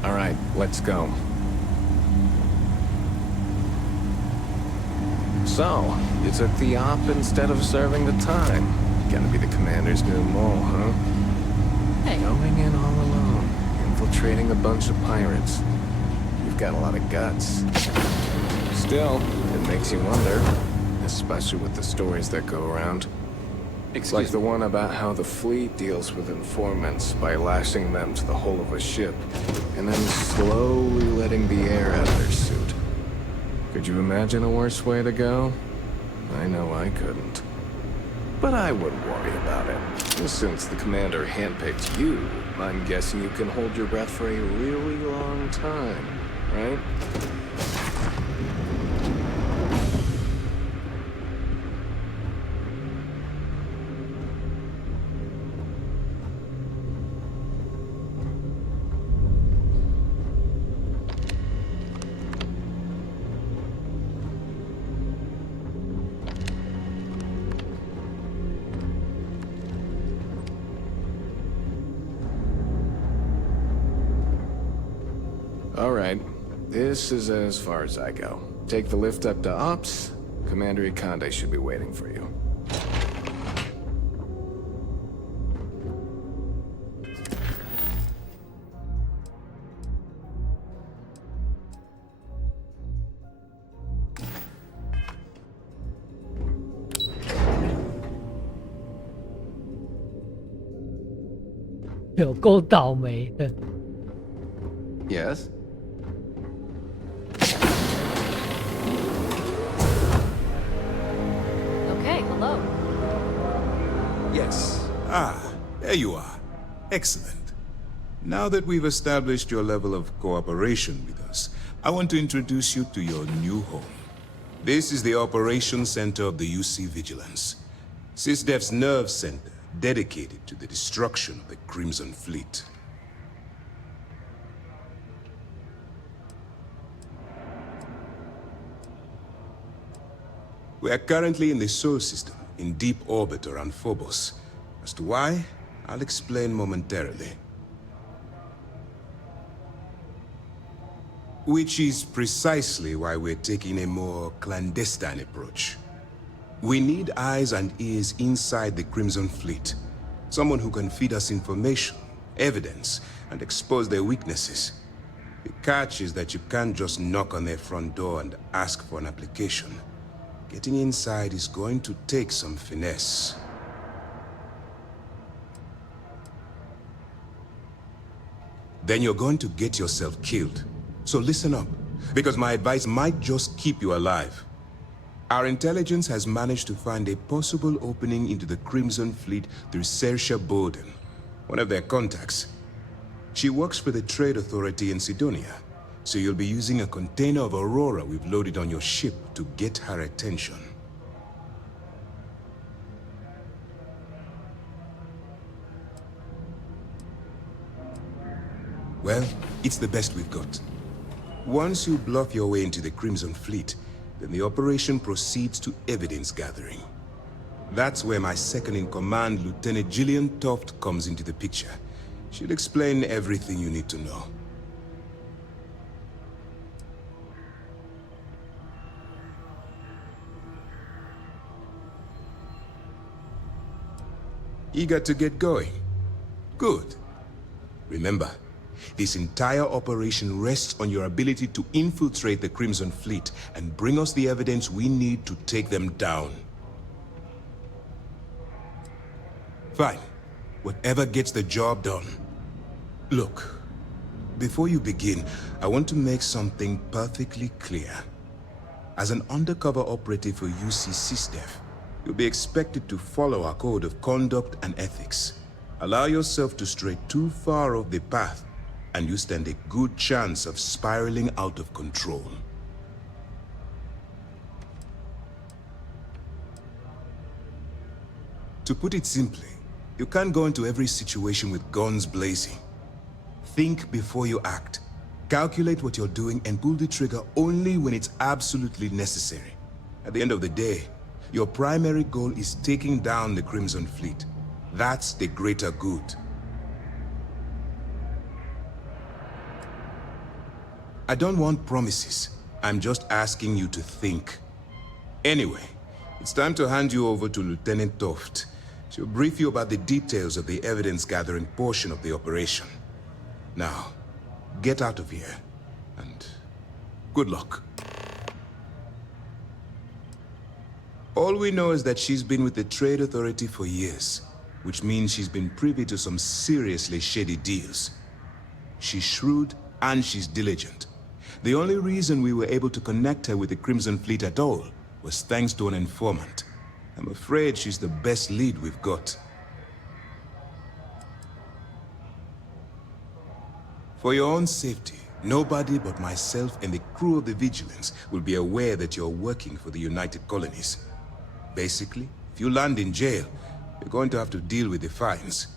All right, let's go. So, you took the op instead of serving the time. Gonna be the commander's new mole, huh? Hey. Going in all alone, infiltrating a bunch of pirates. You've got a lot of guts. Still, it makes you wonder, especially with the stories that go around. Like the one about how the fleet deals with informants by lashing them to the hull of a ship, and then slowly letting the air out of their suit. Could you imagine a worse way to go? I know I couldn't. But I wouldn't worry about it. Since the commander handpicked you, I'm guessing you can hold your breath for a really long time, right? All right, this is as far as I go. Take the lift up to Ops. Commander Ikande should be waiting for you.有够倒霉的。 Yes? Okay, hello. Yes. Ah, there you are. Excellent. Now that we've established your level of cooperation with us, I want to introduce you to your new home. This is the Operations Center of the UC Vigilance, SysDev's nerve center dedicated to the destruction of the Crimson Fleet. We are currently in the Sol system, in deep orbit around Phobos. As to why, I'll explain momentarily. Which is precisely why we're taking a more clandestine approach. We need eyes and ears inside the Crimson Fleet. Someone who can feed us information, evidence, and expose their weaknesses. The catch is that you can't just knock on their front door and ask for an application. Getting inside is going to take some finesse. Then you're going to get yourself killed. So listen up, because my advice might just keep you alive. Our intelligence has managed to find a possible opening into the Crimson Fleet through Saoirse Bolden, one of their contacts. She works for the Trade Authority in Sidonia, so you'll be using a container of Aurora we've loaded on your ship to get her attention. Well, it's the best we've got. Once you bluff your way into the Crimson Fleet, then the operation proceeds to evidence gathering. That's where my second-in-command, Lieutenant Gillian Toft, comes into the picture. She'll explain everything you need to know. Eager to get going? Good. Remember, this entire operation rests on your ability to infiltrate the Crimson Fleet and bring us the evidence we need to take them down. Fine. Whatever gets the job done. Look, before you begin, I want to make something perfectly clear. As an undercover operative for UC SysDef, you'll be expected to follow our code of conduct and ethics. Allow yourself to stray too far off the path, and you stand a good chance of spiraling out of control. To put it simply, you can't go into every situation with guns blazing. Think before you act. Calculate what you're doing and pull the trigger only when it's absolutely necessary. At the end of the day, your primary goal is taking down the Crimson Fleet. That's the greater good. I don't want promises. I'm just asking you to think. Anyway, it's time to hand you over to Lieutenant Toft. She'll brief you about the details of the evidence-gathering portion of the operation. Now, get out of here, and good luck. All we know is that she's been with the Trade Authority for years, which means she's been privy to some seriously shady deals. She's shrewd and she's diligent. The only reason we were able to connect her with the Crimson Fleet at all was thanks to an informant. I'm afraid she's the best lead we've got. For your own safety, nobody but myself and the crew of the Vigilance will be aware that you're working for the United Colonies. Basically, if you land in jail, you're going to have to deal with the fines.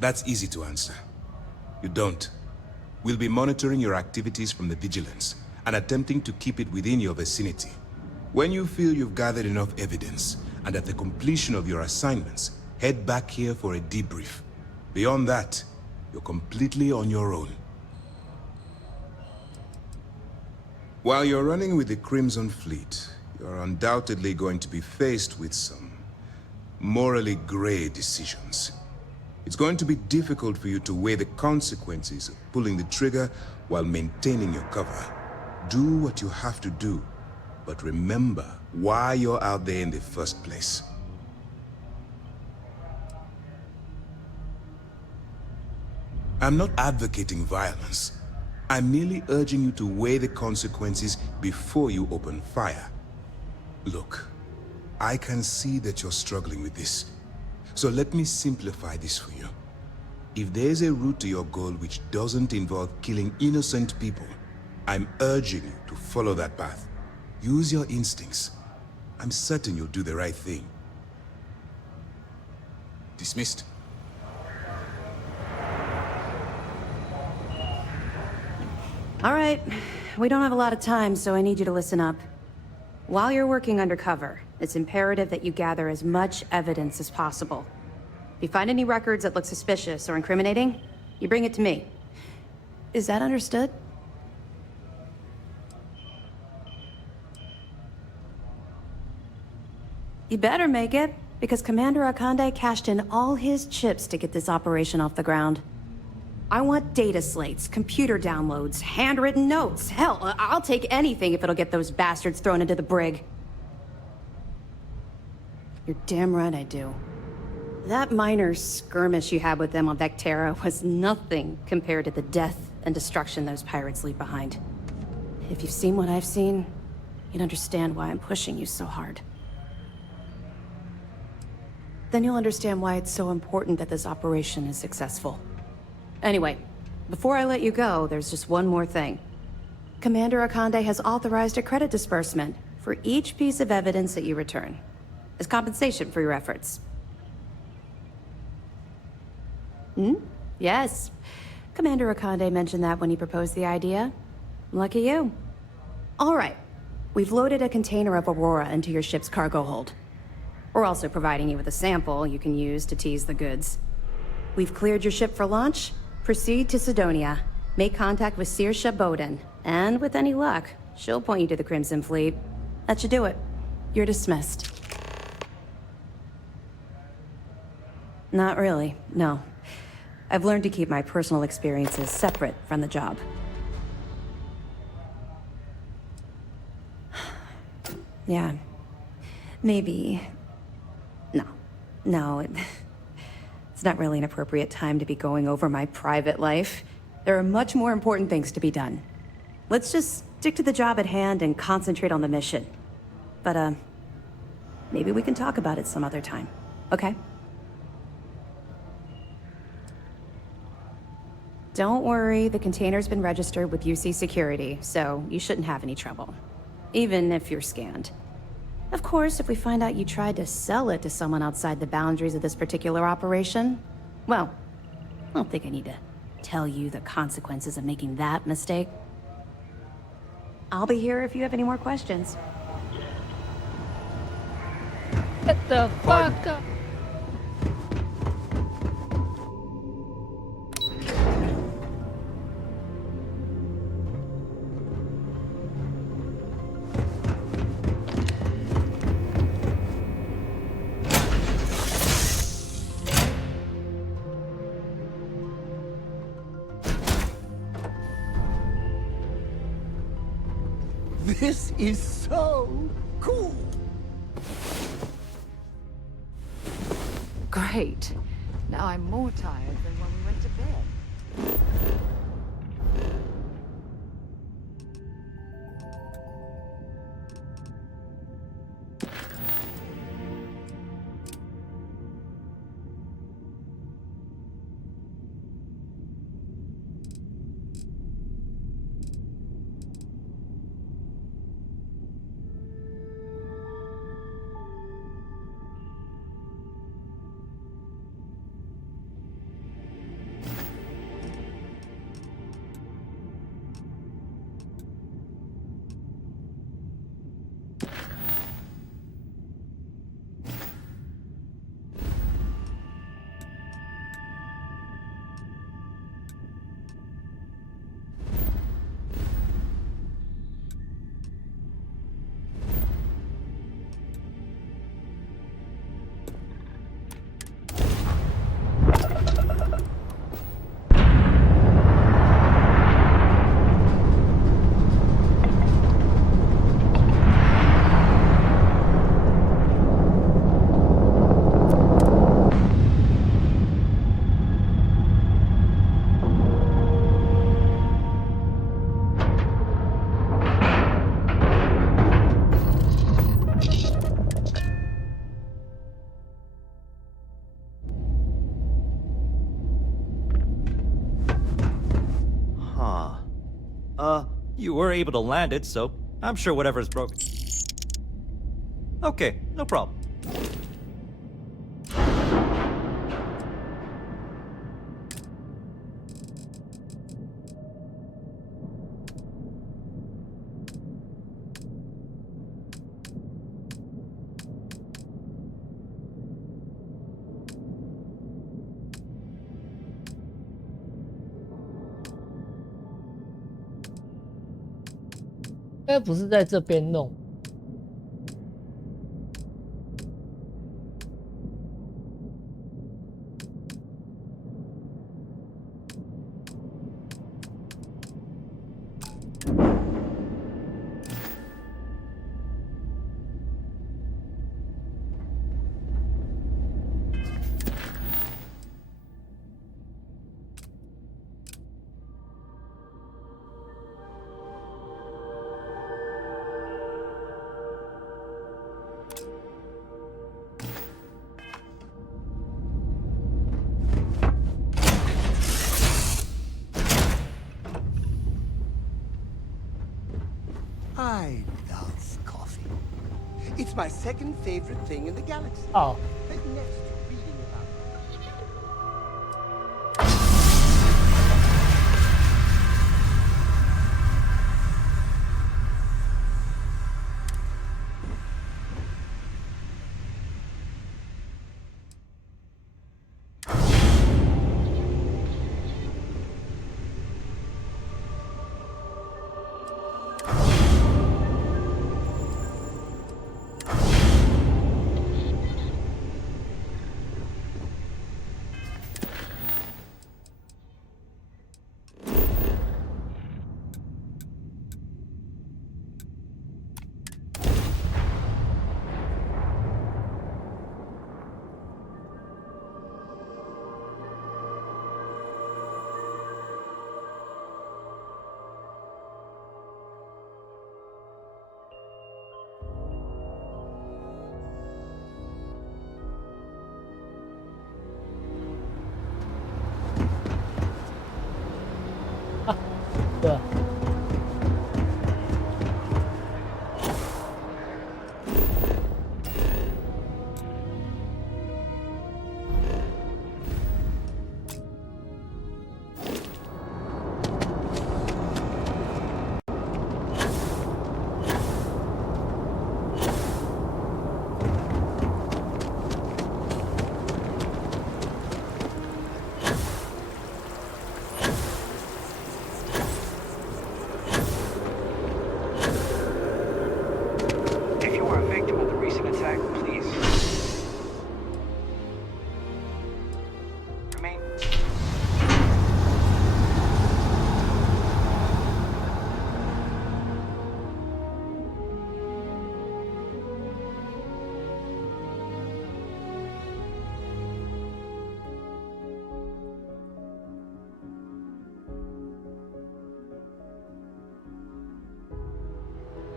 That's easy to answer. You don't. We'll be monitoring your activities from the Vigilance and attempting to keep it within your vicinity. When you feel you've gathered enough evidence, and at the completion of your assignments, head back here for a debrief. Beyond that, you're completely on your own. While you're running with the Crimson Fleet, you're undoubtedly going to be faced with some morally gray decisions. It's going to be difficult for you to weigh the consequences of pulling the trigger while maintaining your cover. Do what you have to do, but remember why you're out there in the first place. I'm not advocating violence. I'm merely urging you to weigh the consequences before you open fire. Look, I can see that you're struggling with this. So let me simplify this for you. If there's a route to your goal which doesn't involve killing innocent people, I'm urging you to follow that path. Use your instincts. I'm certain you'll do the right thing. Dismissed. All right. We don't have a lot of time, so I need you to listen up. While you're working undercover, it's imperative that you gather as much evidence as possible. If you find any records that look suspicious or incriminating, you bring it to me. Is that understood? You better make it, because Commander Akande cashed in all his chips to get this operation off the ground. I want data slates, computer downloads, handwritten notes. Hell, I'll take anything if it'll get those bastards thrown into the brig. You're damn right I do. That minor skirmish you had with them on Vectera was nothing compared to the death and destruction those pirates leave behind. If you've seen what I've seen, you'd understand why I'm pushing you so hard. Then you'll understand why it's so important that this operation is successful. Anyway, before I let you go, there's just one more thing. Commander Akande has authorized a credit disbursement for each piece of evidence that you return, as compensation for your efforts. Yes. Commander Akande mentioned that when he proposed the idea. Lucky you. All right. We've loaded a container of Aurora into your ship's cargo hold. We're also providing you with a sample you can use to tease the goods. We've cleared your ship for launch. Proceed to Sidonia. Make contact with Saoirse Bowden. And with any luck, she'll point you to the Crimson Fleet. That should do it. You're dismissed. Not really, no. I've learned to keep my personal experiences separate from the job. Yeah. Maybe. No, it's not really an appropriate time to be going over my private life. There are much more important things to be done. Let's just stick to the job at hand and concentrate on the mission. But, maybe we can talk about it some other time, okay? Don't worry, the container's been registered with UC Security, so you shouldn't have any trouble. Even if you're scanned. Of course, if we find out you tried to sell it to someone outside the boundaries of this particular operation, well, I don't think I need to tell you the consequences of making that mistake. I'll be here if you have any more questions. Get the fuck up. This is so cool. Great. Now I'm more tired than when we went to bed. You were able to land it, so I'm sure whatever's broken. Okay, no problem.应该不是在这边弄。I love coffee. It's my second favorite thing in the galaxy. Oh. But next to reading about对。If you were a victim of the recent attack, please remain.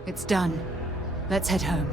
It's done. Let's head home.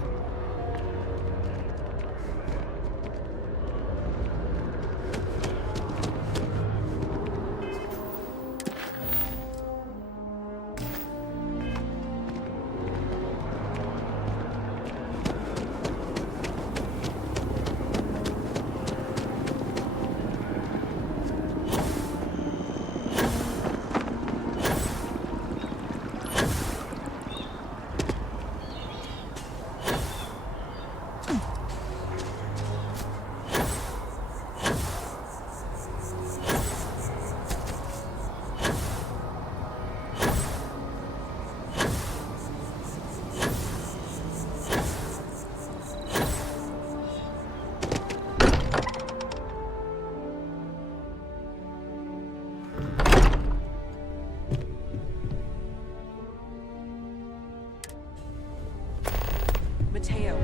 Mateo,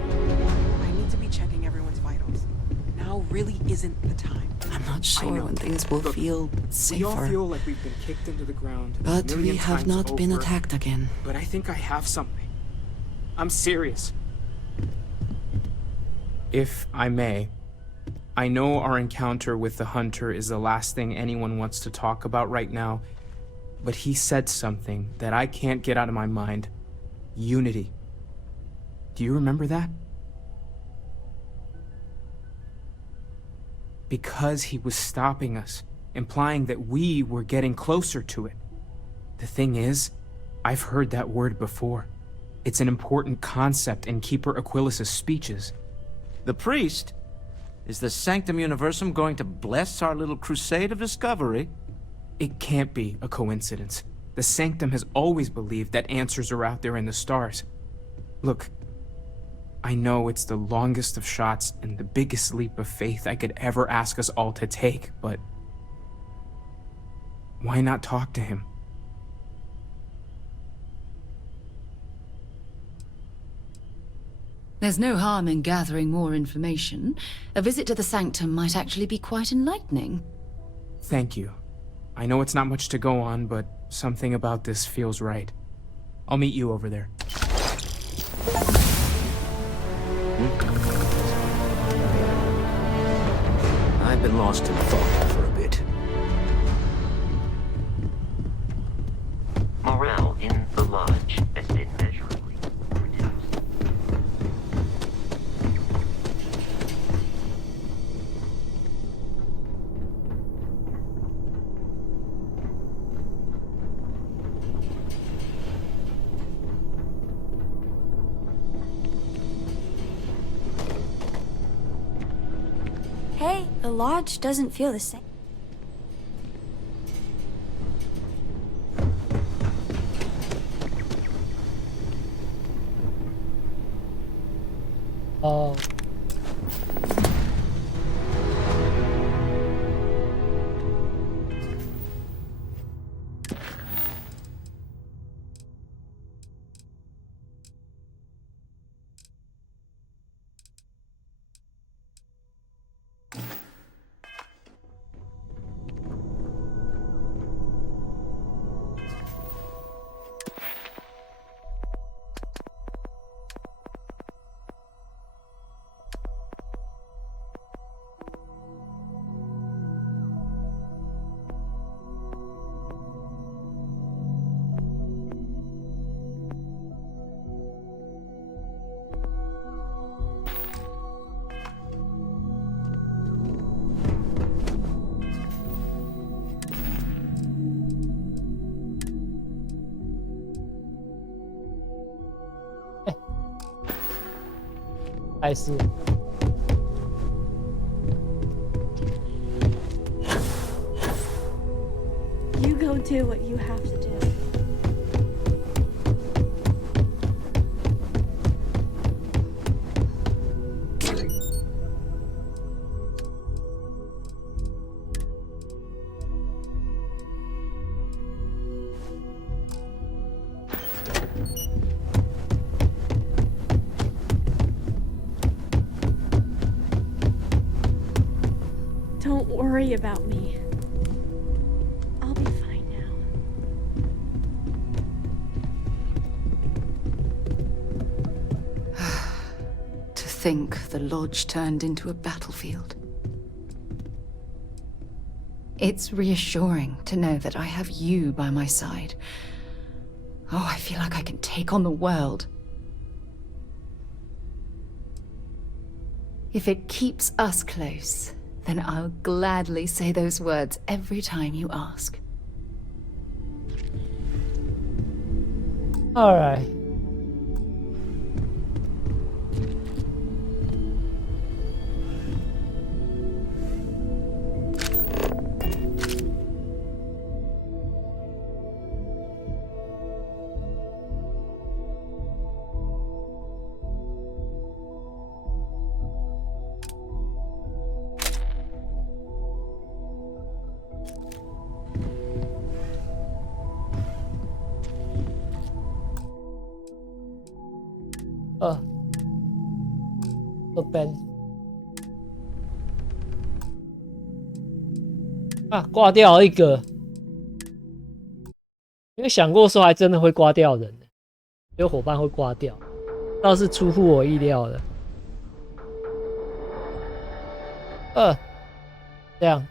I need to be checking everyone's vitals. Now really isn't the time. I'm not I sure know. when things will Look, feel We all safer. feel like we've been kicked into the ground. But a we million have times not been over. attacked again. But I think I have something. I'm serious. If I may, I know our encounter with the Hunter is the last thing anyone wants to talk about right now, but he said something that I can't get out of my mind. Unity. Do you remember that? Because he was stopping us, implying that we were getting closer to it. The thing is, I've heard that word before. It's an important concept in Keeper Aquilas' speeches. The priest? Is the Sanctum Universum going to bless our little crusade of discovery? It can't be a coincidence. The Sanctum has always believed that answers are out there in the stars. Look, I know it's the longest of shots and the biggest leap of faith I could ever ask us all to take, but why not talk to him? There's no harm in gathering more information. A visit to the Sanctum might actually be quite enlightening. Thank you. I know it's not much to go on, but something about this feels right. I'll meet you over there. I've been lost in thought for a bit. Morale in the lodge has been measurably Hey, the lodge doesn't feel the same. Oh.还是 You go do what you have to do. Don't worry about me. I'll be fine now. To think the lodge turned into a battlefield. It's reassuring to know that I have you by my side. Oh, I feel like I can take on the world. If it keeps us close, then I'll gladly say those words every time you ask. All right.这边啊，挂掉一个，没有想过说还真的会挂掉人，有伙伴会挂掉，倒是出乎我意料的。这样。